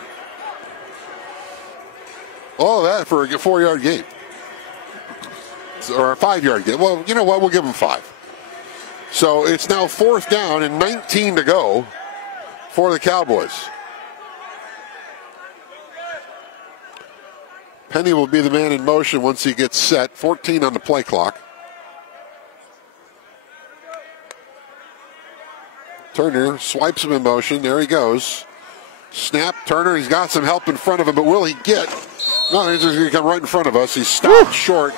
All of that for a 4-yard gain. Or a 5-yard gain. Well, you know what? We'll give him 5. So it's now 4th down and 19 to go for the Cowboys. Penny will be the man in motion once he gets set. 14 on the play clock. Turner swipes him in motion. There he goes. Snap. Turner, he's got some help in front of him, but will he get? No, he's just going to come right in front of us. He's stopped short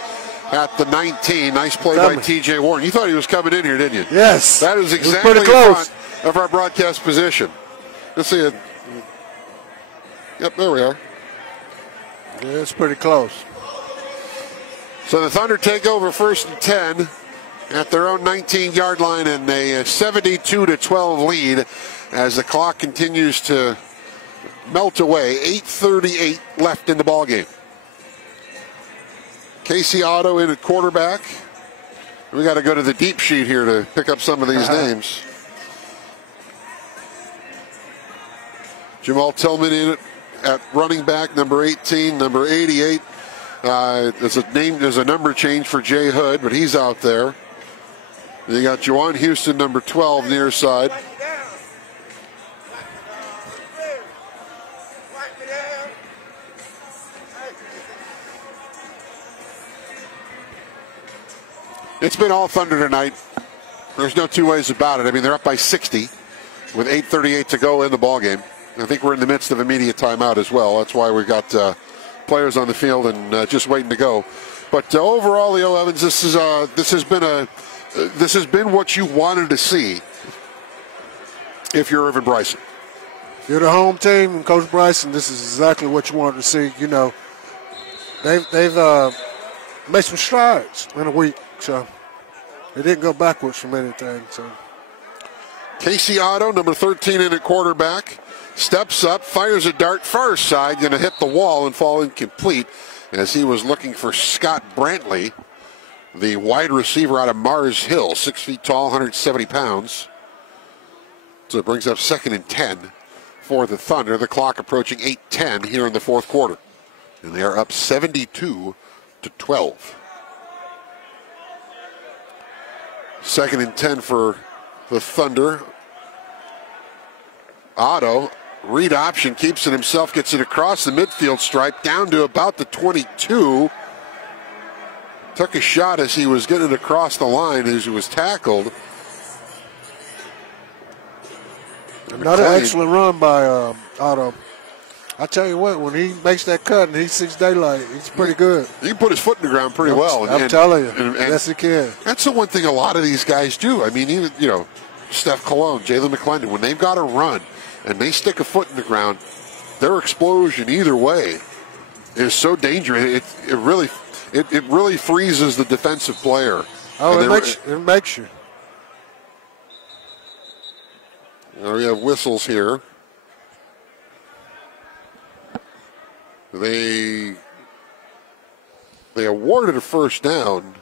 at the 19. Nice play by T.J. Warren. You thought he was coming in here, didn't you? Yes. That is exactly in front of our broadcast position. Let's see it. Yep, there we are. Yeah, it's pretty close. So the Thunder take over 1st and 10 at their own 19-yard line and a 72-12 lead as the clock continues to melt away. 8:38 left in the ballgame. Casey Otto in at quarterback. We got to go to the deep sheet here to pick up some of these names. Jamal Tillman in at running back, number 18, number 88. There's a number change for Jay Hood, but he's out there. You got Juwan Houston, number 12, near side. It's been all Thunder tonight. There's no two ways about it. I mean, they're up by 60 with 8:38 to go in the ballgame. I think we're in the midst of immediate timeout as well. That's why we've got players on the field and just waiting to go. But overall, Leo Evans, this has been what you wanted to see if you're Irvin Bryson. If you're the home team and Coach Bryson, this is exactly what you wanted to see. You know, they've made some strides in a week, so they didn't go backwards from anything. So Casey Otto, number 13 in at quarterback, steps up, fires a dart far side, going to hit the wall and fall incomplete as he was looking for Scott Brantley, the wide receiver out of Mars Hill, 6 feet tall, 170 pounds. So it brings up 2nd and 10 for the Thunder. The clock approaching 8:10 here in the 4th quarter. And they are up 72-12. 2nd and 10 for the Thunder. Otto, read option, keeps it himself, gets it across the midfield stripe, down to about the 22. Took a shot as he was getting across the line as he was tackled. Another excellent run by Otto. I tell you what, when he makes that cut and he sees daylight, he's pretty good. He can put his foot in the ground pretty well. I'm telling you, yes he can. That's the one thing a lot of these guys do. I mean, even, you know, Steph Cologne, Jalen McClendon, when they've got to run and they stick a foot in the ground, their explosion either way is so dangerous. It really freezes the defensive player. Oh, it makes you. We have whistles here. They awarded a first down,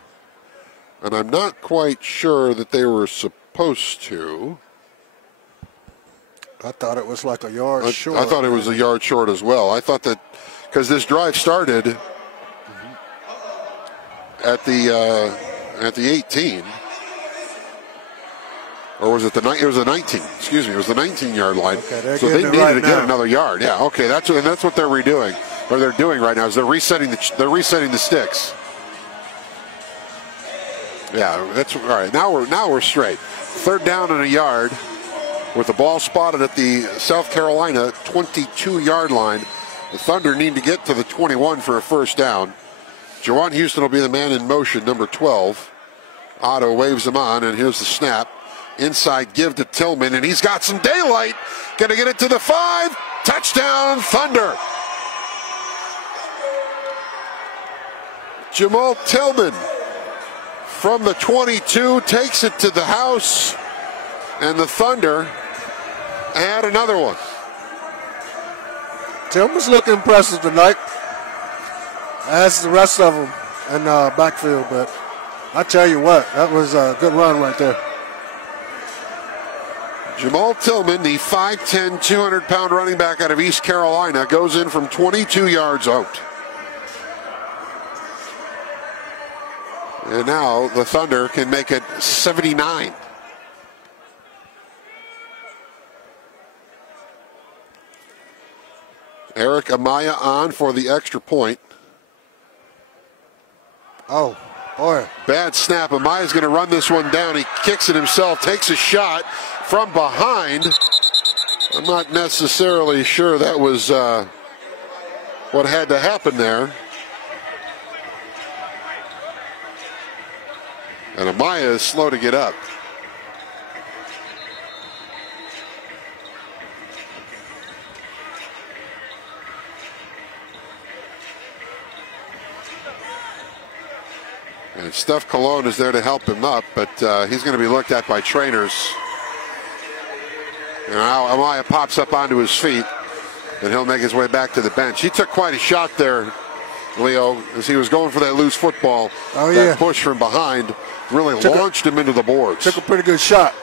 and I'm not quite sure that they were supposed to. I thought it was like a yard short. I thought it was a yard short as well. I thought that because this drive started at the 18, or was it the 19? It was the 19. Excuse me, it was the 19-yard line. Okay, so they needed to get another yard. Yeah, okay, that's what they're redoing, or they're doing right now is they're resetting the sticks. Yeah, that's all right. Now we're straight. 3rd down and a yard, with the ball spotted at the South Carolina 22-yard line. The Thunder need to get to the 21 for a 1st down. Jawan Houston will be the man in motion, number 12. Otto waves him on, and here's the snap. Inside give to Tillman, and he's got some daylight. Going to get it to the 5. Touchdown, Thunder. Jamal Tillman from the 22 takes it to the house, and the Thunder add another one. Tillman's looking impressive tonight, as the rest of them in backfield. But I tell you what, that was a good run right there. Jamal Tillman, the 5'10", 200-pound running back out of East Carolina, goes in from 22 yards out. And now the Thunder can make it 79. Eric Amaya on for the extra point. Oh, boy. Bad snap. Amaya's going to run this one down. He kicks it himself, takes a shot from behind. I'm not necessarily sure that was what had to happen there. And Amaya is slow to get up. And Steph Cologne is there to help him up, but he's going to be looked at by trainers. And now Amaya pops up onto his feet, and he'll make his way back to the bench. He took quite a shot there, Leo, as he was going for that loose football. Oh, yeah. That push from behind really launched him into the boards. Took a pretty good shot.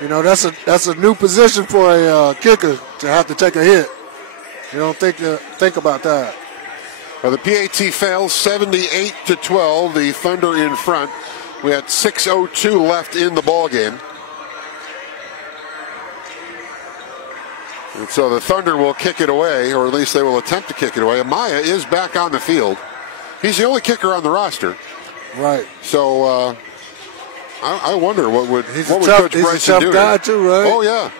You know, that's a new position for a kicker to have to take a hit. You don't think about that. Well, the PAT fails 78-12. The Thunder in front. We had 6:02 left in the ball game. And so the Thunder will kick it away, or at least they will attempt to kick it away. Amaya is back on the field. He's the only kicker on the roster. Right. So I wonder what would Coach Bryson do? He's a tough guy too, right? Oh yeah.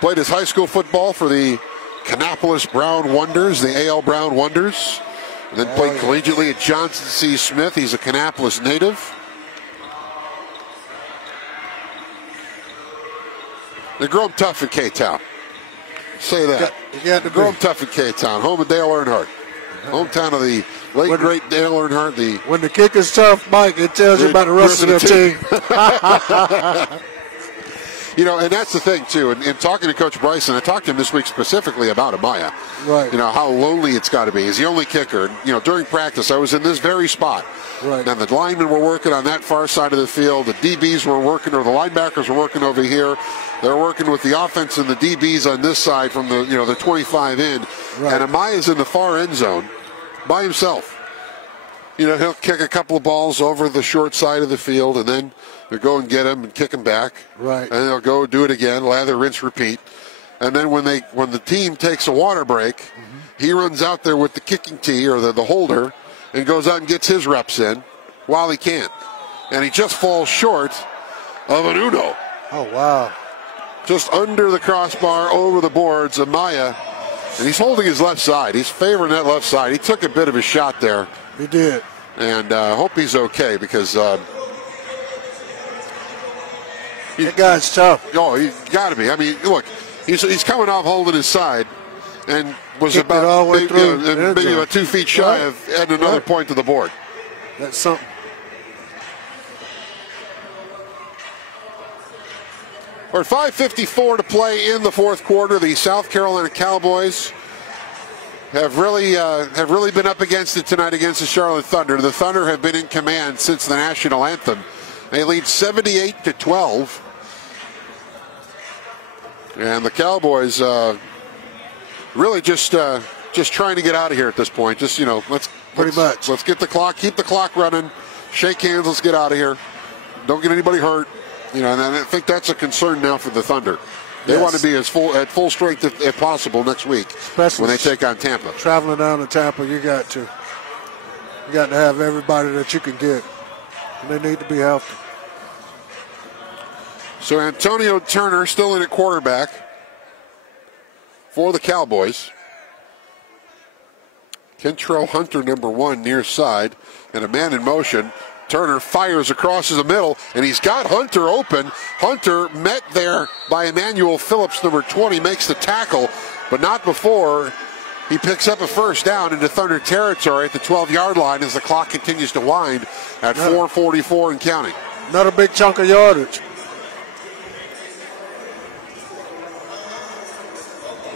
Played his high school football for the Kannapolis Brown Wonders, the AL Brown Wonders, and then played collegiately at Johnson C. Smith. He's a Kannapolis native. They grow him tough in K-Town. Say that. They grow him tough in K-Town. Home of Dale Earnhardt. Hometown of the late great Dale Earnhardt. When the kicker's tough, Mike, it tells you about the rest of their team. You know, and that's the thing, too. And talking to Coach Bryson, I talked to him this week specifically about Amaya. Right. You know, how lonely it's got to be. He's the only kicker. And, you know, during practice, I was in this very spot. Right. And the linemen were working on that far side of the field. The DBs were working, or the linebackers were working over here. They're working with the offense and the DBs on this side from the, you know, the 25 in. Right. And Amaya's in the far end zone by himself. You know, he'll kick a couple of balls over the short side of the field, and then they'll go and get him and kick him back. Right. And they'll go do it again, lather, rinse, repeat. And then when the team takes a water break, he runs out there with the kicking tee or the holder and goes out and gets his reps in while he can. And he just falls short of an Uno. Oh, wow. Just under the crossbar, over the boards, Amaya. And he's holding his left side. He's favoring that left side. He took a bit of a shot there. He did. And I hope he's okay because that guy's tough. Oh, he's got to be. I mean, look, he's coming off holding his side and was Kicked about all the way through maybe about 2 feet shy of adding another point to the board. That's something. We're at 5:54 to play in the fourth quarter. The South Carolina Cowboys have really been up against it tonight against the Charlotte Thunder. The Thunder have been in command since the national anthem. They lead 78-12. And the Cowboys really just trying to get out of here at this point. Just, let's get the clock, keep the clock running, shake hands, let's get out of here. Don't get anybody hurt. And I think that's a concern now for the Thunder. They want to be at full strength if possible next week, especially when they take on Tampa. Traveling down to Tampa, you got to have everybody that you can get. And they need to be healthy. So Antonio Turner still in at quarterback for the Cowboys. Kentrell Hunter, number 1, near side, and a man in motion. Turner fires across the middle, and he's got Hunter open. Hunter met there by Emmanuel Phillips, number 20, makes the tackle, but not before he picks up a first down into Thunder territory at the 12-yard line as the clock continues to wind at 4:44 and counting. Another big chunk of yardage.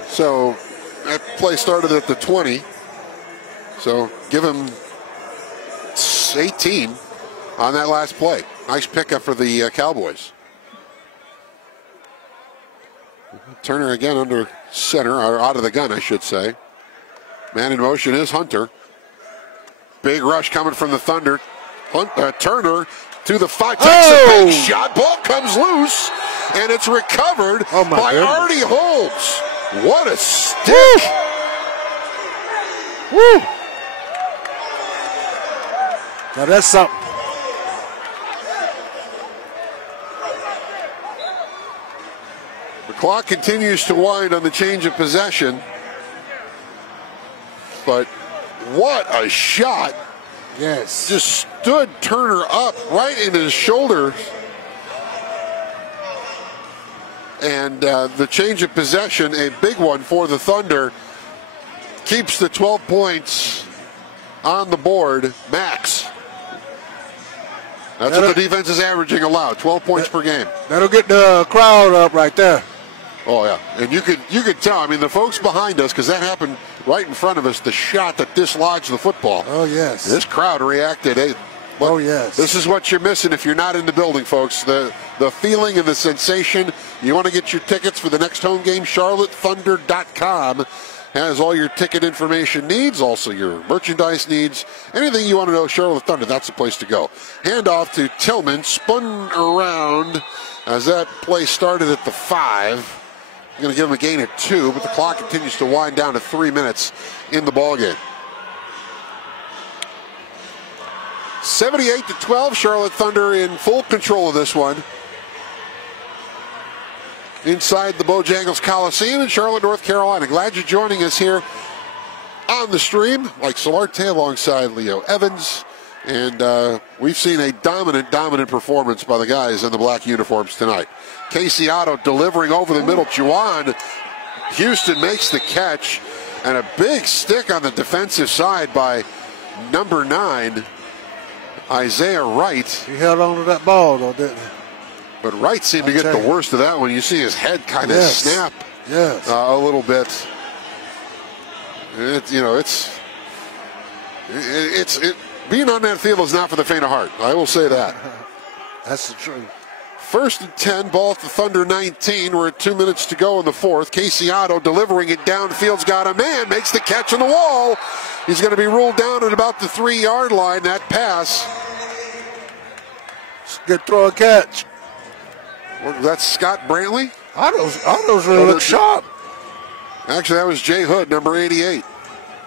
So that play started at the 20. So give him 18 on that last play. Nice pickup for the Cowboys. Turner again under center, or out of the gun, I should say. Man in motion is Hunter. Big rush coming from the Thunder. Turner to the 5. Takes a big shot. Ball comes loose, and it's recovered by Artie Holmes. What a stick. Woo. Now that's something. The clock continues to wind on the change of possession. But what a shot. Yes. Just stood Turner up right in his shoulder. And the change of possession, a big one for the Thunder, keeps the 12 points on the board max. That's what the defense is averaging allowed, 12 points per game. That'll get the crowd up right there. Oh, yeah. And you could tell, I mean, the folks behind us, because that happened right in front of us, the shot that dislodged the football. Oh, yes. This crowd reacted. Hey, oh, yes. This is what you're missing if you're not in the building, folks. The feeling and the sensation. You want to get your tickets for the next home game? CharlotteThunder.com has all your ticket information needs, also your merchandise needs. Anything you want to know, Charlotte Thunder, that's the place to go. Handoff to Tillman, spun around as that play started at the 5. I'm going to give him a gain of 2, but the clock continues to wind down to 3 minutes in the ballgame. 78-12, Charlotte Thunder in full control of this one. Inside the Bojangles Coliseum in Charlotte, North Carolina. Glad you're joining us here on the stream. Mike Solarte alongside Leo Evans. And we've seen a dominant performance by the guys in the black uniforms tonight. Casey Otto delivering over the middle. Juwan Houston makes the catch. And a big stick on the defensive side by number 9, Isaiah Wright. He held on to that ball, though, didn't he? But Wright seemed to get the worst of that when you see his head kind of snap a little bit. Being on that field is not for the faint of heart. I will say that. That's the truth. 1st and 10, ball at the Thunder 19. We're at 2 minutes to go in the 4th. Casey Otto delivering it downfield's got a man, makes the catch on the wall. He's going to be ruled down at about the 3-yard line. That pass. Good throw and catch. That's Scott Brantley. Otto's really look sharp. Actually, that was Jay Hood, number 88,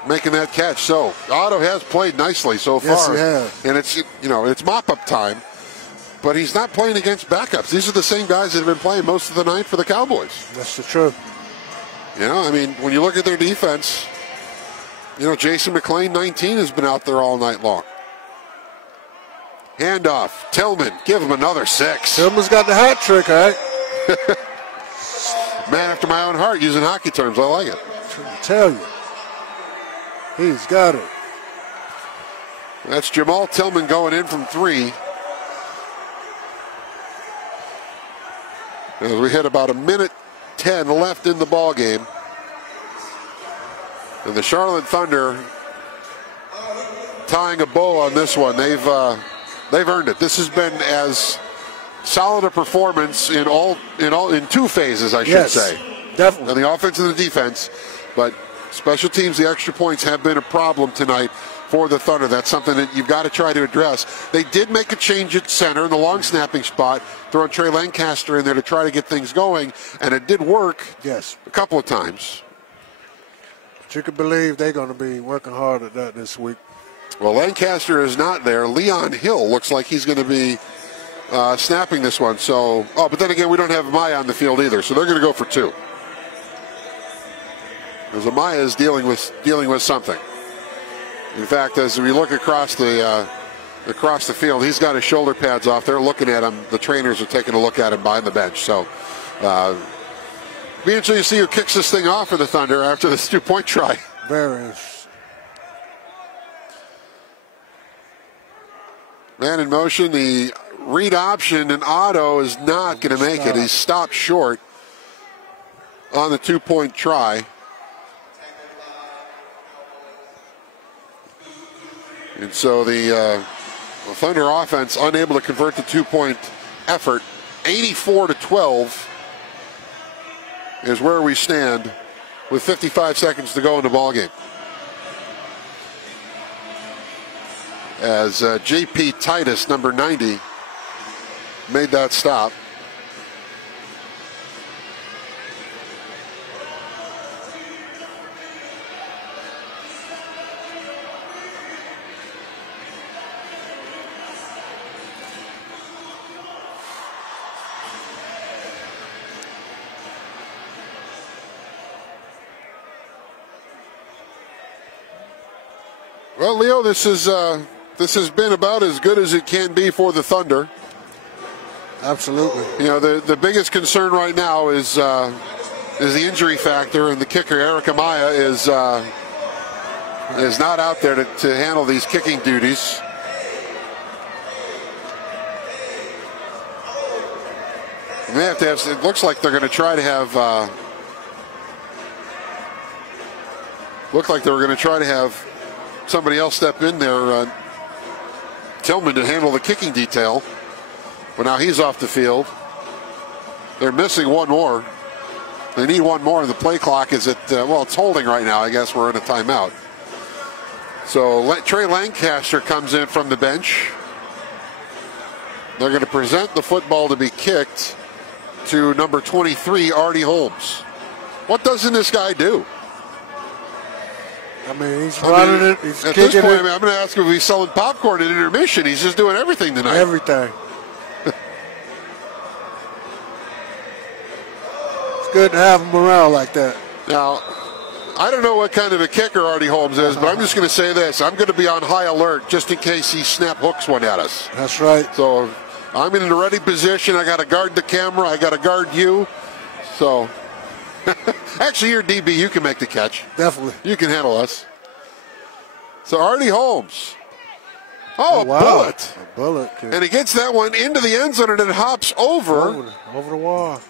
making that catch. So Otto has played nicely so far. Yes, he has. And it's mop-up time. But he's not playing against backups. These are the same guys that have been playing most of the night for the Cowboys. That's the truth. When you look at their defense, Jason McClain, 19, has been out there all night long. Handoff. Tillman, give him another 6. Tillman's got the hat trick, right? Man after my own heart, using hockey terms. I like it. I'm trying to tell you. He's got it. That's Jamal Tillman going in from 3. As we hit about 1:10 left in the ball game. And the Charlotte Thunder tying a bow on this one. They've earned it. This has been as solid a performance in two phases, I should say. Definitely. On the offense and the defense, but special teams, the extra points have been a problem tonight for the Thunder. That's something that you've got to try to address. They did make a change at center in the long snapping spot, throwing Trey Lancaster in there to try to get things going, and it did work. Yes, a couple of times. But you can believe they're going to be working hard at that this week. Well, Lancaster is not there. Leon Hill looks like he's going to be snapping this one. So, but then again, we don't have Amaya on the field either, so they're going to go for 2. Because Amaya is dealing with something. In fact, as we look across the field, he's got his shoulder pads off. They're looking at him. The trainers are taking a look at him behind the bench. So, be interesting to see who kicks this thing off for the Thunder after this 2-point try. Very interesting. Man in motion, the read option, and Otto is not going to make it. He's stopped short on the 2-point try. And so the Thunder offense unable to convert the 2-point effort. 84-12 is where we stand with 55 seconds to go in the ballgame. As J.P. Titus, number 90, made that stop. Well, Leo, this has been about as good as it can be for the Thunder. Absolutely. You know, the biggest concern right now is the injury factor, and the kicker Eric Amaya is not out there to handle these kicking duties. And they have to have. It looks like they're going to try to have. Looked like they were going to try to have somebody else step in there, Tillman, to handle the kicking detail. But now he's off the field. They're missing one more. They need one more. The play clock is at, well, it's holding right now. I guess we're in a timeout. So Trey Lancaster comes in from the bench. They're going to present the football to be kicked to number 23, Artie Holmes. What doesn't this guy do? I mean, he's running it. He's kicking it. I'm going to ask him if he's selling popcorn at intermission. He's just doing everything tonight. Everything. It's good to have him around like that. Now, I don't know what kind of a kicker Artie Holmes is, but I'm just going to say this. I'm going to be on high alert just in case he snap hooks one at us. That's right. So I'm in a ready position. I got to guard the camera. I got to guard you. So... Actually, you're DB. You can make the catch. Definitely. You can handle us. So Artie Holmes. Oh, wow. Bullet. A bullet. Kid. And he gets that one into the end zone, and it hops over the wall.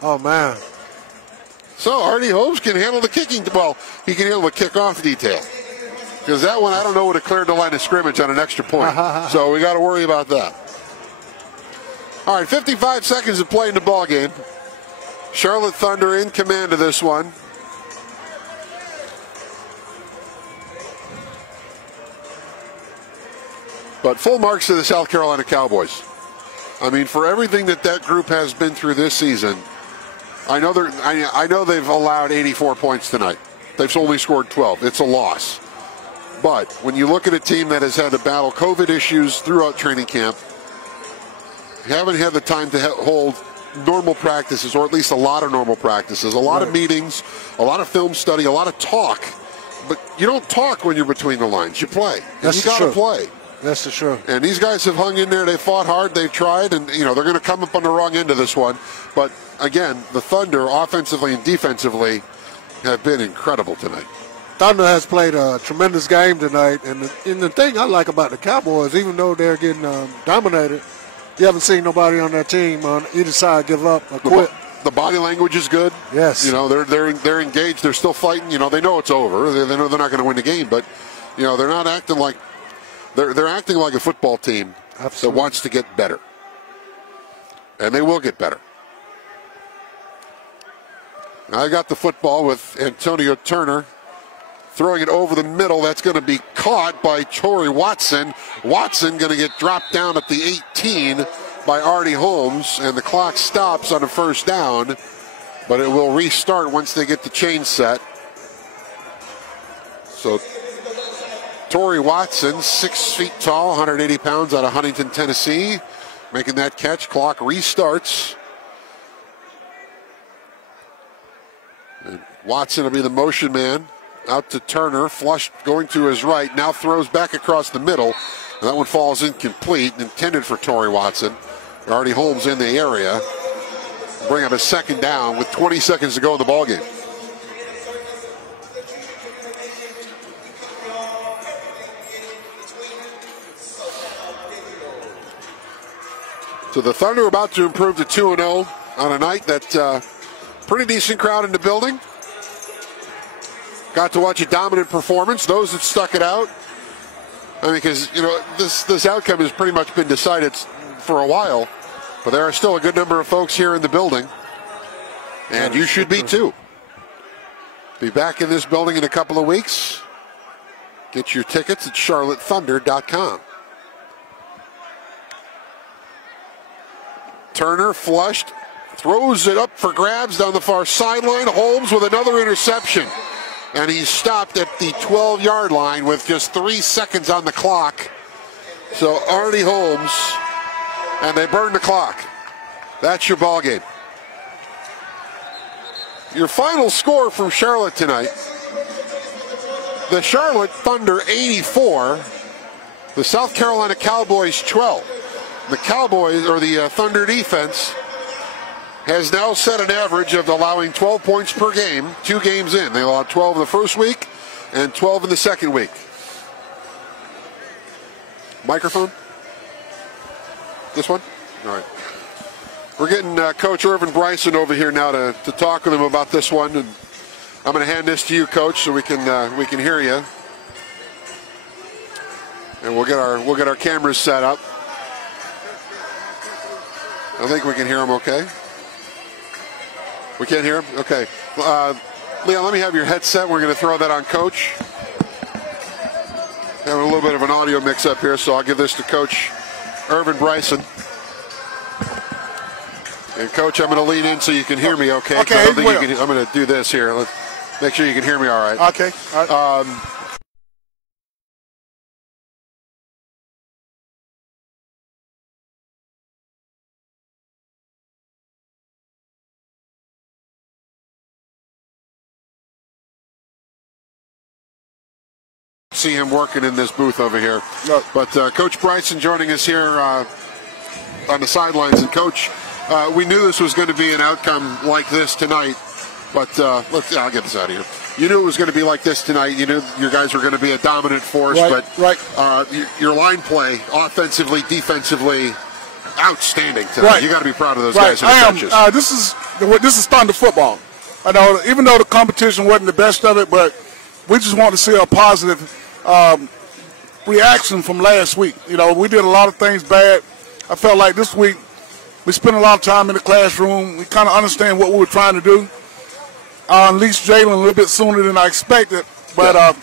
Oh, man. So Artie Holmes can handle the kicking. Well, he can handle the kickoff detail. Because that one, I don't know, would have cleared the line of scrimmage on an extra point. So we got to worry about that. All right, 55 seconds to play in the ball game. Charlotte Thunder in command of this one. But full marks to the South Carolina Cowboys. I mean, for everything that group has been through this season, I know they've allowed 84 points tonight. They've only scored 12. It's a loss. But when you look at a team that has had to battle COVID issues throughout training camp, haven't had the time to hold normal practices, or at least a lot of normal practices, a lot of meetings, a lot of film study, a lot of talk. But you don't talk when you're between the lines. You play. And you got to play. That's the truth. And these guys have hung in there. They fought hard. They've tried. And, you know, they're going to come up on the wrong end of this one. But, again, the Thunder, offensively and defensively, have been incredible tonight. Thunder has played a tremendous game tonight. And the thing I like about the Cowboys, even though they're getting dominated, you haven't seen nobody on that team on either side give up or quit. The body language is good. Yes. You know, they're engaged. They're still fighting. You know, they know it's over. They know they're not going to win the game. But, you know, they're not acting like they're acting like a football team that wants to get better. And they will get better. I got the football with Antonio Turner throwing it over the middle. That's going to be caught by Torrey Watson. Watson going to get dropped down at the 18 by Artie Holmes, and the clock stops on a first down, but it will restart once they get the chain set. So Torrey Watson, 6 feet tall, 180 pounds, out of Huntington, Tennessee, making that catch. Clock restarts. And Watson will be the motion man. Out to Turner, flushed going to his right, now throws back across the middle. And that one falls incomplete, intended for Torrey Watson. Artie Holmes in the area. Bring up a second down with 20 seconds to go in the ballgame. So the Thunder are about to improve to 2-0 on a night that pretty decent crowd in the building. Got to watch a dominant performance. Those that stuck it out, I mean, because this outcome has pretty much been decided for a while, but there are still a good number of folks here in the building, and you should be too. Be back in this building in a couple of weeks. Get your tickets at charlottethunder.com. Turner flushed, throws it up for grabs down the far sideline. Holmes with another interception. And he's stopped at the 12-yard line with just 3 seconds on the clock. So Artie Holmes, and they burn the clock. That's your ball game. Your final score from Charlotte tonight: the Charlotte Thunder 84, the South Carolina Cowboys 12. The Cowboys, or the Thunder defense, has now set an average of allowing 12 points per game, 2 games in. They allowed 12 in the first week and 12 in the second week. Microphone? This one? All right. We're getting Coach Irvin Bryson over here now to talk with him about this one, and I'm going to hand this to you, Coach, so we can hear you. And we'll get our cameras set up. I think we can hear him okay. We can't hear him? Okay. Leon, let me have your headset. We're going to throw that on Coach. Having a little bit of an audio mix up here, so I'll give this to Coach Irvin Bryson. And Coach, I'm going to lean in so you can hear me okay. Okay, I'm going to do this here. Let's make sure you can hear me all right. Okay. All right. See him working in this booth over here. Yep. But Coach Bryson joining us here on the sidelines. And Coach, we knew this was going to be an outcome like this tonight, but I'll get this out of here. You knew it was going to be like this tonight. You knew your guys were going to be a dominant force, your line play, offensively, defensively, outstanding tonight. Right. You got to be proud of those guys in the trenches. This is Thunder football. I know, even though the competition wasn't the best of it, but we just want to see a positive reaction from last week. We did a lot of things bad. I felt like this week we spent a lot of time in the classroom. We kind of understand what we were trying to do. Unleashed Jalen a little bit sooner than I expected, but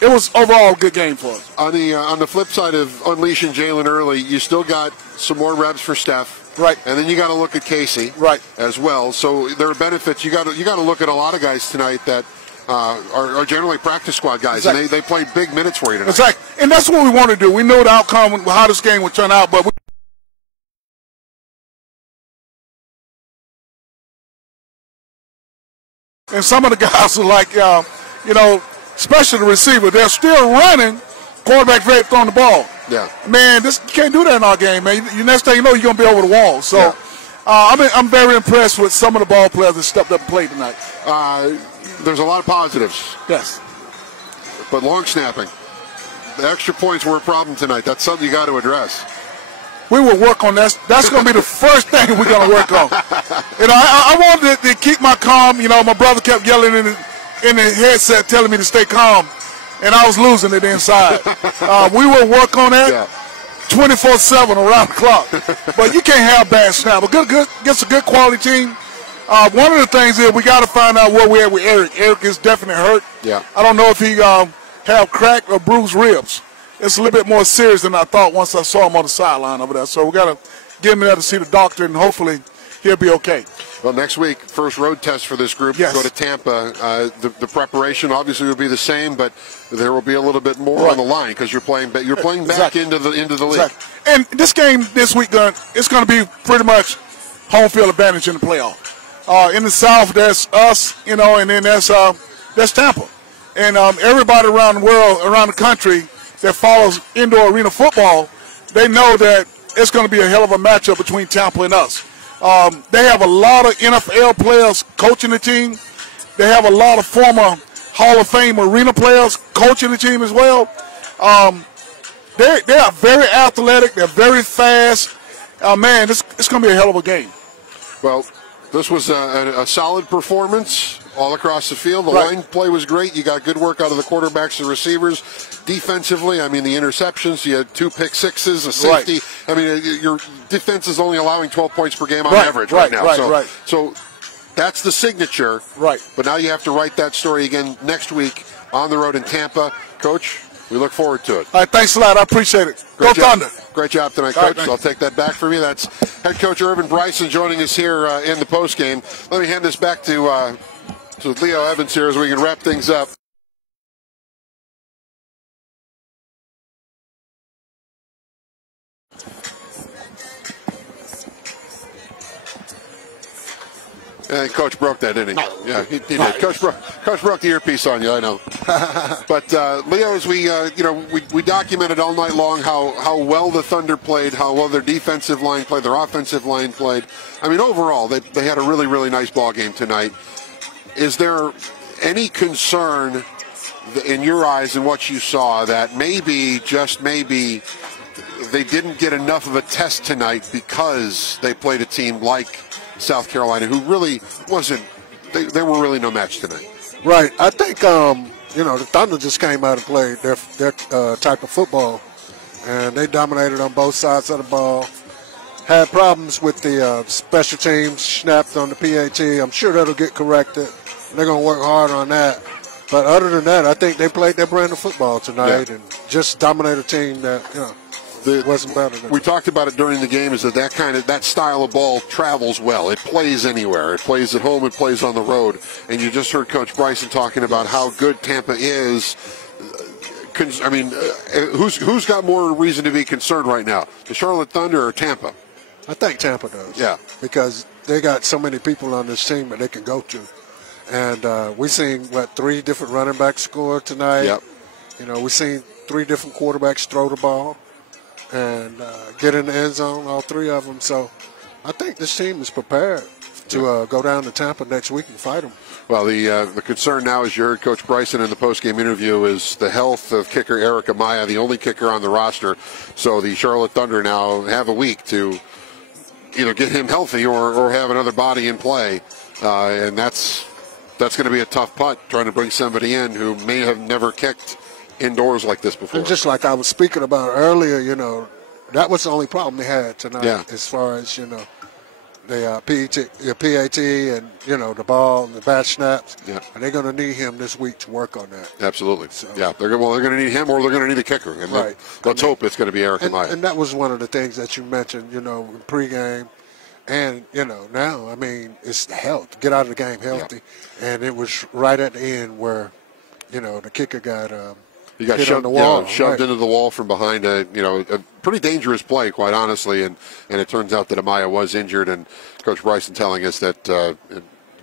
it was overall a good game for us. On the flip side of unleashing Jalen early, you still got some more reps for Steph. Right. And then you got to look at Casey. Right. As well. So there are benefits. You got to look at a lot of guys tonight that are generally practice squad guys, exactly. And they played big minutes for you tonight. Exactly, and that's what we want to do. We know the outcome, how this game would turn out, but and some of the guys are like, especially the receiver, they're still running. Quarterback ready throwing the ball. Yeah, man, you can't do that in our game, man. The next thing you know, you're gonna be over the wall. So, I'm very impressed with some of the ball players that stepped up and played tonight. There's a lot of positives. Yes. But long snapping. The extra points were a problem tonight. That's something you got to address. We will work on that. That's going to be the first thing we're going to work on. I wanted to keep my calm. My brother kept yelling in the headset telling me to stay calm, and I was losing it inside. We will work on that. 24/7 around the clock. But you can't have bad snap. But good against a good quality team. One of the things is we got to find out where we're at with Eric. Eric is definitely hurt. Yeah. I don't know if he have cracked or bruised ribs. It's a little bit more serious than I thought once I saw him on the sideline over there. So we got to get him there to see the doctor, and hopefully he'll be okay. Well, next week, first road test for this group. Yes. Go to Tampa. The preparation obviously will be the same, but there will be a little bit more on the line because you're playing back Exactly. into the league. Exactly. And this game this week, it's going to be pretty much home field advantage in the playoff. In the South, there's us, and then there's Tampa, and everybody around the world, around the country that follows indoor arena football, they know that it's going to be a hell of a matchup between Tampa and us. They have a lot of NFL players coaching the team. They have a lot of former Hall of Fame arena players coaching the team as well. They are very athletic. They're very fast. Man, it's going to be a hell of a game. Well, this was a solid performance all across the field. The line play was great. You got good work out of the quarterbacks and receivers. Defensively, I mean, the interceptions, you had 2 pick sixes, a safety. I mean, your defense is only allowing 12 points per game on average right now. So that's the signature. Right. But now you have to write that story again next week on the road in Tampa. Coach, we look forward to it. All right, thanks a lot. I apprate it. Go Thunder. Great job tonight, Coach. I'll take that back from you. That's head coach Irvin Bryson joining us here in the postgame. Let me hand this back to Leo Evans here as we can wrap things up. And Coach broke that, didn't he? Yeah, he did. Coach broke the earpiece on you, I know. But Leo, as we documented all night long how well the Thunder played, how well their defensive line played, their offensive line played. I mean, overall, they had a really, really nice ball game tonight. Is there any concern in your eyes in what you saw that maybe, just maybe, they didn't get enough of a test tonight because they played a team like South Carolina, who really wasn't, they were really no match tonight? Right. I think, the Thunder just came out and played their type of football, and they dominated on both sides of the ball. Had problems with the special teams, snapped on the PAT. I'm sure that'll get corrected. They're going to work hard on that. But other than that, I think they played their brand of football tonight and just dominated a team that, wasn't better than we talked about it during the game, is that style of ball travels well. It plays anywhere. It plays at home. It plays on the road. And you just heard Coach Bryson talking about how good Tampa is. I mean, who's got more reason to be concerned right now, the Charlotte Thunder or Tampa? I think Tampa does. Yeah. Because they got so many people on this team that they can go to. And we've seen, 3 different running backs score tonight. Yep. We've seen 3 different quarterbacks throw the ball and get in the end zone, all 3 of them. So I think this team is prepared to go down to Tampa next week and fight them. Well, the concern now, as you heard Coach Bryson in the postgame interview, is the health of kicker Eric Amaya, the only kicker on the roster. So the Charlotte Thunder now have a week to either get him healthy or have another body in play. And that's going to be a tough putt, trying to bring somebody in who may have never kicked indoors like this before. And just like I was speaking about earlier, that was the only problem they had tonight as far as, the PAT and, the ball and the bad snaps. Yeah. And they're going to need him this week to work on that. Absolutely. So, yeah, they're going to need him or they're going to need a kicker. And let's hope it's going to be Eric Amaya. And that was one of the things that you mentioned, in pregame. And, now, I mean, it's the health. Get out of the game healthy. Yeah. And it was right at the end where, the kicker got he got shoved, shoved into the wall from behind a pretty dangerous play, quite honestly. And it turns out that Amaya was injured. And Coach Bryson telling us that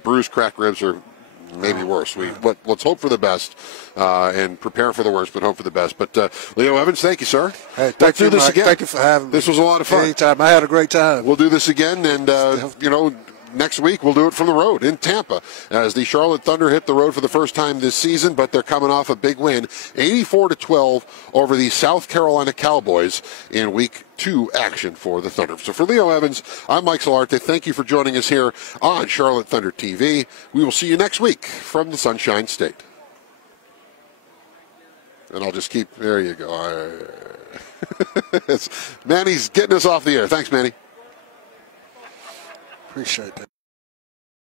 bruised, cracked ribs are maybe worse. Let's hope for the best and prepare for the worst, but hope for the best. But Leo Evans, thank you, sir. Hey, thank you, Mike. Thank you for having me. This was a lot of fun. Anytime. I had a great time. We'll do this again, and next week we'll do it from the road in Tampa as the Charlotte Thunder hit the road for the first time this season, but they're coming off a big win, 84-12 over the South Carolina Cowboys in Week 2 action for the Thunder. So for Leo Evans, I'm Mike Solarte. Thank you for joining us here on Charlotte Thunder TV. We will see you next week from the Sunshine State. And I'll just keep, there you go. Manny's getting us off the air. Thanks, Manny. Appreciate that.